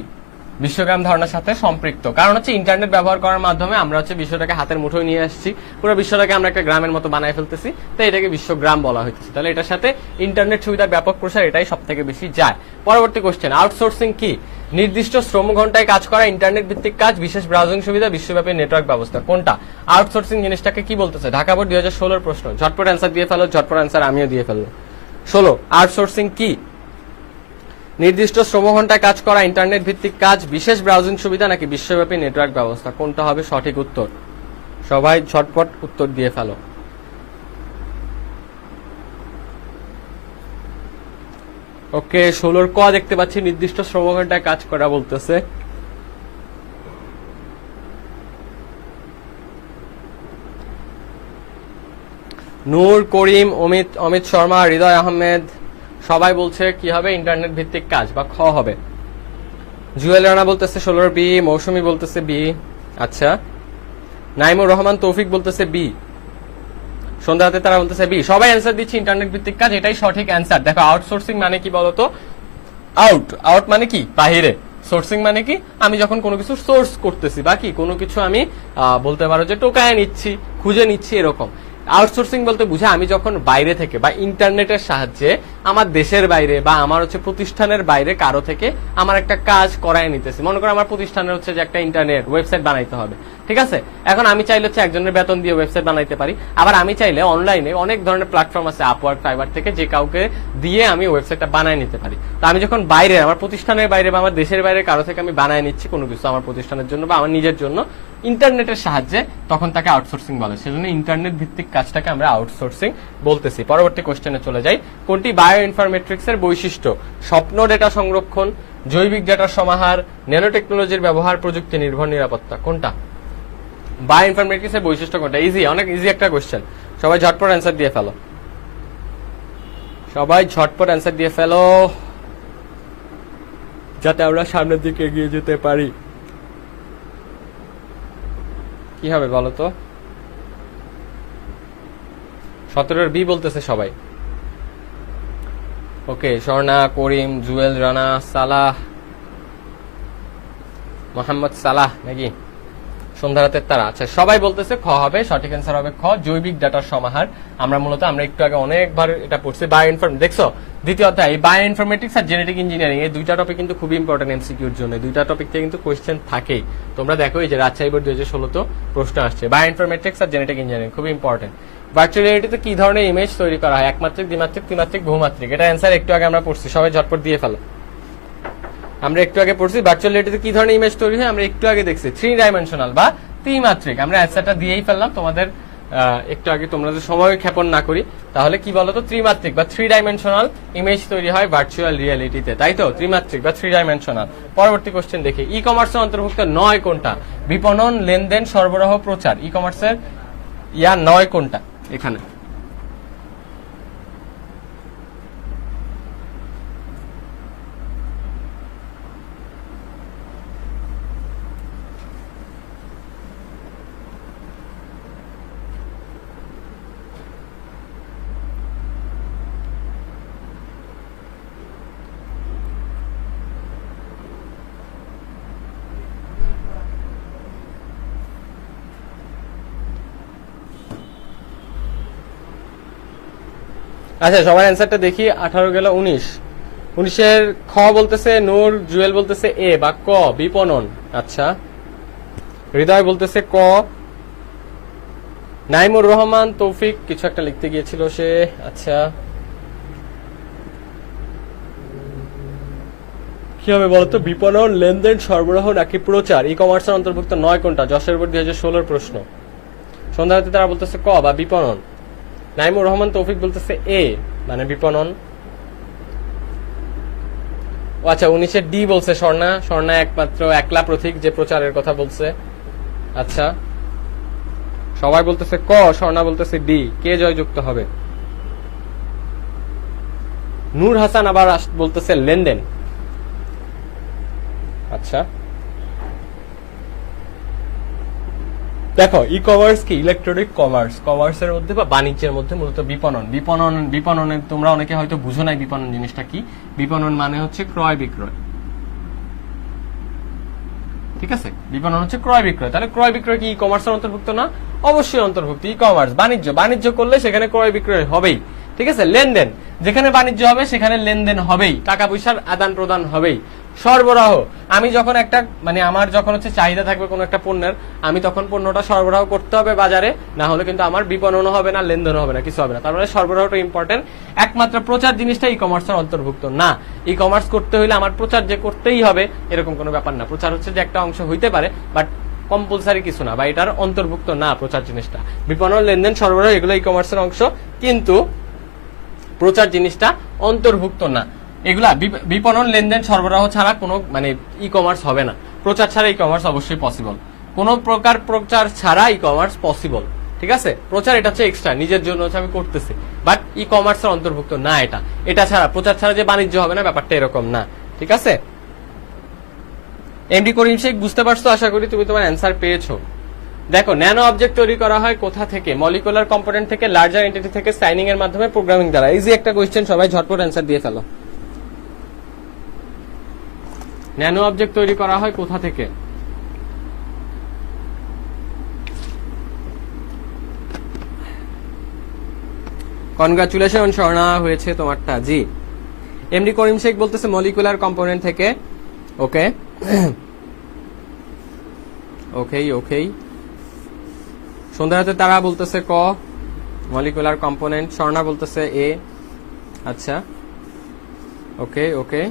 বিশ্বগ্রাম ধারণার সাথে সম্পৃক্ত। কারণ হচ্ছে ইন্টারনেট ব্যবহার করার মাধ্যমে আমরা হচ্ছে বিশ্বটাকে হাতের মুঠোয় নিয়ে আসছি, পুরো বিশ্বটাকে আমরা একটা গ্রামের মতো বানায় ফেলতেছি, তাই এটাকে বিশ্বগ্রাম বলা হইতেছে। তাহলে এটার সাথে ইন্টারনেট সুবিধার ব্যাপক প্রসার এটাই সব থেকে বেশি যায়। পরবর্তী কোশ্চেন, আউটসোর্সিং কি? নির্দিষ্ট শ্রম ঘন্টায় কাজ করা, ইন্টারনেট ভিত্তিক কাজ, বিশেষ ব্রাউজিং সুবিধা, বিশ্বব্যাপী নেটওয়ার্ক ব্যবস্থা। কোনটা? আউটসোর্সিং জিনিসটাকে কি বলতেছে? ঢাকা বোর্ড 2016 প্রশ্ন। ঝটপট অ্যান্সার দিয়ে ফেলো, ঝটপট অ্যান্সার আমিও দিয়ে ফেললো। 16, আউটসোর্সিং কি? নির্দিষ্ট শ্রমঘণ্টায় কাজ করা, ইন্টারনেট ভিত্তিক কাজ, বিশেষ ব্রাউজিং সুবিধা, নাকি বিশ্বব্যাপী নেটওয়ার্ক ব্যবস্থা? কোনটা হবে সঠিক উত্তর? সবাই ঝটপট উত্তর দিয়ে ফেলো। ওকে, 16 ক দেখতে পাচ্ছি, নির্দিষ্ট শ্রমঘণ্টায় কাজ করা বলতেছে। নূর, করিম, অমিত শর্মা, হৃদয় আহমেদ সবাই বলছে কি হবে? ইন্টারনেট ভিত্তিক কাজ বা খ হবে। জুয়েল রানা বলতেছে 16 বি, মৌসুমী বলতেছে বি। আচ্ছা, নাইমুর রহমান তৌফিক বলতেছে বি, সন্ধ্যাতে তারা বলতেছে বি। সবাই অ্যান্সার দিচ্ছে ইন্টারনেট ভিত্তিক কাজ, এটাই সঠিক অ্যান্সার। দেখো, আউটসোর্সিং মানে কি বলতো? আউট মানে কি? বাহিরে। সোর্সিং মানে কি? আমি যখন কোনো কিছু সোর্স করতেছি বা কি কোনো কিছু আমি বলতে পারো যে টোকায় নিচ্ছি, খুঁজে নিচ্ছি, এরকম। আউটসোর্সিং বলতে বুঝে আমি যখন বাইরে থেকে বা ইন্টারনেটের সাহায্যে আমার দেশের বাইরে বা আমার হচ্ছে প্রতিষ্ঠানের বাইরে কারো থেকে আমার একটা কাজ করায় নিতেছি। মনে করো আমার প্রতিষ্ঠানের হচ্ছে যে একটা ইন্টারনেট ওয়েবসাইট বানাইতে হবে, ঠিক আছে? এখন আমি চাইলে হচ্ছে একজনের বেতন দিয়ে ওয়েবসাইট বানাইতে পারি, আবার আমি চাইলে অনলাইনে অনেক ধরনের প্ল্যাটফর্ম আছে, আপওয়ার্ক, ফাইবার থেকে যে কাউকে দিয়ে আমি ওয়েবসাইটটা বানায় নিতে পারি। তো আমি যখন বাইরে, আমার প্রতিষ্ঠানের বাইরে বা আমার দেশের বাইরে কারো থেকে আমি বানায় নিচ্ছি কোনো কিছু আমার প্রতিষ্ঠানের জন্য বা আমার নিজের জন্য ইন্টারনেটের সাহায্যে, তখন তাকে আউটসোর্সিং বলে। সেজন্য ইন্টারনেট ভিত্তিক কাজটাকে আমরা আউটসোর্সিং বলতেছি। পরবর্তী কোশ্চেনে চলে যাই। কোনটি বায়ো ইনফরমেট্রিক্স এর বৈশিষ্ট্য? স্বপ্ন ডেটা সংরক্ষণ, জৈবিক ডেটার সমাহার, ন্যানো টেকনোলজির ব্যবহার, প্রযুক্তি নির্ভর নিরাপত্তা। কোনটা? বায়ো ইনফরমেট্রিক্স এর বৈশিষ্ট্য কোনটা? ইজি, অনেক ইজি একটা কোশ্চেন। সবাই ঝটপট অ্যান্সার দিয়ে ফেলো, সবাই ঝটপট অ্যান্সার দিয়ে ফেলো, যাতে আমরা সামনের দিকে এগিয়ে যেতে পারি। কি হবে বলো তো? 17 বি বলতেছে সবাই। ওকে, স্বর্ণা, করিম, জুয়েল রানা, সালাহ, মোহাম্মদ সালাহ নাকি সন্ধ্যারাতের তারা। আচ্ছা, সবাই বলতেছে খ হবে, সঠিক অ্যান্সার হবে খ, জৈবিক ডাটার সমাহার। আমরা একটু আগে অনেকবার এটা পড়ছি। বায়ো ইনফরমেটিক্স দেখছো দ্বিতীয় অধ্যায়, বায়ো ইনফরমেটিক্স আর জেনেটিক ইঞ্জিনিয়ারিং, এই দুইটা টপিক কিন্তু খুবই ইম্পর্টেন্ট এমসিকিউর জন্য। দুইটা টপিক থেকে কিন্তু কোয়েশ্চেন থাকেই। তোমরা দেখো এই যে রাজশাহী বোর্ড 2016 তো প্রশ্ন আসছে, বায়ো ইনফরমেটিক্স আর জেনেটিক ইঞ্জিনিয়ারিং খুবই ইম্পর্টেন্ট। ভার্চুয়াল রিয়েলিটিতে কি ধরনের ইমেজ তৈরি করা হয়? একমাত্রিক, দ্বিমাত্রিক, ত্রিমাত্রিক, বহুমাত্রিক? এটা অ্যান্সার একটু আগে আমরা পড়ছি, সবাই ঝটপট দিয়ে ফেলো। আমরা একটু আগে পড়ছি ভার্চুয়াল রিয়েলিটিতে কি ধরনের ইমেজ তৈরি হয়, আমরা একটু আগে দেখছি 3 ডাইমেনশনাল বা ত্রিমাত্রিক। আমরা অ্যান্সারটা দিয়েই ফেললাম তোমাদের একটু আগে। তোমরা যদি সময় ক্ষেপণ না করি তাহলে কি বলতো, ত্রিমাত্রিক বা 3 ডাইমেনশনাল ইমেজ তৈরি হয় ভার্চুয়াল রিয়েলিটিতে, তাই তো? ত্রিমাত্রিক বা 3 ডাইমেনশনাল। পরবর্তী কোশ্চেন দেখি, ই কমার্সের অন্তর্ভুক্ত নয় কোনটা? বিপণন, লেনদেন, সরবরাহ, প্রচার। ই কমার্সের নয় কোনটা এখানে? আচ্ছা, সবার অ্যান্সারটা দেখি। 18 গেল 19। 19-এর খ বলতেছে নূর, জুয়েল বলতেছে এ বা ক, বিপণন। আচ্ছা, হৃদয় বলতেছে ক, নাইমুর রহমান তৌফিক কিছু একটা লিখতে গিয়েছিল সে। আচ্ছা কি হবে বলতো, বিপণন, লেনদেন, সরবরাহ নাকি প্রচার ই কমার্সের অন্তর্ভুক্ত নয় কোনটা? যশের বোর্ড 2016 প্রশ্ন। সন্ধ্যাতে তারা বলতেছে ক বা বিপণন। নাইমুর রহমান তৌফিক বলতেছে এ মানে বিপণন। ও আচ্ছা 19-এর ডি বলছে স্বর্ণা। স্বর্ণা একমাত্র একলা প্রতীক যে প্রচারের কথা বলছে। আচ্ছা সবাই বলতেছে ক, স্বর্ণা বলতেছে ডি। কে জয়যুক্ত হবে? নূর হাসান আবার বলতেছে লেনদেন। আচ্ছা দেখো ই কমার্স কি ইলেকট্রনিক কমার্স, কমার্সের মধ্যে বা বাণিজ্যের মধ্যে মূলত বিপণন। বিপণনের তোমরা অনেকে হয়তো বুঝো নাই বিপণন জিনিসটা কি। বিপণন মানে হচ্ছে ক্রয় বিক্রয়, ঠিক আছে? বিপণন হচ্ছে ক্রয় বিক্রয়। তাহলে ক্রয় বিক্রয় কি ই কমার্সের অন্তর্ভুক্ত না? অবশ্যই অন্তর্ভুক্ত। ই কমার্স বাণিজ্য করলে সেখানে ক্রয় বিক্রয় হবেই, ঠিক আছে? লেনদেন, যেখানে বাণিজ্য হবে সেখানে লেনদেন হবেই, টাকা পয়সার আদান প্রদান হবেই। সরবরাহ, আমি যখন একটা মানে আমার যখন হচ্ছে চাহিদা থাকবে কোনো একটা পণ্যের, আমি তখন পণ্যটা সরবরাহ করতে হবে বাজারে, না হলে কিন্তু আমার বিপণন হবে না, লেনদেন হবে না, কিছু হবে না। তার মানে সরবরাহটা ইম্পর্টেন্ট। একমাত্র প্রচার জিনিসটা ই কমার্সের অন্তর্ভুক্ত না। ই কমার্স করতে হইলে আমার প্রচার যে করতেই হবে এরকম কোনো ব্যাপার না। প্রচার হচ্ছে যে একটা অংশ হইতে পারে, বাট কম্পালসারি কিছু না, বা এটার অন্তর্ভুক্ত না প্রচার জিনিসটা। বিপণন, লেনদেন, সরবরাহ এগুলো ই কমার্সের অংশ, কিন্তু প্রচার জিনিসটা অন্তর্ভুক্ত না। এগুলা বিপণন, লেনদেন, সরবরাহ ছাড়া কোনো মানে ই কমার্স হবে না। প্রচার ছাড়া ই কমার্স অবশ্যই পসিবল। কোন প্রকার প্রচার ছাড়া ই কমার্স পসিবল, ঠিক আছে? প্রচার এটা হচ্ছে এক্সট্রা, নিজের জন্য হচ্ছে আমি করতেছি, বাট ই কমার্সের অন্তর্ভুক্ত না এটা। এটা ছাড়া, প্রচার ছাড়া যে বাণিজ্য হবে না ব্যাপারটা এরকম না, ঠিক আছে? এমডি করিম শেখ বুঝতে পারছো? আশা করি তুমি তোমার অ্যান্সার পেয়েছো। দেখো ন্যানো অবজেক্ট তৈরি করা হয় কোথা থেকে? মলিকুলার কম্পোনেন্ট থেকে, লার্জার এন্টিটি থেকে, সাইনিং এর মাধ্যমে, প্রোগ্রামিং দ্বারা। ইজি একটা কোশ্চেন, সবাই ঝটপট অ্যান্সার দিয়ে ফেলো। ন্যানো অবজেক্ট তৈরি করা হয় কোথা থেকে? কনগ্রাচুলেশন স্বর্ণা, হয়েছে তোমারটা। জি এমডি করিম শেখ বলতেছে মলিকুলার কম্পোনেন্ট থেকে। ওকে ওকে ওকে। সন্ধ্যাতে তারা বলতেছে ক মলিকুলার কম্পোনেন্ট। স্বর্ণা বলতেছে এ। আচ্ছা ওকে ওকে।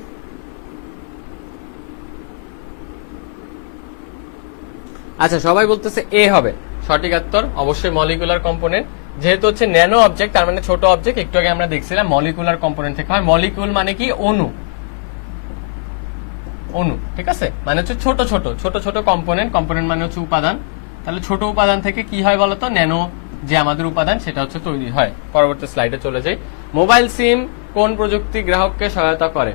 আচ্ছা সবাই বলতেছে এ হবে সঠিক উত্তর। অবশ্যই মলিকুলার কম্পোনেন্ট, যেহেতু হচ্ছে ন্যানো অবজেক্ট তার মানে ছোট অবজেক্ট। একটু আগে আমরা দেখছিলাম মলিকুলার কম্পোনেন্ট থেকে হয়। মলিকুল মানে কি? অণু, অণু, ঠিক আছে? মানে হচ্ছে ছোট ছোট ছোট ছোট কম্পোনেন্ট। কম্পোনেন্ট মানে হচ্ছে উপাদান। তাহলে ছোট উপাদান থেকে কি হয় বলতো? ন্যানো যে আমাদের উপাদান সেটা হচ্ছে তৈরি হয়। পরবর্তী স্লাইডে চলে যাই। মোবাইল সিম কোন প্রযুক্তি গ্রাহককে সহায়তা করে?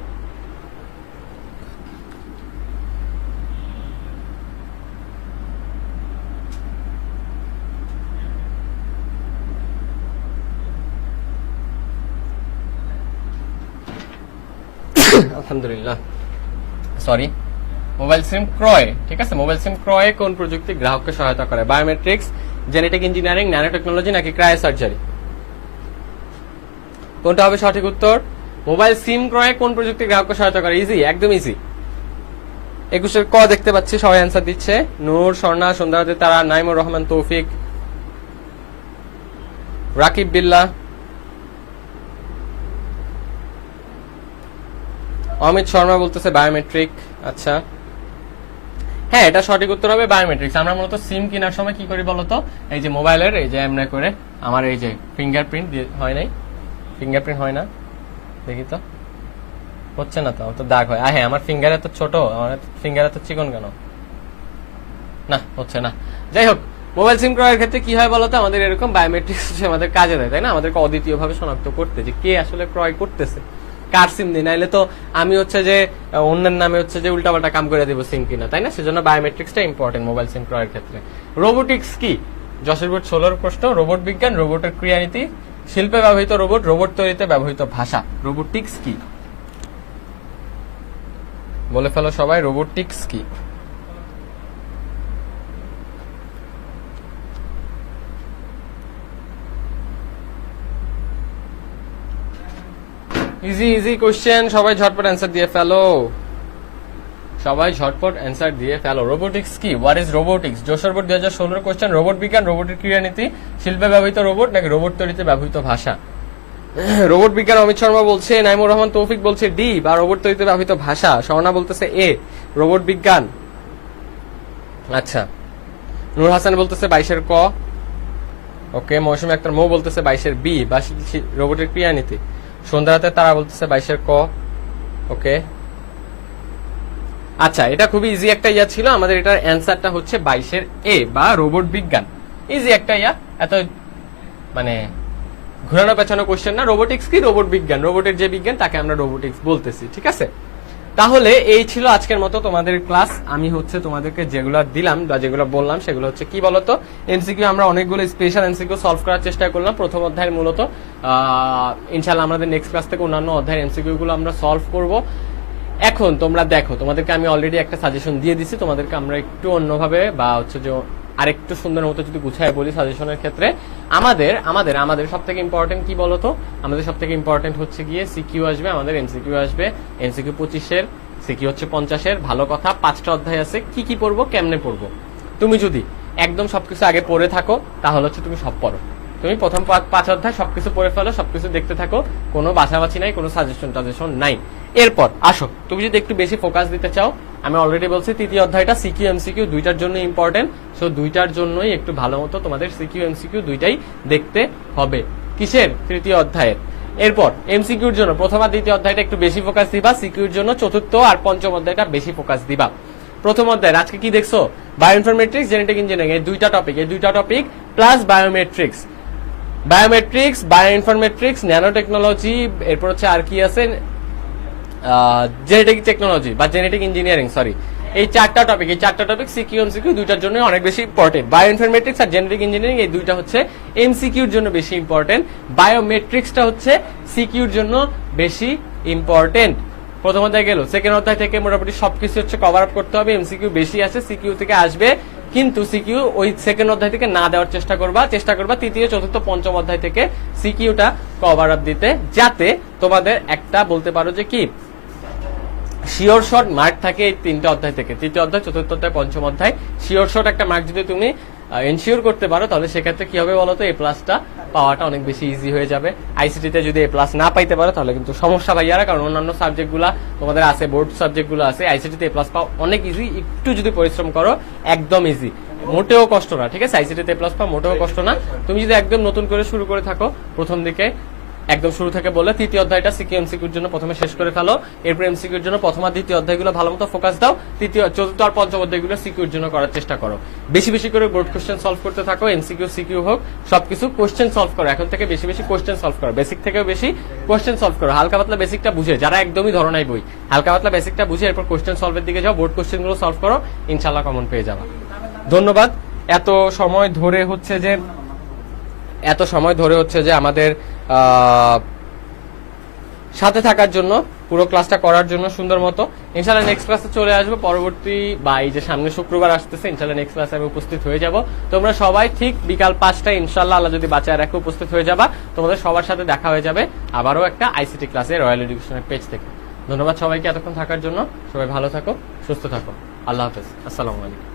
আলহামদুলিল্লাহ, সরি, মোবাইল সিম ক্রয়, ঠিক আছে? মোবাইল সিম ক্রয়ে কোন প্রযুক্তি গ্রাহককে সহায়তা করে? Biometrics, genetic engineering, nano technology নাকি ক্রায়োসার্জারি? কোনটা হবে সঠিক উত্তর? মোবাইল সিম ক্রয়ে কোন প্রযুক্তি গ্রাহককে সহায়তা করে? ইজি, একদম ইজি। 21-এর ক দেখতে পাচ্ছি সবাই অ্যান্সার দিচ্ছে। নূর, স্বর্ণা, সন্ধ্যাবতী তারা, নাইমুর রহমান তৌফিক, রাকিব বিল্লাহ, অমিত শর্মা বলতেছে বায়োমেট্রিক। আচ্ছা হ্যাঁ, এটা সঠিক উত্তর হবে বায়োমেট্রিক্স। আমরা মূলত সিম কেনার সময় কি করি বলতো? এই যে মোবাইলের এই যে এমনি করে আমার এই যে ফিঙ্গারপ্রিন্ট হয় নাই, ফিঙ্গারপ্রিন্ট হয় না, দেখি তো, হচ্ছে না তো, তো দাগ হয়। হ্যাঁ, আমার ফিঙ্গার এত ছোট, আমার ফিঙ্গার এত চিকন কেন? না, হচ্ছে না। যাই হোক, মোবাইল সিম ক্রয়ের ক্ষেত্রে কি হয় বলতো? আমাদের এরকম বায়োমেট্রিক্স আমাদের কাজে দেয়, তাই না? আমাদেরকে অদ্বিতীয় ভাবে শনাক্ত করতে যে কে আসলে ক্রয় করতেছে, কার সিম দিই। নাইলে তো আমি হচ্ছে যে অন্যের নামে হচ্ছে যে উল্টাপাল্টা কাম করে দিব সিম কিনা, তাই না? সেজন্য বায়োমেট্রিক্সটা ইম্পর্টেন্ট মোবাইল সিম ক্রয়ের ক্ষেত্রে। রোবোটিক্স কি? যশের বোর্ড 16 প্রশ্ন। রোবট বিজ্ঞান, রোবটের ক্রিয়ানীতি, শিল্পে ব্যবহৃত রোবট, রোবট তৈরিতে ব্যবহৃত ভাষা। রোবোটিক্স কি? বলে ফেলো সবাই, রোবোটিক্স কি? ইজি ইজি কোশ্চেন, সবাই ঝটপট অ্যান্সার দিয়ে ফেলো। সবাই ঝটপট অ্যান্সার দিয়ে ফেলো। রোবোটিক্স কি? What is robotics? Jessore board 2016 question. Robot বিজ্ঞান, রোবটের ক্রিয়ানীতি, শিল্পে ব্যবহৃত রোবট নাকি রোবট তৈরিতে ব্যবহৃত ভাষা? রোবট বিজ্ঞান অমিত শর্মা বলছে, নাইমুর রহমান তৌফিক বলছে ডি বা রোবট তৈরিতে ব্যবহৃত ভাষা। স্বর্ণা বলতেছে এ রোবট বিজ্ঞান। আচ্ছা, নূর হাসান বলতেছে 22-এর ক। ওকে, মৌসুমী আক্তার মৌ বলতেছে 22-এর বি বা রোবটের ক্রিয়ানীতি। সন্ধ্যারাতে তারা বলতেছে 22-এর ক। ওকে, আচ্ছা, এটা খুবই ইজি একটা ইয়া ছিল আমাদের। এটার অ্যান্সারটা হচ্ছে 22-এর এ বা রোবট বিজ্ঞান। ইজি একটা ইয়া, এত মানে ঘুরানো পেছানো কোশ্চেন না। রোবোটিক্স কি? রোবট বিজ্ঞান, রোবটের যে বিজ্ঞান তাকে আমরা রোবোটিক্স বলতেছি। ঠিক আছে, তাহলে এই ছিল আজকের মতো তোমাদের ক্লাস। আমি হচ্ছে তোমাদেরকে যেগুলো দিলাম বা যেগুলো বললাম সেগুলো হচ্ছে কি বলতো, এমসিকিউ আমরা অনেকগুলো স্পেশাল এমসিকিউ সলভ করার চেষ্টা করলাম প্রথম অধ্যায়ের মূলত। ইনশাআল্লাহ আমাদের নেক্সট ক্লাস থেকে অন্যান্য অধ্যায়ের এমসিকিউ গুলো আমরা সলভ করব। এখন তোমরা দেখো, তোমাদেরকে আমি অলরেডি একটা সাজেশন দিয়ে দিছি, তোমাদেরকে আমরা একটু অন্যভাবে বা হচ্ছে যে আরেকটু সুন্দর মতো যদি গুছায় বলি সাজেশনের ক্ষেত্রে, আমাদের সব থেকে ইম্পর্টেন্ট কি বলতো, আমাদের সব থেকে ইম্পর্টেন্ট হচ্ছে গিয়ে সিকিউ আসবে, আমাদের এমসিকিউ আসবে। এমসিকিউ 25-এর, সিকিউ হচ্ছে 50-এর। ভালো কথা, 5টা অধ্যায় আছে। কি কি পড়বো, কেমনে পড়বো? তুমি যদি একদম সবকিছু আগে পড়ে থাকো তাহলে হচ্ছে তুমি সব পড়ো। তুমি প্রথম 5 অধ্যায় সবকিছু পড়ে ফেলো, সবকিছু দেখতে থাকো, কোনো বাছাবাছি নাই, কোনো সাজেশন নাই। এরপর আসো, তুমি যদি একটু বেশি ফোকাস দিতে চাও, আমি অলরেডি বলছি তৃতীয় অধ্যায়টা সিকিউ এমসিকিউ দুইটার জন্য ইম্পর্টেন্ট। সো দুইটার জন্যই একটু ভালো মতো তোমাদের সিকিউ এমসিকিউ দুইটাই দেখতে হবে। কিসের? তৃতীয় অধ্যায়ের। এরপর এমসিকিউর জন্য প্রথম আর দ্বিতীয় অধ্যায়টা একটু বেশি ফোকাস দিবা, সিকিউর জন্য চতুর্থ আর পঞ্চম অধ্যায়টা বেশি ফোকাস দিবা। প্রথম অধ্যায় আজকে কি দেখছো? বায়োইনফরমেট্রিক্স, জেনেটিক ইঞ্জিনিয়ারিং, এই দুইটা topic plus biometrics, bioinformatics, nano technology, এরপর হচ্ছে আর কি আছে, জেনেটিক টেকনোলজি বা জেনেটিক ইঞ্জিনিয়ারিং, সরি। এই চারটা টপিক সিকিউ এমসিকিউ দুইটার জন্য অনেক বেশি ইম্পর্টেন্ট। বায়োইনফরমেট্রিক্স আর জেনেটিক ইঞ্জিনিয়ারিং এই দুইটা হচ্ছে এমসিকিউর জন্য বেশি ইম্পর্টেন্ট। বায়োমেট্রিক্সটা হচ্ছে সিকিউর জন্য বেশি ইম্পর্টেন্ট। প্রথম অধ্যায় গেল, সেকেন্ড অধ্যায় থেকে মোটামুটি সবকিছু হচ্ছে কভার আপ করতে হবে। এমসিকিউ বেশি আছে, সিকিউ থেকে আসবে, কিন্তু সিকিউ ওই সেকেন্ড অধ্যায় থেকে না দেওয়ার চেষ্টা করবা তৃতীয়, চতুর্থ, পঞ্চম অধ্যায় থেকে সিকিউটা কভার আপ দিতে, যাতে তোমাদের একটা বলতে পারো যে কি শিওর শর্ট মার্ক থাকে এই 3টে অধ্যায় থেকে, তৃতীয় অধ্যায়, চতুর্থ অধ্যায়, পঞ্চম অধ্যায়। শিওর শর্ট একটা মার্ক যদি তুমি এনশিওর করতে পারো, তাহলে সেক্ষেত্রে কি হবে বলতো, এ প্লাসটা পাওয়াটা অনেক বেশি ইজি হয়ে যাবে। আইসিটিতে যদি এ প্লাস না পাইতে পারো তাহলে কিন্তু সমস্যা ভাইয়ারা, কারণ অন্যান্য সাবজেক্টগুলো তোমাদের আছে, বোর্ড সাবজেক্টগুলো আছে। আইসিটিতে এ প্লাস পাওয়া অনেক ইজি, একটু যদি পরিশ্রম করো একদম ইজি, মোটেও কষ্ট না। ঠিক আছে, আইসিটিতে এ প্লাস পাওয়া মোটেও কষ্ট না। তুমি যদি একদম নতুন করে শুরু করে থাকো, প্রথম দিকে একদম শুরু থেকে বলে তৃতীয় অধ্যায়টা সিকিউ এমসিকিউর জন্য প্রথমে শেষ করে ফেলো, এরপর এমসিকিউর জন্য প্রথম আর দ্বিতীয় অধ্যায়গুলো ভালো মতো ফোকাস দাও, তৃতীয়, চতুর্থ আর পঞ্চম অধ্যায়গুলো সিকিউর জন্য করার চেষ্টা করো। বেশি বেশি করে বোর্ড কোশ্চেন সলভ করতে থাকো, এমসিকিউ সিকিউ হোক, সবকিছু কোশ্চেন সলভ করো। এখন থেকে বেশি বেশি কোশ্চেন সলভ করো, বেসিক থেকেও বেশি কোশ্চেন সলভ করো। হালকা পাতলা বেসিকটা বুঝে, যারা একদমই ধরো নাই বই, হালকা পাতলা বেসিকটা বুঝে এরপর কোশ্চেন সলভের দিকে যাও, বোর্ড কোশ্চেন গুলো সলভ করো, ইনশাল্লাহ কমন পেয়ে যাবা। ধন্যবাদ এত সময় ধরে হচ্ছে যে আমাদের সাথে থাকার জন্য, পুরো ক্লাসটা করার জন্য সুন্দর মতো। ইনশাআল্লাহ নেক্সট ক্লাসে চলে আসবো পরবর্তী, বা এই যে সামনে শুক্রবার আসতেছে, ইনশাআল্লাহ নেক্সট ক্লাসে আমি উপস্থিত হয়ে যাব। তোমরা সবাই ঠিক বিকাল 5টায় ইনশাআল্লাহ, আল্লাহ যদি বাঁচায় রাখে, উপস্থিত হয়ে যাবা। তোমাদের সবার সাথে দেখা হয়ে যাবে আবারও একটা আইসিটি ক্লাসে রয়্যাল এডুকেশনের পেজ থেকে। ধন্যবাদ সবাইকে এতক্ষণ থাকার জন্য। সবাই ভালো থাকো, সুস্থ থাকো। আল্লাহ হাফেজ, আসসালামু আলাইকুম।